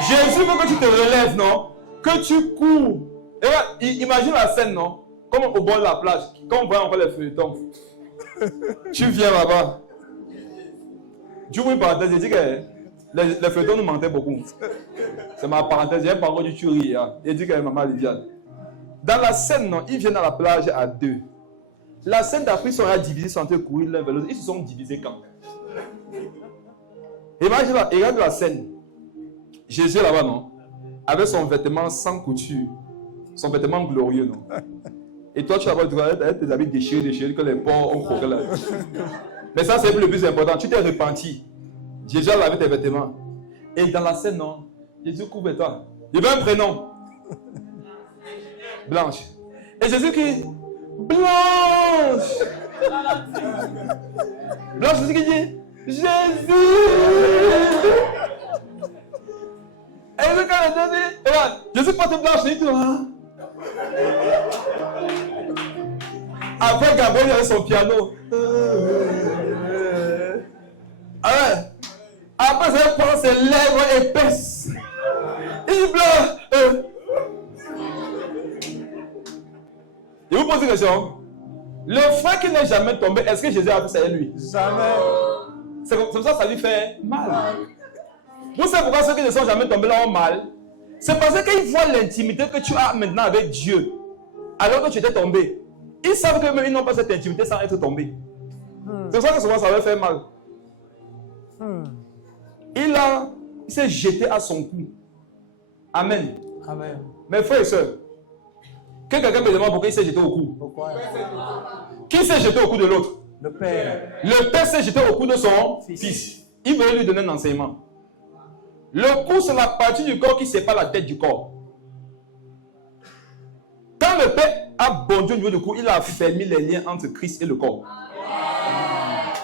Jésus veut que tu te relèves, non? Que tu cours. Et là, imagine la scène, non? Comme au bord de la plage, quand on voit encore les feuilletons. Tu viens là-bas. J'ouvre une parenthèse, j'ai dit que les feuilletons nous mentaient beaucoup. C'est ma parenthèse, j'ai pas encore du tuerie. Hein. Il dit que maman Liviane. Dans la scène, non, ils viennent à la plage à 2. La scène d'Afrique sera divisée, ils sont en train de courir l'un vers l'autre. Ils se sont divisés quand? Imagine, regarde la scène. Jésus là-bas, non? Avec son vêtement sans couture. Son vêtement glorieux, non? Et toi, tu vas voir avec tes habits déchirés, que les porcs ont croqué là. Mais ça, c'est le plus important. Tu t'es repenti. Jésus a lavé tes vêtements. Et dans la scène, non, Jésus couvre-toi. Il veut un prénom. Blanche. Et Jésus qui Blanche. Blanche, Jésus qui dit Jésus. Et Jésus quand il dit, regarde, Jésus porte Blanche, il dit toi. Après, Gabriel avait son piano. Après, ça prend ses lèvres épaisses. Il pleure. Je vous pose une question. Le frère qui n'est jamais tombé, est-ce que Jésus a fait ça avec lui? Jamais. C'est comme ça que ça lui fait mal. Vous savez pourquoi ceux qui ne sont jamais tombés là ont mal? C'est parce qu'ils voient l'intimité que tu as maintenant avec Dieu, alors que tu étais tombé. Ils savent que même ils n'ont pas cette intimité sans être tombés. C'est pour ça que souvent ça leur fait mal. Il s'est jeté à son cou. Amen. Amen. Mes frères et sœurs, que quelqu'un me demande pourquoi il s'est jeté au cou. Pourquoi? Qui s'est jeté au cou de l'autre? Le Père. Le père s'est jeté au cou de son fils. Il voulait lui donner un enseignement. Le cou, c'est la partie du corps qui sépare la tête du corps. Quand le père a bondi au niveau du cou, il a fermé les liens entre Christ et le corps.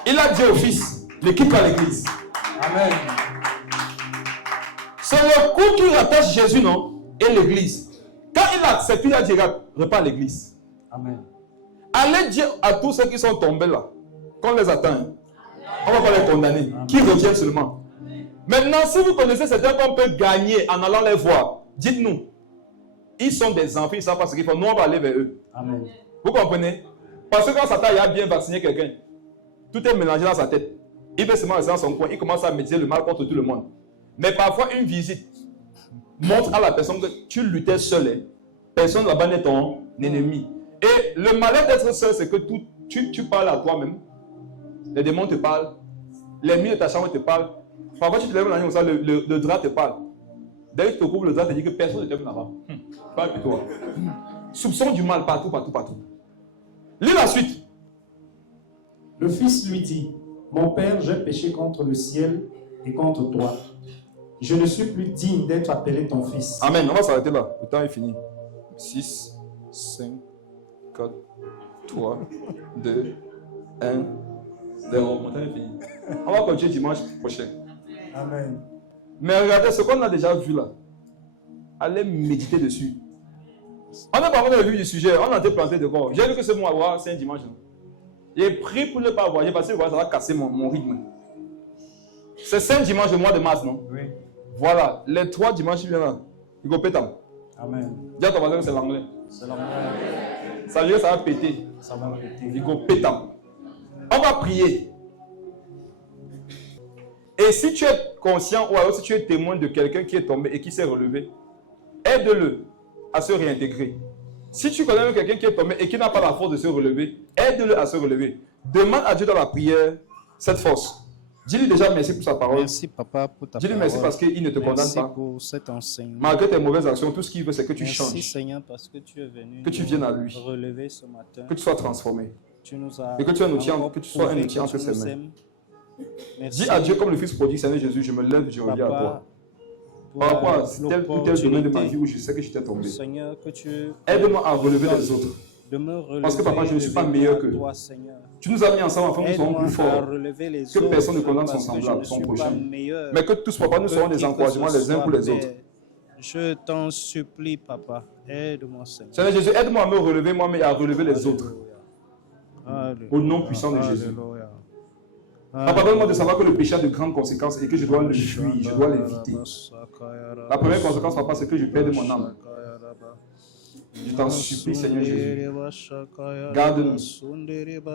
Il a dit au fils, ne quitte pas l'église. Amen. C'est le cou qui rattache Jésus, non? Et l'église. Quand il a accepté, il a dit, repars à l'église. Amen. Allez dire à tous ceux qui sont tombés là, qu'on les atteint. On ne va pas les condamner. Qui reviennent seulement. Maintenant, si vous connaissez certains qu'on peut gagner en allant les voir, dites-nous. Ils sont des enfants, ils ne savent pas ce qu'ils font. Nous, on va aller vers eux. Amen. Vous comprenez? Parce que quand Satan a bien vacciné quelqu'un, tout est mélangé dans sa tête. Il veut seulement rester dans son coin. Il commence à méditer le mal contre tout le monde. Mais parfois, une visite montre à la personne que tu luttais seul. Hein. Personne là-bas n'est ton ennemi. Et le malheur d'être seul, c'est que tu parles à toi-même. Les démons te parlent. L'ennemi de ta chambre te parle. Parfois, tu te lèves la nuit comme ça, le drap te parle. Dès que tu te couvres, le drap te dit que personne ne t'aime là-bas. Parle plus toi. Soupçon du mal partout. Lis la suite. Le fils lui dit, mon père, j'ai péché contre le ciel et contre toi. Je ne suis plus digne d'être appelé ton fils. Amen. On va s'arrêter là. Le temps est fini. 6, 5, 4, 3, 2, 1, 0. Mon temps est fini. On va continuer dimanche prochain. Amen. Mais regardez ce qu'on a déjà vu là. Allez méditer dessus. On n'a pas encore vu du sujet. On a été planté de corps. J'ai vu que ce mois, c'est un dimanche. J'ai pris pour ne pas voyager parce que ça va casser mon rythme. C'est 5 dimanches, le mois de mars, non? Oui. Voilà. Les 3 dimanches qui viennent là. Il go pétam. Amen. Dis à ton voisin que c'est l'anglais. C'est l'anglais. Ça veut dire que ça va péter. Ça va péter. Il go pétam. On va prier. Et si tu es conscient ou alors si tu es témoin de quelqu'un qui est tombé et qui s'est relevé, aide-le à se réintégrer. Si tu connais quelqu'un qui est tombé et qui n'a pas la force de se relever, aide-le à se relever. Demande à Dieu dans la prière cette force. Dis-lui déjà merci pour sa parole. Merci papa pour ta Dis-lui parole. merci parce qu'il ne te condamne Merci pas. pour cet enseignement. Malgré tes mauvaises actions, tout ce qu'il veut c'est que tu Merci changes, Seigneur parce que tu es venu que tu viennes à lui, relever ce matin. que tu sois transformé. Tu nous as Et que tu sois un outil, encore que tu sois un prouvé outil que entre tu ses nous mains. aimes. Merci, Dis à Dieu comme le Fils prodigue, Seigneur Jésus, je me lève et je reviens à toi. Papa, pour Par rapport à tel ou tel domaine de ma vie l'opportunité, où je sais que j'étais tombé. Seigneur, que tu Aide-moi à relever les autres. de me relever. Parce que, papa, je ne suis pas meilleur que toi, Seigneur. Tu nous as mis ensemble afin que nous soyons Aide-moi plus forts. à relever les Que autres, personne ne condamne son parce que semblable, je son ne suis prochain. pas meilleur Mais que tous, papa, nous que serons des qui que encouragements ce les uns soit, pour les autres. Père. Je t'en supplie, papa. Aide-moi, Seigneur. Seigneur Jésus, aide-moi à me relever moi-même et à relever les autres. Alléluia. Au nom puissant de Jésus. Alléluia. Papa, donne-moi de savoir que le péché a de grandes conséquences et que je dois le fuir, je dois l'éviter. La première conséquence, papa, c'est que je perds mon âme. Je t'en supplie, Seigneur Jésus. Garde-nous.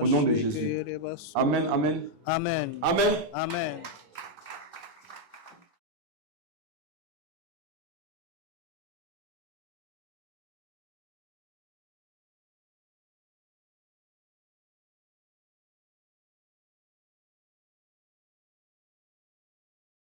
Au nom de Jésus. Amen, amen. Amen. Amen. Amen.